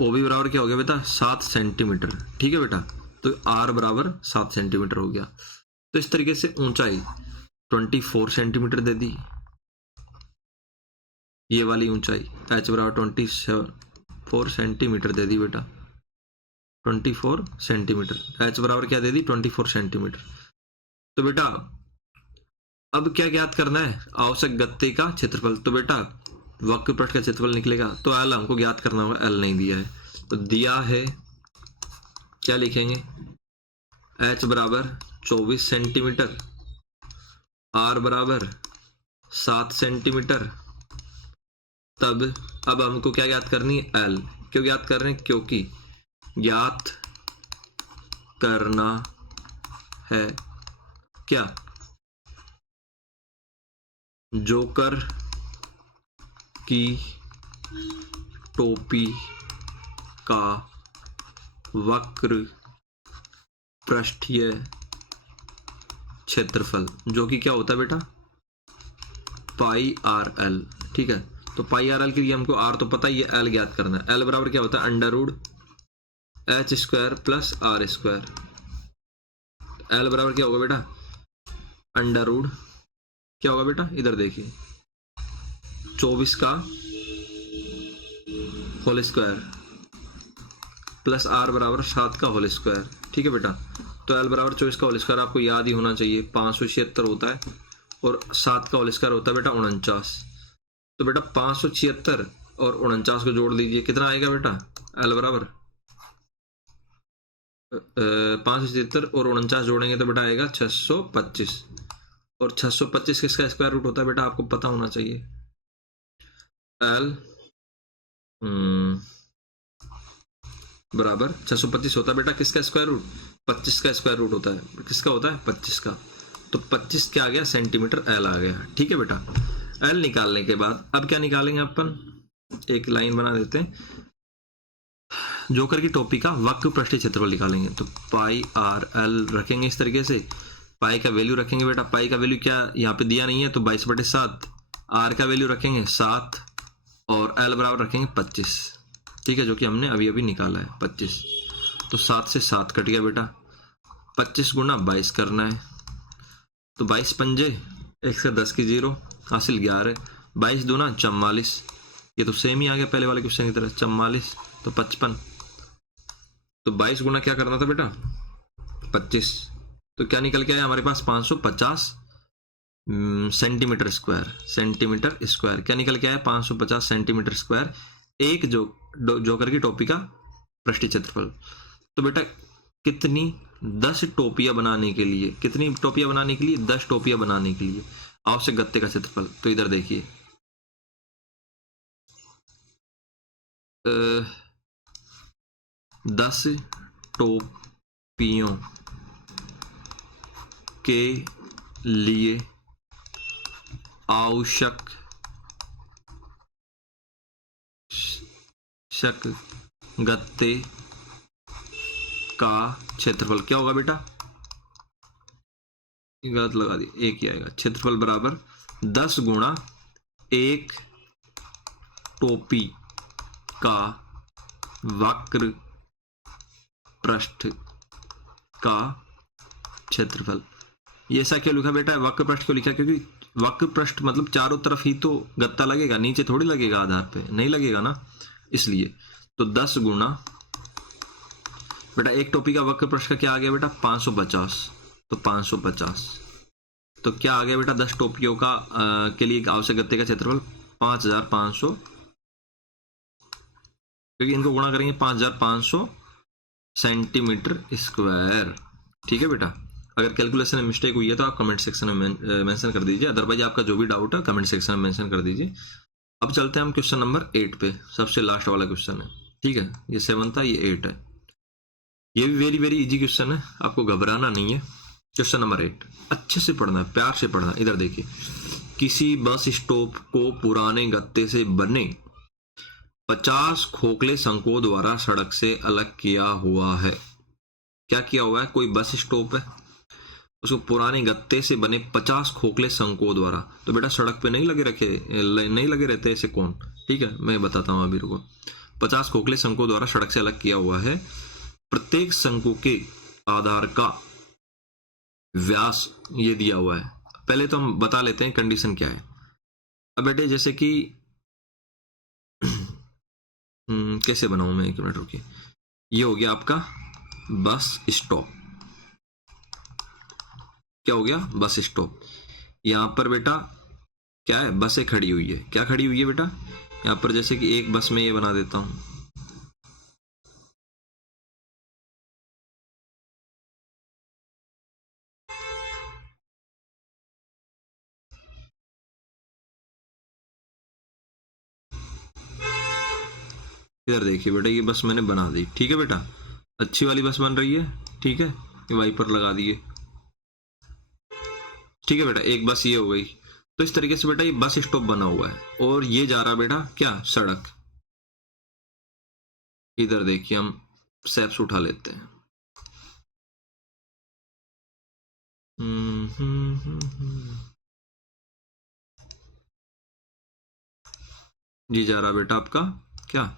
OB बराबर क्या हो गया बेटा? 7 सेंटीमीटर। ठीक है बेटा, तो R बराबर 7 सेंटीमीटर हो गया। तो इस तरीके से ऊंचाई 24 सेंटीमीटर दे दी। ये वाली ऊंचाई h बराबर 24 सेंटीमीटर दे दी बेटा, 24 सेंटीमीटर। h बराबर क्या दे दी, 24 सेंटीमीटर। तो बेटा अब क्या ज्ञात करना है, आवश्यक गत्ते का क्षेत्रफल। तो बेटा वक्र पृष्ठ का क्षेत्रफल निकलेगा, तो एल हमको ज्ञात करना होगा, एल नहीं दिया है। तो दिया है, क्या लिखेंगे, h बराबर 24 सेंटीमीटर, r बराबर 7 सेंटीमीटर। तब अब हमको क्या ज्ञात करनी है, एल। क्यों ज्ञात कर रहे हैं, क्योंकि ज्ञात करना है क्या, जोकर की टोपी का वक्र पृष्ठीय क्षेत्रफल, जो कि क्या होता है बेटा, पाई आर एल। ठीक है, तो पाई आर एल के लिए हमको आर तो पता ही है, एल ज्ञात करना है। एल बराबर क्या होता है, under root H square plus R square. L बराबर क्या होगा बेटा, अंडर रूट क्या होगा बेटा, इधर देखिए 24 का होल स्क्वायर प्लस आर बराबर 7 का होल स्क्वायर। ठीक है बेटा, तो एल बराबर 24 का होल स्क्वायर आपको याद ही होना चाहिए, 576 होता है, और 7 का होल स्क्वायर होता है बेटा 49। तो बेटा 576 और 49 को जोड़ दीजिए, कितना आएगा बेटा, एल बराबर 576 और 49 जोड़ेंगे तो बेटा आएगा 625। और 625 किसका स्क्वायर रूट होता है बेटा, आपको पता होना चाहिए। एल बराबर 625 होता है बेटा किसका स्क्वायर रूट, 25 का स्क्वायर रूट होता है। किसका होता है, 25 का। तो 25 क्या आ गया, सेंटीमीटर एल आ गया। ठीक है बेटा, एल निकालने के बाद अब क्या निकालेंगे अपन, एक लाइन बना देते हैं, जोकर की टोपी का वक्र पृष्ठीय क्षेत्रफल निकालेंगे। तो पाई आर एल रखेंगे इस तरीके से, पाई का वैल्यू रखेंगे बेटा, पाई का वैल्यू क्या यहाँ पे दिया नहीं है, तो 22/7। आर का वैल्यू रखेंगे 7 और एल बराबर रखेंगे 25। ठीक है, जो कि हमने अभी अभी निकाला है 25। तो 7 से 7 कट गया बेटा, 25 गुना 22 करना है, तो 22 पंजे 1 से 10 की 0 हासिल 11, 22 दूना 44। ये तो सेम ही आ गया पहले वाले क्वेश्चन की तरह, 44 तो 55। तो 22 गुना क्या करना था बेटा, 25। तो क्या निकल के आया हमारे पास, 550 सेंटीमीटर स्क्वायर। सेंटीमीटर स्क्वायर क्या निकल के आया, 550 सेंटीमीटर स्क्वायर, एक जोकर की टोपी का पृष्ठीय क्षेत्रफल। तो बेटा कितनी, 10 टोपियां बनाने के लिए, कितनी टोपियां बनाने के लिए, 10 टोपियां बनाने के लिए आवश्यक गत्ते का क्षेत्रफल। तो इधर देखिए 10 टोपियों के लिए आवश्यक गत्ते का क्षेत्रफल क्या होगा बेटा, गलत लगा दी, एक ही आएगा। क्षेत्रफल बराबर 10 गुणा एक टोपी का वक्र पृष्ठ का क्षेत्रफल। ये ऐसा क्यों लिखा बेटा, वक्र पृष्ठ क्यों लिखा, क्योंकि वक्र पृष्ठ मतलब चारों तरफ ही तो गत्ता लगेगा, नीचे थोड़ी लगेगा, आधार पे नहीं लगेगा ना, इसलिए। तो 10 गुना बेटा एक टोपी का वक्र पृष्ठ का क्या आ गया बेटा, 550। तो 550 तो क्या आ गया बेटा, 10 टोपियों का के लिए आवश्यक गत्ते का क्षेत्रफल 5500, क्योंकि इनको गुणा करेंगे 5500 सेंटीमीटर स्क्वायर। ठीक है बेटा, अगर कैलकुलेशन में मिस्टेक हुई है तो आप कमेंट सेक्शन में मेंशन कर दीजिए, अदरवाइज आपका जो भी डाउट है कमेंट सेक्शन में मेंशन कर दीजिए। अब चलते हैं हम क्वेश्चन नंबर 8 पे, सबसे लास्ट वाला क्वेश्चन है। ठीक है, ये 7 था, ये 8 है। ये भी वेरी वेरी इजी क्वेश्चन है, आपको घबराना नहीं है। क्वेश्चन नंबर 8 अच्छे से पढ़ना है, प्यार से पढ़ना है। इधर देखिए, किसी बस स्टॉप को पुराने गत्ते से बने 50 खोखले शंकुओं द्वारा सड़क से अलग किया हुआ है। क्या किया हुआ है, कोई बस स्टॉप है, उसको पुराने गत्ते से बने 50 खोखले शंकुओं द्वारा। तो बेटा सड़क पे नहीं लगे रहते ऐसे कौन, ठीक है मैं बताता हूँ अभी, रुको। 50 खोखले शंकुओं द्वारा सड़क से अलग किया हुआ है, प्रत्येक शंकु के आधार का व्यास ये दिया हुआ है, पहले तो हम बता लेते हैं कंडीशन क्या है। अब बेटे जैसे कि कैसे बनाऊं मैं, 1 मिनट रुकिए। ये हो गया आपका बस स्टॉप। क्या हो गया? Bus stop. यहाँ पर बेटा क्या है? बसें खड़ी हुई है। क्या खड़ी हुई है बेटा? यहाँ पर जैसे कि एक बस में ये बना देता हूं, इधर देखिए बेटा, ये बस मैंने बना दी। ठीक है बेटा, अच्छी वाली बस बन रही है। ठीक है, ये वाइपर लगा दिए। ठीक है बेटा, एक बस ये हो गई। तो इस तरीके से बेटा ये बस स्टॉप बना हुआ है और ये जा रहा बेटा क्या? सड़क। इधर देखिए, हम स्टेप्स उठा लेते हैं। ये जा रहा बेटा आपका क्या?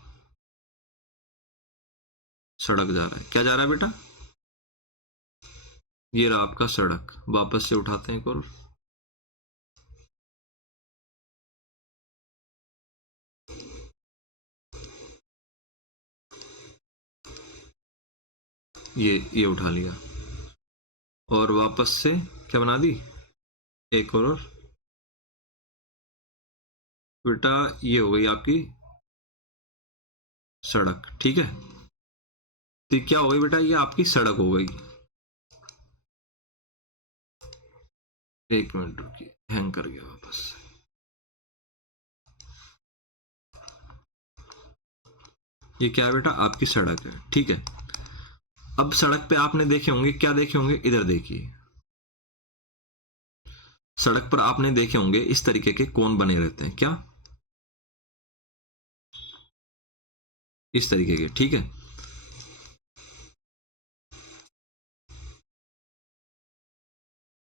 सड़क जा रहा है। क्या जा रहा है बेटा? ये रहा आपका सड़क। वापस से उठाते हैं एक और। ये उठा लिया और वापस से क्या बना दी? एक और बेटा, ये हो गई आपकी सड़क। ठीक है, तो क्या हो गई बेटा? ये आपकी सड़क हो गई। 1 मिनट रुकिए, हैंग कर गया वापस। ये क्या है बेटा? आपकी सड़क है। ठीक है, अब सड़क पे आपने देखे होंगे, क्या देखे होंगे? इधर देखिए, सड़क पर आपने देखे होंगे इस तरीके के कोन बने रहते हैं। क्या? इस तरीके के। ठीक है,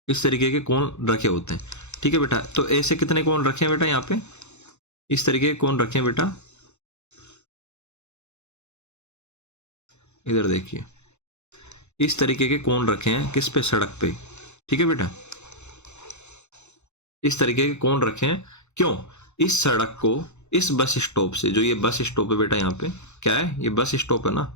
इस तरीके के कोन रखे होते हैं। ठीक है बेटा, तो ऐसे कितने कोन रखे हैं बेटा? यहाँ पे इस तरीके के कोन रखे हैं बेटा। इधर देखिए, इस तरीके के कोन रखे हैं किस पे? सड़क पे। ठीक है बेटा, इस तरीके के कोन रखे हैं। क्यों? इस सड़क को इस बस स्टॉप से, जो ये बस स्टॉप है बेटा, यहाँ पे क्या है? ये बस स्टॉप है ना,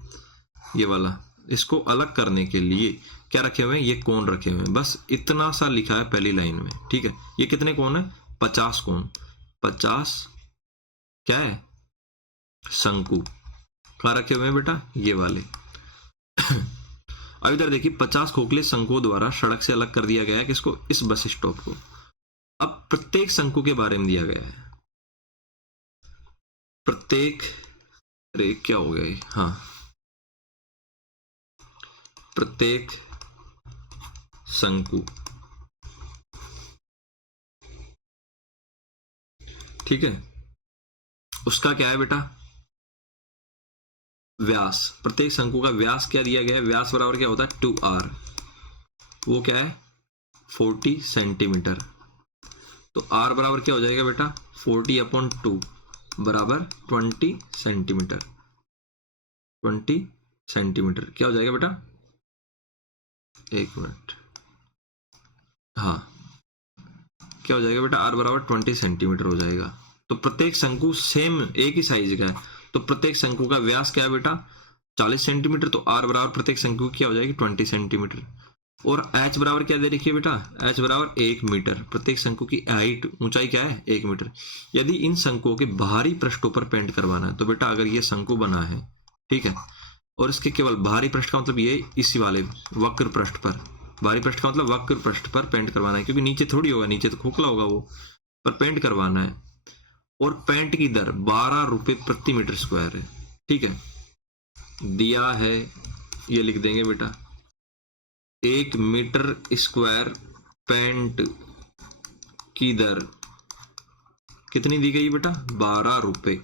ये वाला। इसको अलग करने के लिए क्या रखे हुए हैं? ये कोन रखे हुए हैं। बस इतना सा लिखा है पहली लाइन में। ठीक है, ये कितने कोन है? 50 कोन। 50 क्या है? शंकु। कहाँ रखे हुए हैं बेटा? ये वाले। अब इधर देखिए, 50 खोखले शंकुओं द्वारा सड़क से अलग कर दिया गया है किसको? इस बस स्टॉप को। अब प्रत्येक शंकु के बारे में दिया गया है। प्रत्येक, अरे क्या हो गया ये? हाँ, प्रत्येक शंकु। ठीक है, उसका क्या है बेटा? व्यास। प्रत्येक शंकु का व्यास क्या दिया गया है? व्यास बराबर क्या होता है? 2r। वो क्या है? 40 सेंटीमीटर। तो r बराबर क्या हो जाएगा बेटा? 40/2 बराबर 20 सेंटीमीटर। 20 सेंटीमीटर क्या हो जाएगा बेटा? 1 मिनट। हाँ, क्या हो जाएगा बेटा? r बराबर 20 सेंटीमीटर हो जाएगा। तो प्रत्येक शंकु सेम एक ही साइज का है, तो प्रत्येक शंकु का व्यास क्या है बेटा? 40 सेंटीमीटर। तो r बराबर प्रत्येक शंकु क्या हो जाएगी? 20 सेंटीमीटर। और h बराबर क्या दे रखी है बेटा? h बराबर 1 मीटर। प्रत्येक शंकु की हाइट, ऊंचाई क्या है? 1 मीटर। यदि इन शंकुओं के बाहरी पृष्ठों पर पेंट करवाना है, तो बेटा अगर ये शंकु बना है, ठीक है, और इसके केवल बाहरी पृष्ठ का मतलब ये इसी वाले वक्र पृष्ठ पर, बाहरी पृष्ठ का मतलब वक्र पृष्ठ पर पेंट करवाना है, क्योंकि नीचे थोड़ी होगा, नीचे तो खोखला होगा वो, पर पेंट करवाना है। और पेंट की दर 12 रुपए प्रति मीटर स्क्वायर है। ठीक है, दिया है, ये लिख देंगे बेटा। 1 मीटर स्क्वायर पेंट की दर कितनी दी गई बेटा? 12 रुपए।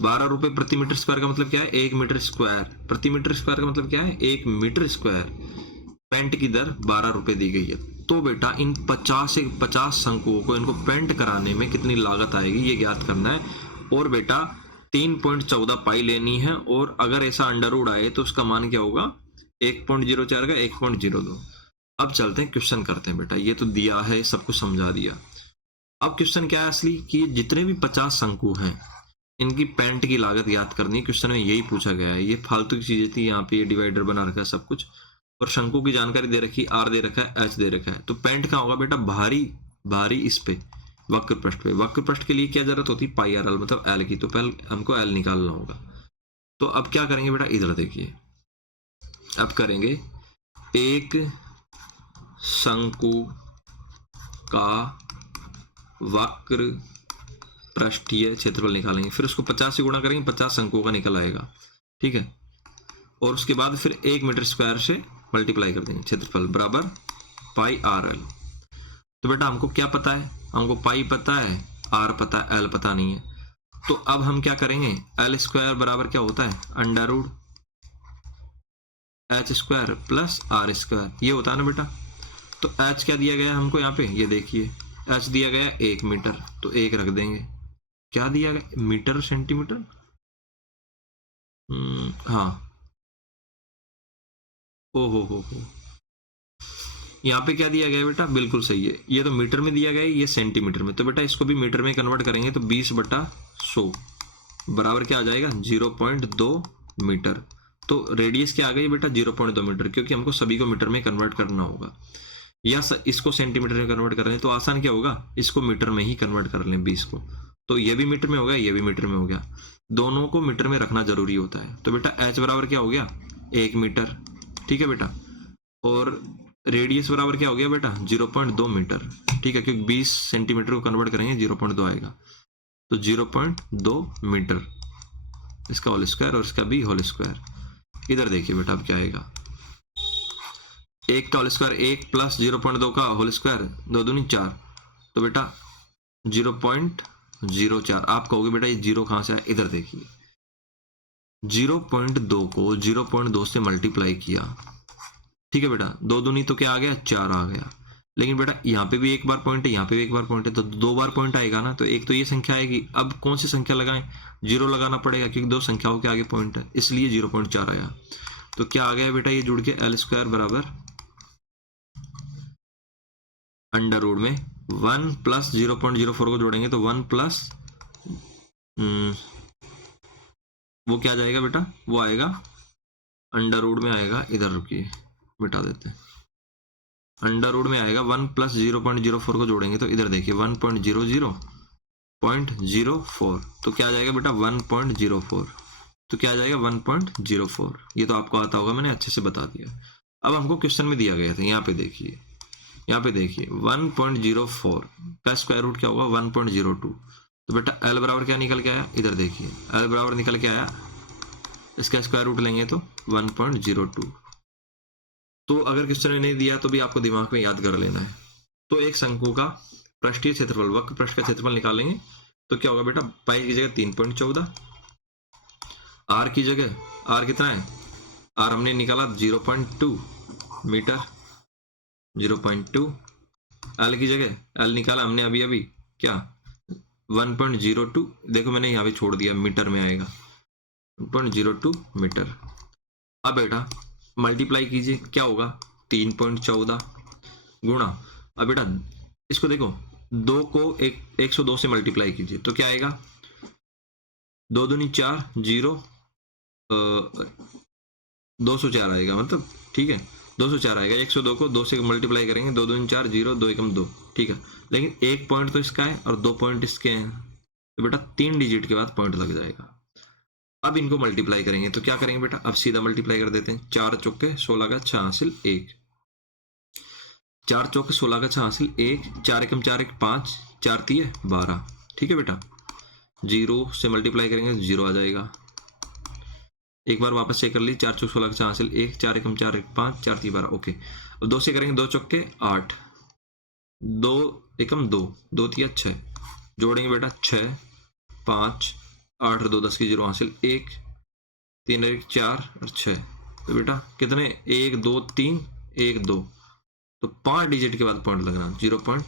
12 रुपए प्रति मीटर स्क्वायर का मतलब क्या है? 1 मीटर स्क्वायर। प्रति मीटर स्क्वायर का मतलब क्या है? 1 मीटर स्क्वायर। पेंट की दर 12 रुपए दी गई है। तो बेटा इन 50 शंकुओं को इनको पेंट कराने में कितनी लागत आएगी, ये ज्ञात करना है। और बेटा 3.14 पाई लेनी है, और अगर ऐसा अंडर रूट आए तो उसका मान क्या होगा? 1.04 का 1.02। अब चलते हैं क्वेश्चन करते हैं बेटा। ये तो दिया है, सब कुछ समझा दिया। अब क्वेश्चन क्या है असली कि जितने भी 50 शंकु हैं इनकी पेंट की लागत याद करनी है। क्वेश्चन में यही पूछा गया है। ये फालतू की चीजें थी, यहाँ पे ये डिवाइडर बना रखा है सब कुछ, और शंकु की जानकारी दे रखी, आर दे रखा है, एच दे रखा है। तो पेंट कहाँ होगा बेटा? भारी भारी इस पे वक्र पृष्ठ पे। वक्र पृष्ठ के लिए क्या जरूरत होती है? पाई आर एल मतलब एल की। तो पहले हमको एल निकालना होगा। तो अब क्या करेंगे बेटा? इधर देखिए, अब करेंगे एक शंकु का वक्र पृष्ठीय क्षेत्रफल निकालेंगे, फिर उसको 50 से गुणा करेंगे, 50 शंकुओं का निकल आएगा, ठीक है। और उसके बाद फिर 1 मीटर स्क्वायर से मल्टीप्लाई कर देंगे, क्षेत्रफल बराबर पाई आर एल। तो बेटा हमको क्या पता है? हमको पाई पता है, आर पता है, एल पता नहीं है। तो अब हम क्या करेंगे? एल स्क्वायर बराबर क्या होता है? Under root H square plus R square, ये होता है ना बेटा। तो एच क्या दिया गया हमको यहाँ पे? ये देखिए, एच दिया गया 1 मीटर, तो 1 रख देंगे। क्या दिया गया? मीटर सेंटीमीटर, हाँ। ओ हो, यहाँ पे क्या दिया गया है बेटा? बिल्कुल सही है, ये तो मीटर में दिया गया है, ये सेंटीमीटर में। तो बेटा इसको भी मीटर में कन्वर्ट करेंगे तो 20/100 बराबर क्या आ जाएगा? 0.2 मीटर। तो रेडियस क्या आ गई बेटा? 0.2 मीटर, क्योंकि हमको सभी को मीटर में कन्वर्ट करना होगा। या इसको सेंटीमीटर में कन्वर्ट कर रहे हैं तो आसान क्या होगा? इसको मीटर में ही कन्वर्ट कर लें 20 को। तो ये भी मीटर में हो गया, ये भी मीटर में हो गया। दोनों को मीटर में रखना जरूरी होता है। तो बेटा एच बराबर क्या हो गया? 1 मीटर, ठीक है बेटा। और रेडियस बराबर क्या हो गया बेटा? 0.2 मीटर, ठीक है, क्योंकि 20 सेंटीमीटर को कन्वर्ट करेंगे 0.2 आएगा। तो 0.2 मीटर इसका होल स्क्वायर और इसका भी होल स्क्वायर। इधर देखिए बेटा अब क्या आएगा? 1 का होल स्क्वायर 1 प्लस 0.2 का होल स्क्वायर 2 दूनी 4। तो बेटा 0.04। आप कहोगे बेटा ये जीरो कहां से आया? इधर देखिए, 0.2 को 0.2 से मल्टीप्लाई किया, ठीक है बेटा। 2 दूनी तो क्या आ गया? 4 आ गया। लेकिन बेटा यहाँ पे भी एक बार पॉइंट है, यहाँ पे भी एक बार पॉइंट है, तो 2 बार पॉइंट आएगा ना। तो एक तो ये संख्या आएगी। अब कौन सी संख्या लगाएं? 0 लगाना पड़ेगा, क्योंकि 2 संख्याओं के आगे पॉइंट है, इसलिए 0.4 आया। तो क्या आ गया बेटा? ये जुड़ के एल स्क्वायर बराबर अंडर रूट में 1 प्लस 0.04 को जोड़ेंगे तो 1 प्लस वो क्या जाएगा बेटा? वो आएगा अंडर रूट में आएगा, इधर रुकिए मिटा देते हैं। अंडर रूट में आएगा 1 प्लस 0.04 को जोड़ेंगे तो इधर देखिए 1.00.04। तो क्या आ जाएगा बेटा? 1.04। तो क्या आ जाएगा? 1.04। ये तो आपको आता होगा, मैंने अच्छे से बता दिया। अब हमको क्वेश्चन में दिया गया था, यहाँ पे देखिए, यहाँ पे देखिए 1.04 का स्क्वायर रूट क्या होगा? 1.02। तो बेटा एल बराबर क्या निकल के आया? इधर देखिए, एल बराबर निकल के आया, इसका स्क्वायर रूट लेंगे तो 1.02। तो अगर क्वेश्चन में नहीं दिया तो भी आपको दिमाग में याद कर लेना है। तो एक शंकु का पृष्ठीय क्षेत्रफल, वक्र पृष्ठ का क्षेत्रफल निकालेंगे तो क्या होगा बेटा? पाई की जगह 3.14, आर की जगह, आर कितना है? आर हमने निकाला 0.2 मीटर, 0.2। एल की जगह, एल निकाला हमने अभी अभी क्या? 1.02। देखो मैंने यहाँ पे छोड़ दिया, मीटर में आएगा 1.02 मीटर। अब बेटा मल्टीप्लाई कीजिए, क्या होगा? 3.14 गुणा, अब बेटा इसको देखो, 2 को 102 से मल्टीप्लाई कीजिए तो क्या आएगा? 2 दूनी 4, 0, 204 आएगा, मतलब ठीक है 204 आएगा। 102 को 2 से मल्टीप्लाई करेंगे, 2 दूनी 4, 0, 2 एकम 2, ठीक है। लेकिन एक पॉइंट तो इसका है और 2 पॉइंट इसके हैं, तो बेटा 3 डिजिट के बाद पॉइंट लग जाएगा। अब इनको मल्टीप्लाई करेंगे तो क्या करेंगे बेटा? अब सीधा मल्टीप्लाई कर देते हैं। 4 चौके 16 का 6 हासिल 1, 4 चौके 16 का 6 हासिल 1, 4 एकम 4 1 5, 4 3 12, ठीक है बेटा। 0 से मल्टीप्लाई करेंगे तो 0 आ जाएगा। एक बार वापस चेक कर ली, 4 चौक 16 का 6 हासिल 1, 4 एकम 4 1 5, 4 3 12, ओके। अब 2 से करेंगे, 2 चौके 8, 2 एकम 2, 2 3 6, जोड़ेंगे बेटा 6 5 8 और 2 10 की 0 हासिल 1, 3 1 4 और 6। तो बेटा कितने? 1 2 3 1 2, तो 5 डिजिट के बाद पॉइंट लगना 0 पॉइंट।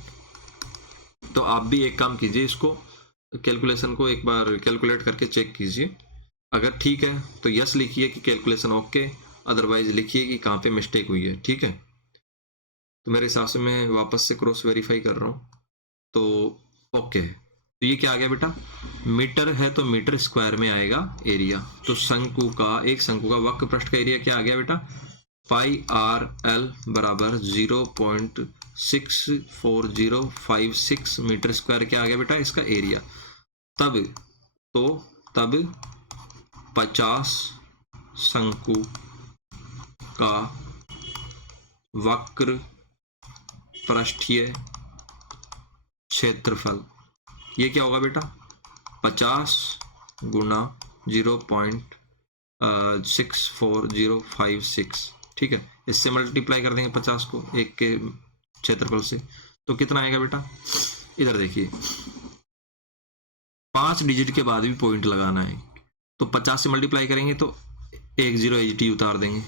तो आप भी एक काम कीजिए, इसको कैलकुलेशन को एक बार कैलकुलेट करके चेक कीजिए। अगर ठीक है तो यस लिखिए कि कैलकुलेशन ओके, अदरवाइज लिखिए कि कहाँ पे मिस्टेक हुई है, ठीक है। तो मेरे हिसाब से मैं वापस से क्रॉस वेरीफाई कर रहा हूँ, तो ओके। तो ये क्या आ गया बेटा, मीटर है तो मीटर स्क्वायर में आएगा एरिया। तो एक शंकु का वक्र पृष्ठ का एरिया क्या आ गया बेटा, पाई आर एल बराबर 0.64056 मीटर स्क्वायर क्या आ गया बेटा इसका एरिया। तब 50 शंकु का वक्र पृष्ठीय क्षेत्रफल, ये क्या होगा बेटा, 50 गुना 0.64056, ठीक है। इससे मल्टीप्लाई कर देंगे 50 को एक के क्षेत्रफल से, तो कितना आएगा बेटा, इधर देखिए 5 डिजिट के बाद भी पॉइंट लगाना है, तो 50 से मल्टीप्लाई करेंगे तो एक जीरो एच उतार देंगे,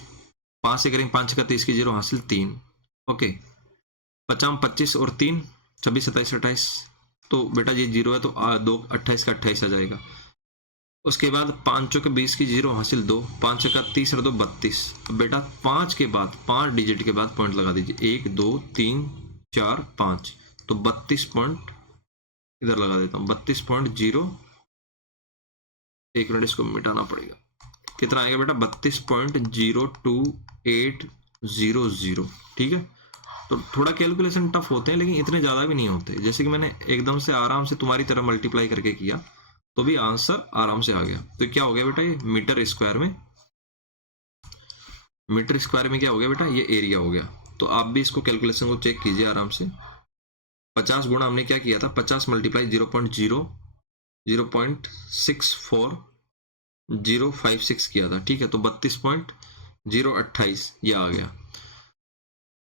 5 से करेंगे 5 का 30 की जीरो हासिल 3, ओके। 50 25 और 3 26 27 28, तो बेटा ये जीरो है तो 2 28 का 28 आ जाएगा। उसके बाद 5 के 20 की जीरो हासिल 2, 5 का 30 और 2 32। अब बेटा 5 के बाद 5 डिजिट के बाद पॉइंट लगा दीजिए, 1 2 3 4 5, तो 32 पॉइंट इधर लगा देता हूँ, 32.0, एक मिनट इसको मिटाना पड़ेगा, कितना आएगा बेटा 32.02800, ठीक है। तो थोड़ा कैलकुलेशन टफ होते हैं लेकिन इतने ज़्यादा भी नहीं होते, जैसे कि मैंने एकदम से आराम से तुम्हारी तरह मल्टीप्लाई करके किया तो भी आंसर आराम से आ गया। तो क्या हो गया बेटा, ये मीटर स्क्वायर में क्या हो गया बेटा, ये एरिया हो गया। तो आप भी इसको कैलकुलेशन को चेक कीजिए आराम से। 50 गुणा हमने क्या किया था, 50 मल्टीप्लाई 0.064 किया था, ठीक है। तो 32.028 ये आ गया।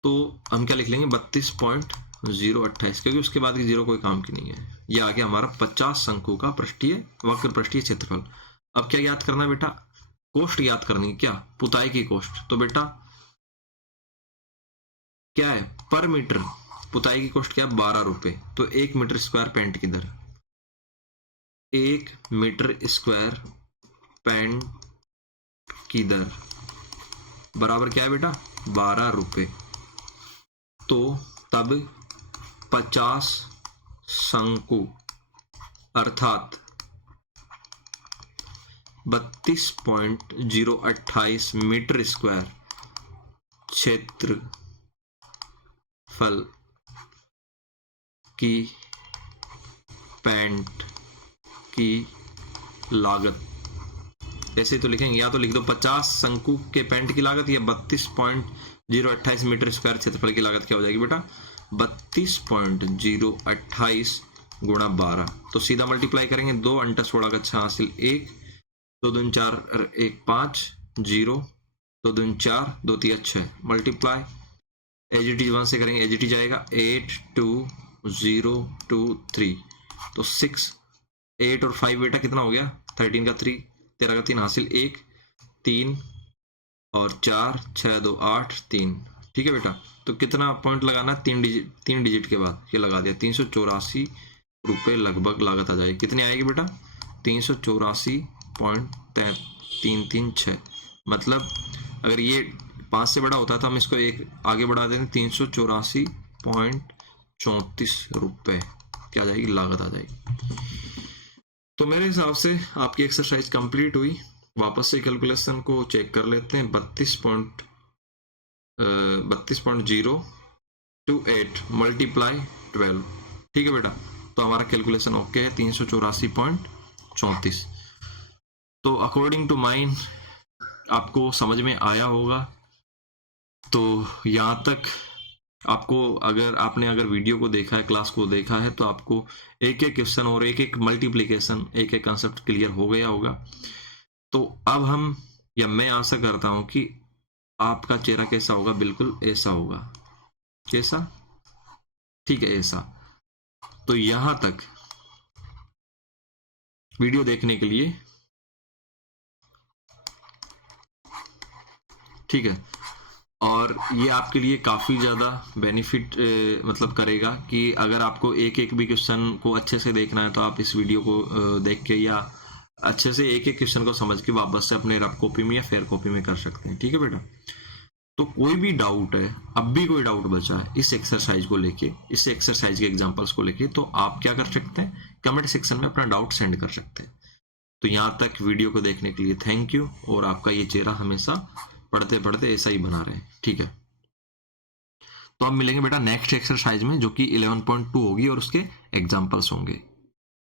तो हम क्या लिख लेंगे 32.028, क्योंकि उसके बाद की जीरो कोई काम की नहीं है। ये आ गया हमारा 50 शंकु का वक्र पृष्ठीय क्षेत्रफल। अब क्या याद करना है बेटा, कोष्ट याद करनी है, क्या, पुताई की कोष्ट। तो बेटा क्या है, पर मीटर पुताई की कोष्ट क्या है, 12 रुपए। तो 1 मीटर स्क्वायर पेंट की दर, 1 मीटर स्क्वायर पेंट की दर बराबर क्या है बेटा, 12 रुपए। तो तब 50 शंकु अर्थात 32.028 मीटर स्क्वायर क्षेत्रफल की पेंट की लागत, ऐसे तो लिखेंगे, या तो लिख दो 50 शंकु के पेंट की लागत, या 32.028 मीटर स्क्वायर क्षेत्रफल की लागत क्या हो जाएगी बेटा, 32.028 गुणा 12। तो सीधा मल्टीप्लाई करेंगे, 2 अंटा 16 का 6 हासिल 1, 2 दूनी 4 1 5 0, 2 दूनी 4 2 3 6, मल्टीप्लाई एजीटी 1 से करेंगे, एजीटी जाएगा 82023, तो 6 8 और 5 बेटा कितना हो गया, 13 का 3 13 का 3 हासिल 1 3 और 4 6 2 8 3, ठीक है बेटा। तो कितना पॉइंट लगाना है, 3 डिजिट के बाद ये लगा दिया, 384 रुपये लगभग लागत आ जाएगी। कितनी आएगी बेटा, 384.336। मतलब अगर ये 5 से बड़ा होता तो हम इसको एक आगे बढ़ा देंगे, 384.34 रुपये क्या आ जाएगी, लागत आ जाएगी। तो मेरे हिसाब से आपकी एक्सरसाइज कंप्लीट हुई। वापस से कैलकुलेशन को चेक कर लेते हैं, 32.028 मल्टीप्लाई 12, ठीक है बेटा। तो हमारा कैलकुलेशन ओके है, 384.34। तो अकॉर्डिंग टू माइन आपको समझ में आया होगा। तो यहाँ तक आपको अगर वीडियो को देखा है, क्लास को देखा है, तो आपको एक एक क्वेश्चन और एक एक मल्टीप्लिकेशन, एक एक कंसेप्ट क्लियर हो गया होगा। तो अब मैं आशा करता हूं कि आपका चेहरा कैसा होगा, बिल्कुल ऐसा होगा, कैसा, ठीक है, ऐसा। तो यहां तक वीडियो देखने के लिए, ठीक है। और ये आपके लिए काफ़ी ज़्यादा बेनिफिट मतलब करेगा कि अगर आपको एक एक भी क्वेश्चन को अच्छे से देखना है तो आप इस वीडियो को देख के या अच्छे से एक एक क्वेश्चन को समझ के वापस से अपने रफ कॉपी में या फेयर कॉपी में कर सकते हैं, ठीक है बेटा। तो कोई भी डाउट है, अब भी कोई डाउट बचा है इस एक्सरसाइज को लेके, इस एक्सरसाइज के एग्जांपल्स को लेके, तो आप क्या कर सकते हैं, कमेंट सेक्शन में अपना डाउट सेंड कर सकते हैं। तो यहाँ तक वीडियो को देखने के लिए थैंक यू, और आपका ये चेहरा हमेशा पढ़ते पढ़ते ऐसा ही बना रहे, ठीक है। तो अब मिलेंगे बेटा नेक्स्ट एक्सरसाइज में, जो कि 11.2 होगी और उसके एग्जाम्पल्स होंगे।